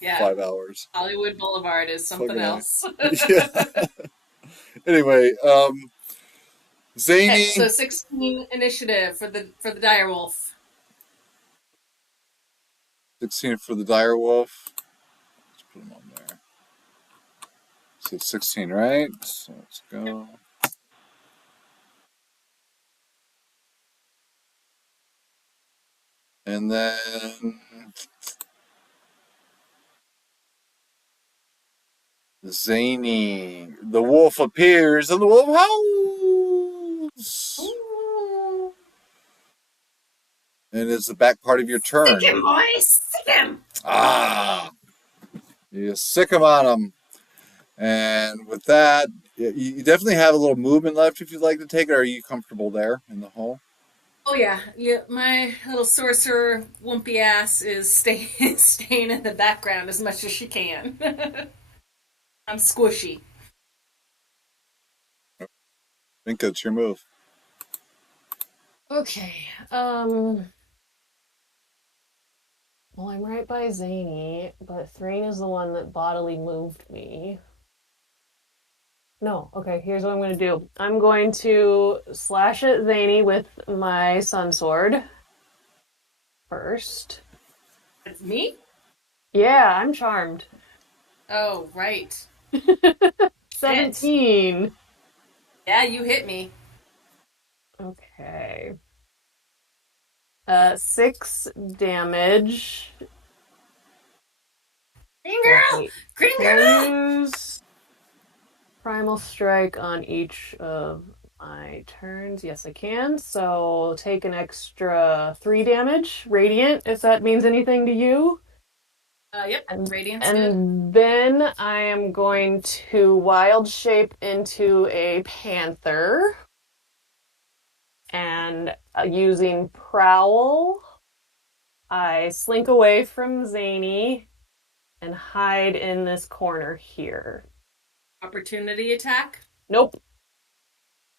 Yeah. 5 hours. Hollywood Boulevard is something Fucking A. else. Yeah. Anyway, Okay, Zany so 16 initiative for the direwolf. 16 for the direwolf. Let's put him on there. So it's 16, right? So let's go. And then Zany. The wolf appears and the wolf howls. Ooh. And it's the back part of your turn. Sick him, boys! Sick him! Ah! You sick him on him. And with that, you definitely have a little movement left if you'd like to take it. Or are you comfortable there in the hole? Oh yeah, yeah. My little sorcerer wumpy ass is staying in the background as much as she can. I'm squishy. I think that's your move. Okay. Well, I'm right by Zany, but Thrain is the one that bodily moved me. No, okay, here's what I'm going to do. I'm going to slash at Zany with my sun sword first. It's me? Yeah, I'm charmed. Oh, right. 17. Yeah, you hit me. Okay. 6 damage. Green girl! Wait, Green can I girl! use Primal Strike on each of my turns? Yes, I can. So take an extra 3 damage, radiant, if that means anything to you. Yep, And, radiant's good. and then I am going to wild shape into a panther. And using Prowl, I slink away from Zany and hide in this corner here. Opportunity attack? Nope.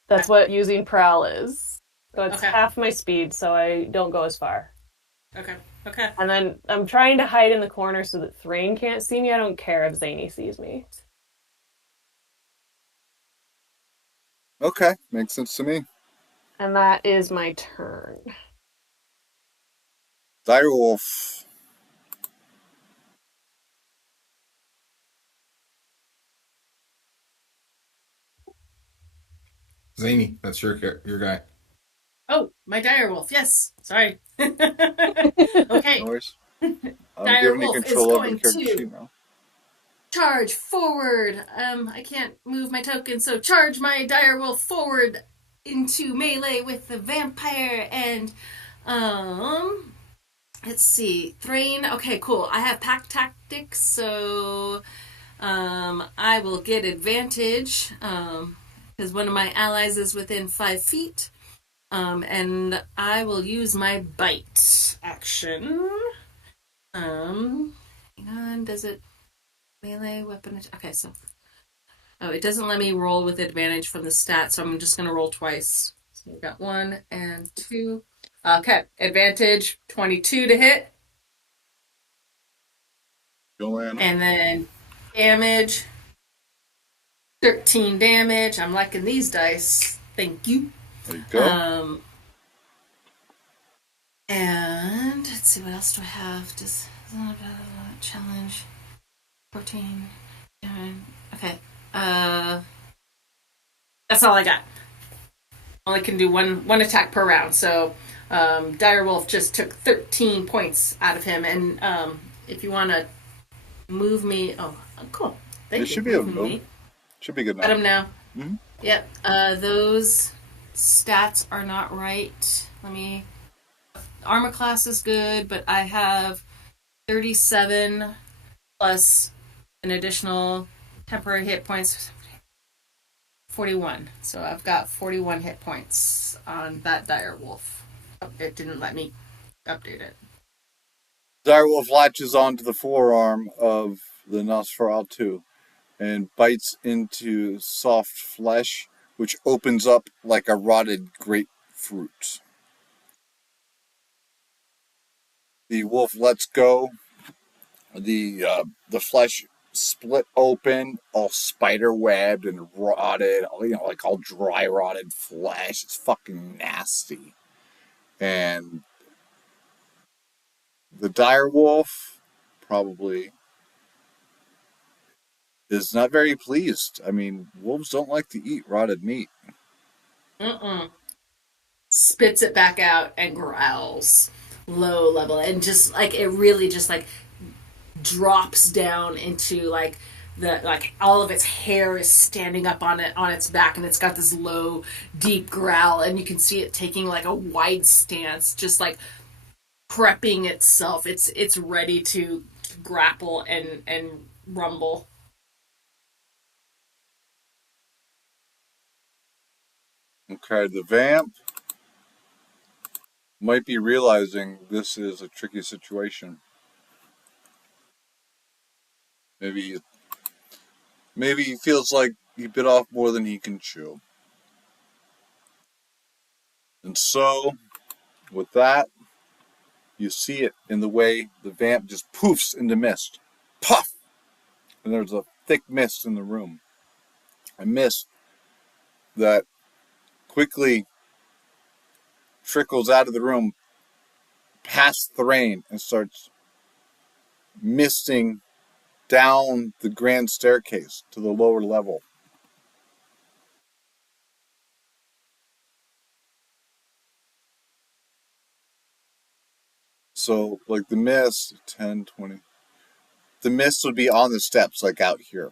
That's what using Prowl is. So it's Okay. half my speed, so I don't go as far. Okay. Okay. And then I'm trying to hide in the corner so that Thrain can't see me. I don't care if Zany sees me. Okay, makes sense to me. And that is my turn. Direwolf. Zany, that's your guy. Oh, my direwolf. Yes. Sorry. No Okay. worries. I'm giving you Direwolf is control over the going character to sheet now. charge forward. I can't move my token, so charge my direwolf forward into melee with the vampire and let's see. Thrain. Okay, cool. I have pack tactics, so I will get advantage because one of my allies is within 5 feet. And I will use my bite action. Hang on, does it melee weapon? Okay, so it doesn't let me roll with advantage from the stat, so I'm just gonna roll twice. So we got 1 and 2. Okay, advantage 22 to hit, Joanna. and then damage 13 damage. I'm liking these dice. Thank you. There you go. And let's see, what else do I have? Just challenge 14. Okay. That's all I got. only can do one attack per round. So Direwolf just took 13 points out of him. And if you want to move me, oh, cool, It thank you, should be able to moving move. me. Should be good Got enough. him now. Mm-hmm. Yep. Those stats are not right. Let me. Armor class is good, but I have 37 plus an additional temporary hit points, 41. So I've got 41 hit points on that dire wolf. It didn't let me update it. Direwolf latches onto the forearm of the Nosferatu and bites into soft flesh, which opens up like a rotted grapefruit. The wolf lets go. The flesh split open, all spider webbed and rotted, like all dry rotted flesh. It's fucking nasty. And the dire wolf probably is not very pleased. I mean, wolves don't like to eat rotted meat. Mm-mm. Spits it back out and growls low level and just like it really just like drops down into like the like all of its hair is standing up on it on its back and it's got this low deep growl and you can see it taking like a wide stance just like prepping itself. It's ready to grapple and rumble. Okay, the vamp might be realizing this is a tricky situation. Maybe maybe he feels like he bit off more than he can chew. And so, with that, you see it in the way the vamp just poofs into mist. Puff! And there's a thick mist in the room. A mist that quickly trickles out of the room past Thrain and starts misting down the grand staircase to the lower level. So, like the mist, 10, 20. The mist would be on the steps, like out here.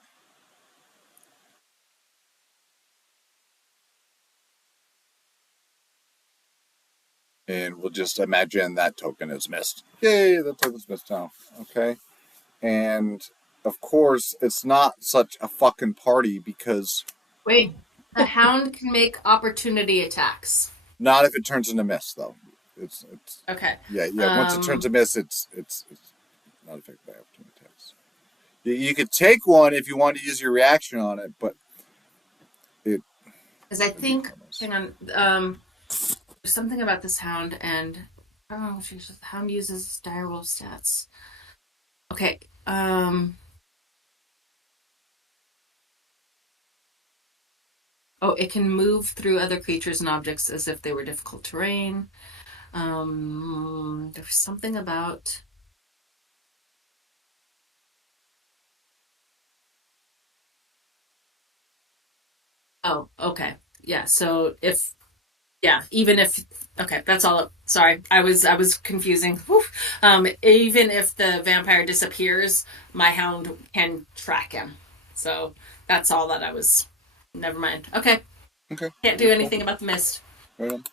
And we'll just imagine that token is missed. Yay, that token's missed now. Okay. And of course, it's not such a fucking party because Wait, the hound can make opportunity attacks. not if it turns into mist though. It's Okay. yeah. Once it turns to mist, it's not affected by opportunity attacks. You could take one if you want to use your reaction on it, but it Because I would be think, pointless. hang on, there's something about this hound, and oh, the hound uses direwolf stats. Okay, oh, it can move through other creatures and objects as if they were difficult terrain. There's something about. Oh, okay, yeah. So if yeah, even if okay, that's all. Sorry, I was confusing. Whew. Even if the vampire disappears, my hound can track him. So that's all that I was. Never mind. Okay, Okay, can't do very cool. anything about the mist. Right on.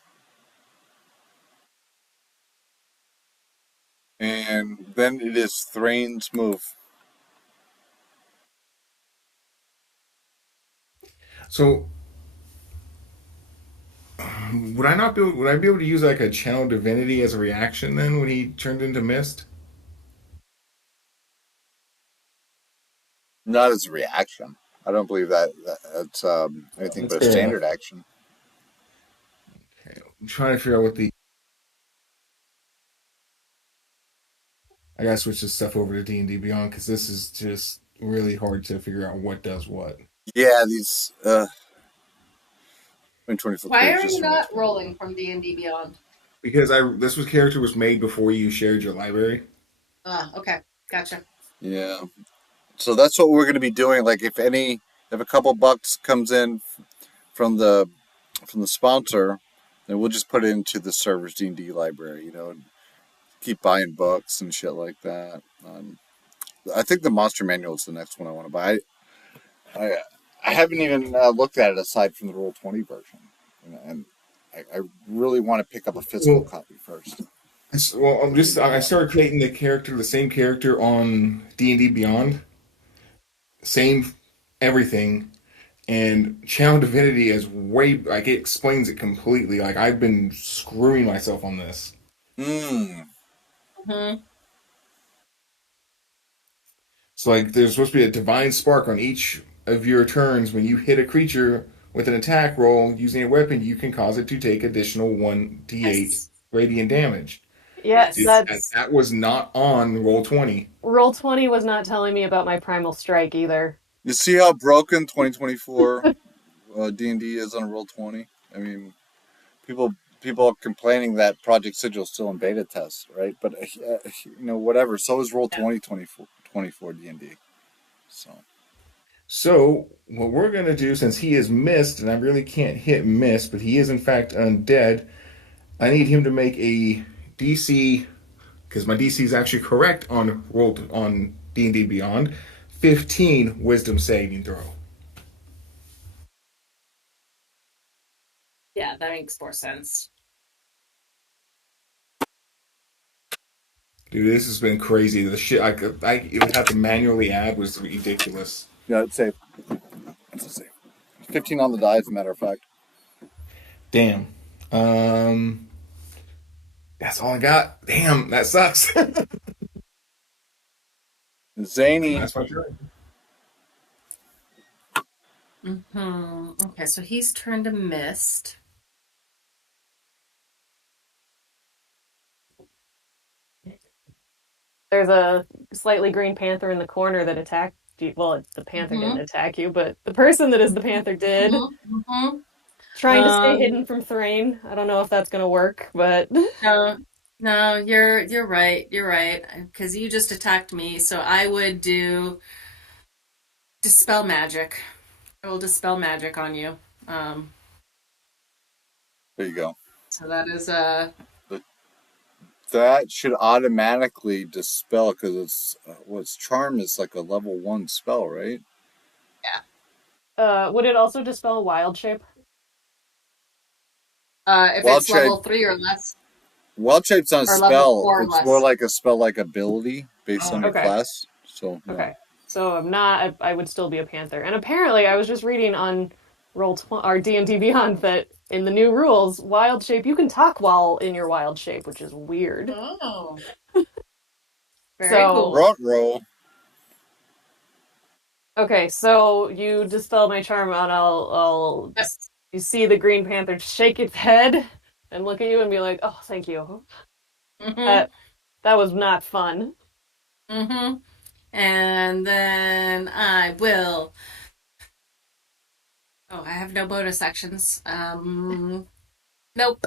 And then it is Thrain's move. So would I be able to use like a channel divinity as a reaction then when he turned into mist? Not as a reaction. I don't believe that's anything That's but a fair enough. standard action. Okay. I'm trying to figure out what the I gotta switch this stuff over to D&D Beyond because this is just really hard to figure out what does what. Yeah, these 20-foot Why creatures are just you from not experience. rolling from D&D Beyond? Because I this was character was made before you shared your library. Ah, okay, gotcha. Yeah. So that's what we're going to be doing. Like, if a couple bucks comes in from the from the sponsor, then we'll just put it into the server's D&D library. And keep buying books and shit like that. I think the monster manual is the next one I want to buy. I, I haven't even looked at it aside from the Roll20 version, and I really want to pick up a physical copy first. Well, I started creating the same character on D&D Beyond, same everything, and Channel Divinity is it explains it completely. Like I've been screwing myself on this. Hmm. Mm-hmm. So like there's supposed to be a divine spark on each of your turns. When you hit a creature with an attack roll using a weapon, you can cause it to take additional 1d8 Yes. radiant damage. Yeah, Yes. That was not on Roll20. Roll20 was not telling me about my primal strike either. You see how broken 2024 D&D is on Roll20? I mean, people are complaining that Project Sigil is still in beta test, right? But whatever. So is Roll20 24 D&D. So what we're gonna do, since he is missed, and I really can't hit miss, but he is in fact undead, I need him to make a DC, because my DC is actually correct on D&D Beyond, 15 Wisdom saving throw. Yeah, that makes more sense. Dude, this has been crazy. The shit I would have to manually add was ridiculous. Yeah, it's safe. It's safe. 15 on the die, as a matter of fact. Damn. Um, that's all I got. Damn, that sucks. Zany. That's my turn. Mm-hmm. Okay, so he's turned to mist. There's a slightly green panther in the corner that attacked you. Well, the panther didn't attack you, but the person that is the panther did. Mm-hmm. Mm-hmm. Trying to stay hidden from Thrain. I don't know if that's gonna work, but No, you're right. You're right. Because you just attacked me, so I would do dispel magic. I will dispel magic on you. Um, There you go. so that is That should automatically dispel because its charm is like a level 1 spell, right? would it also dispel wild shape? if Wild it's shape. level 3 or less, Wild shape's not a or level spell. 4 or It's more less. like a spell like ability based on your Okay. class. So no. Okay. So I'm not. I would still be a panther. And apparently, I was just reading on or D&D Beyond that in the new rules, wild shape you can talk while in your wild shape, which is weird. Oh, very So cool. Front row. okay, so you dispel my charm, and I'll Yes. you see the Green Panther shake its head and look at you and be like, "Oh, thank you. Mm-hmm. That was not fun." Mm-hmm. And then I will. Oh, I have no bonus actions. Nope.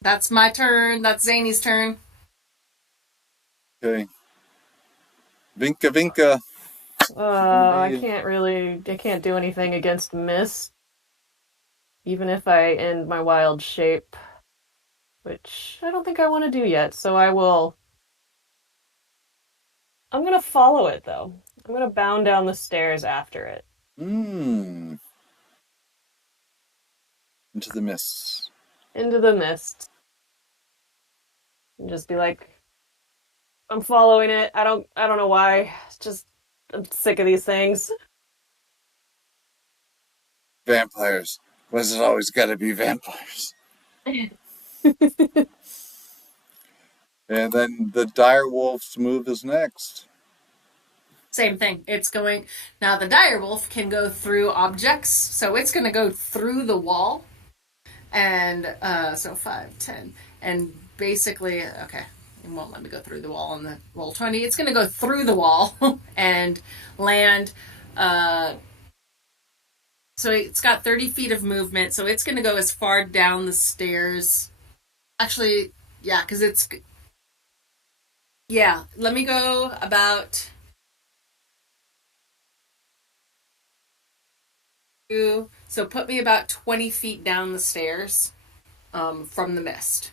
That's my turn. That's Zany's turn. Okay. Vinka Vinka. I can't do anything against Mist, even if I end my wild shape, which I don't think I want to do yet. So I'm gonna follow it though. I'm gonna bound down the stairs after it. Into the mists. Into the mist. And just be like, I'm following it. I don't know why. It's just I'm sick of these things. Vampires. Was it always got to be vampires? And then the dire wolf's move is next. Same thing. It's going. Now, the direwolf can go through objects, so it's going to go through the wall. And so 5, 10. And basically, okay, it won't let me go through the wall on the Roll20. It's going to go through the wall and land. So it's got 30 feet of movement, so it's going to go as far down the stairs. Actually, yeah, because it's. Yeah, let me go about. So put me about 20 feet down the stairs from the mist.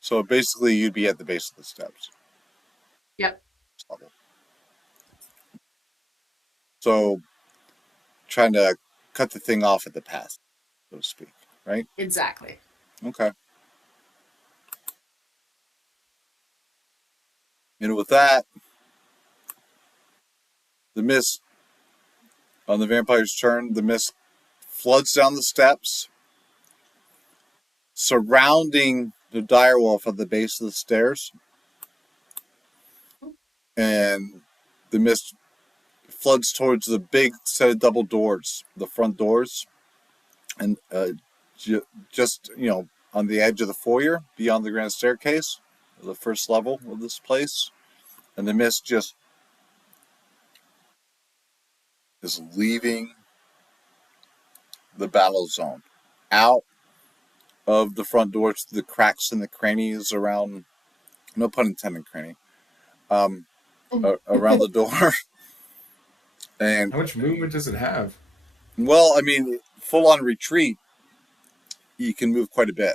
So basically, you'd be at the base of the steps. Yep. Level. So trying to cut the thing off at the pass, so to speak, right? Exactly. Okay. And with that, the mist on the vampire's turn, the mist floods down the steps, surrounding the direwolf at the base of the stairs, and the mist floods towards the big set of double doors, the front doors, and just on the edge of the foyer, beyond the grand staircase, the first level of this place, and the mist just is leaving the battle zone, out of the front doors, the cracks and the crannies around. No pun intended, cranny. Around the door, and How much movement does it have? well, I mean, full on retreat, you can move quite a bit.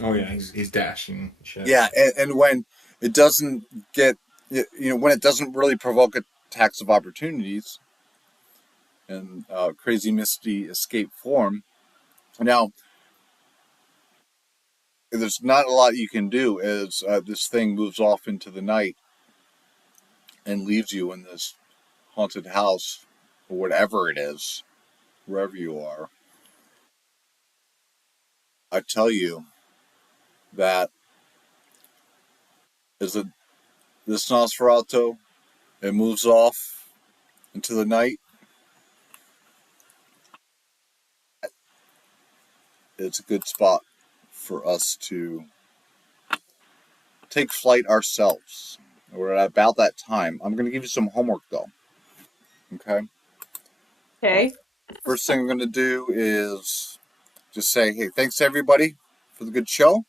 Oh yeah, he's dashing shit. Yeah, and when it doesn't get, when it doesn't really provoke attacks of opportunities and crazy misty escape form. Now, there's not a lot you can do as this thing moves off into the night and leaves you in this haunted house or whatever it is, wherever you are. I tell you that as this Nosferatu, it moves off into the night. It's a good spot for us to take flight ourselves. We're at about that time. I'm going to give you some homework though. Okay. Okay. First thing I'm going to do is just say, hey, thanks to everybody for the good show.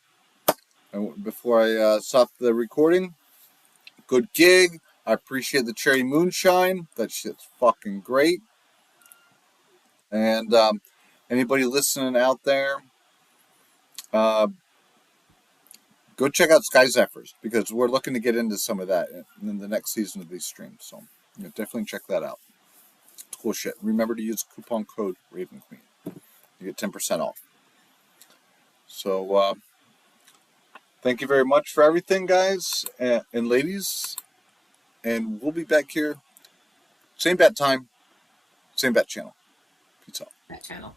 And before I stop the recording, good gig. I appreciate the cherry moonshine. That shit's fucking great. And anybody listening out there, uh, go check out Sky Zephyrs because we're looking to get into some of that in the next season of these streams. So definitely check that out. It's cool shit. Remember to use coupon code Raven Queen. You get 10% off. So thank you very much for everything, guys and ladies. And we'll be back here. Same bat time, same bat channel. Peace out. That channel.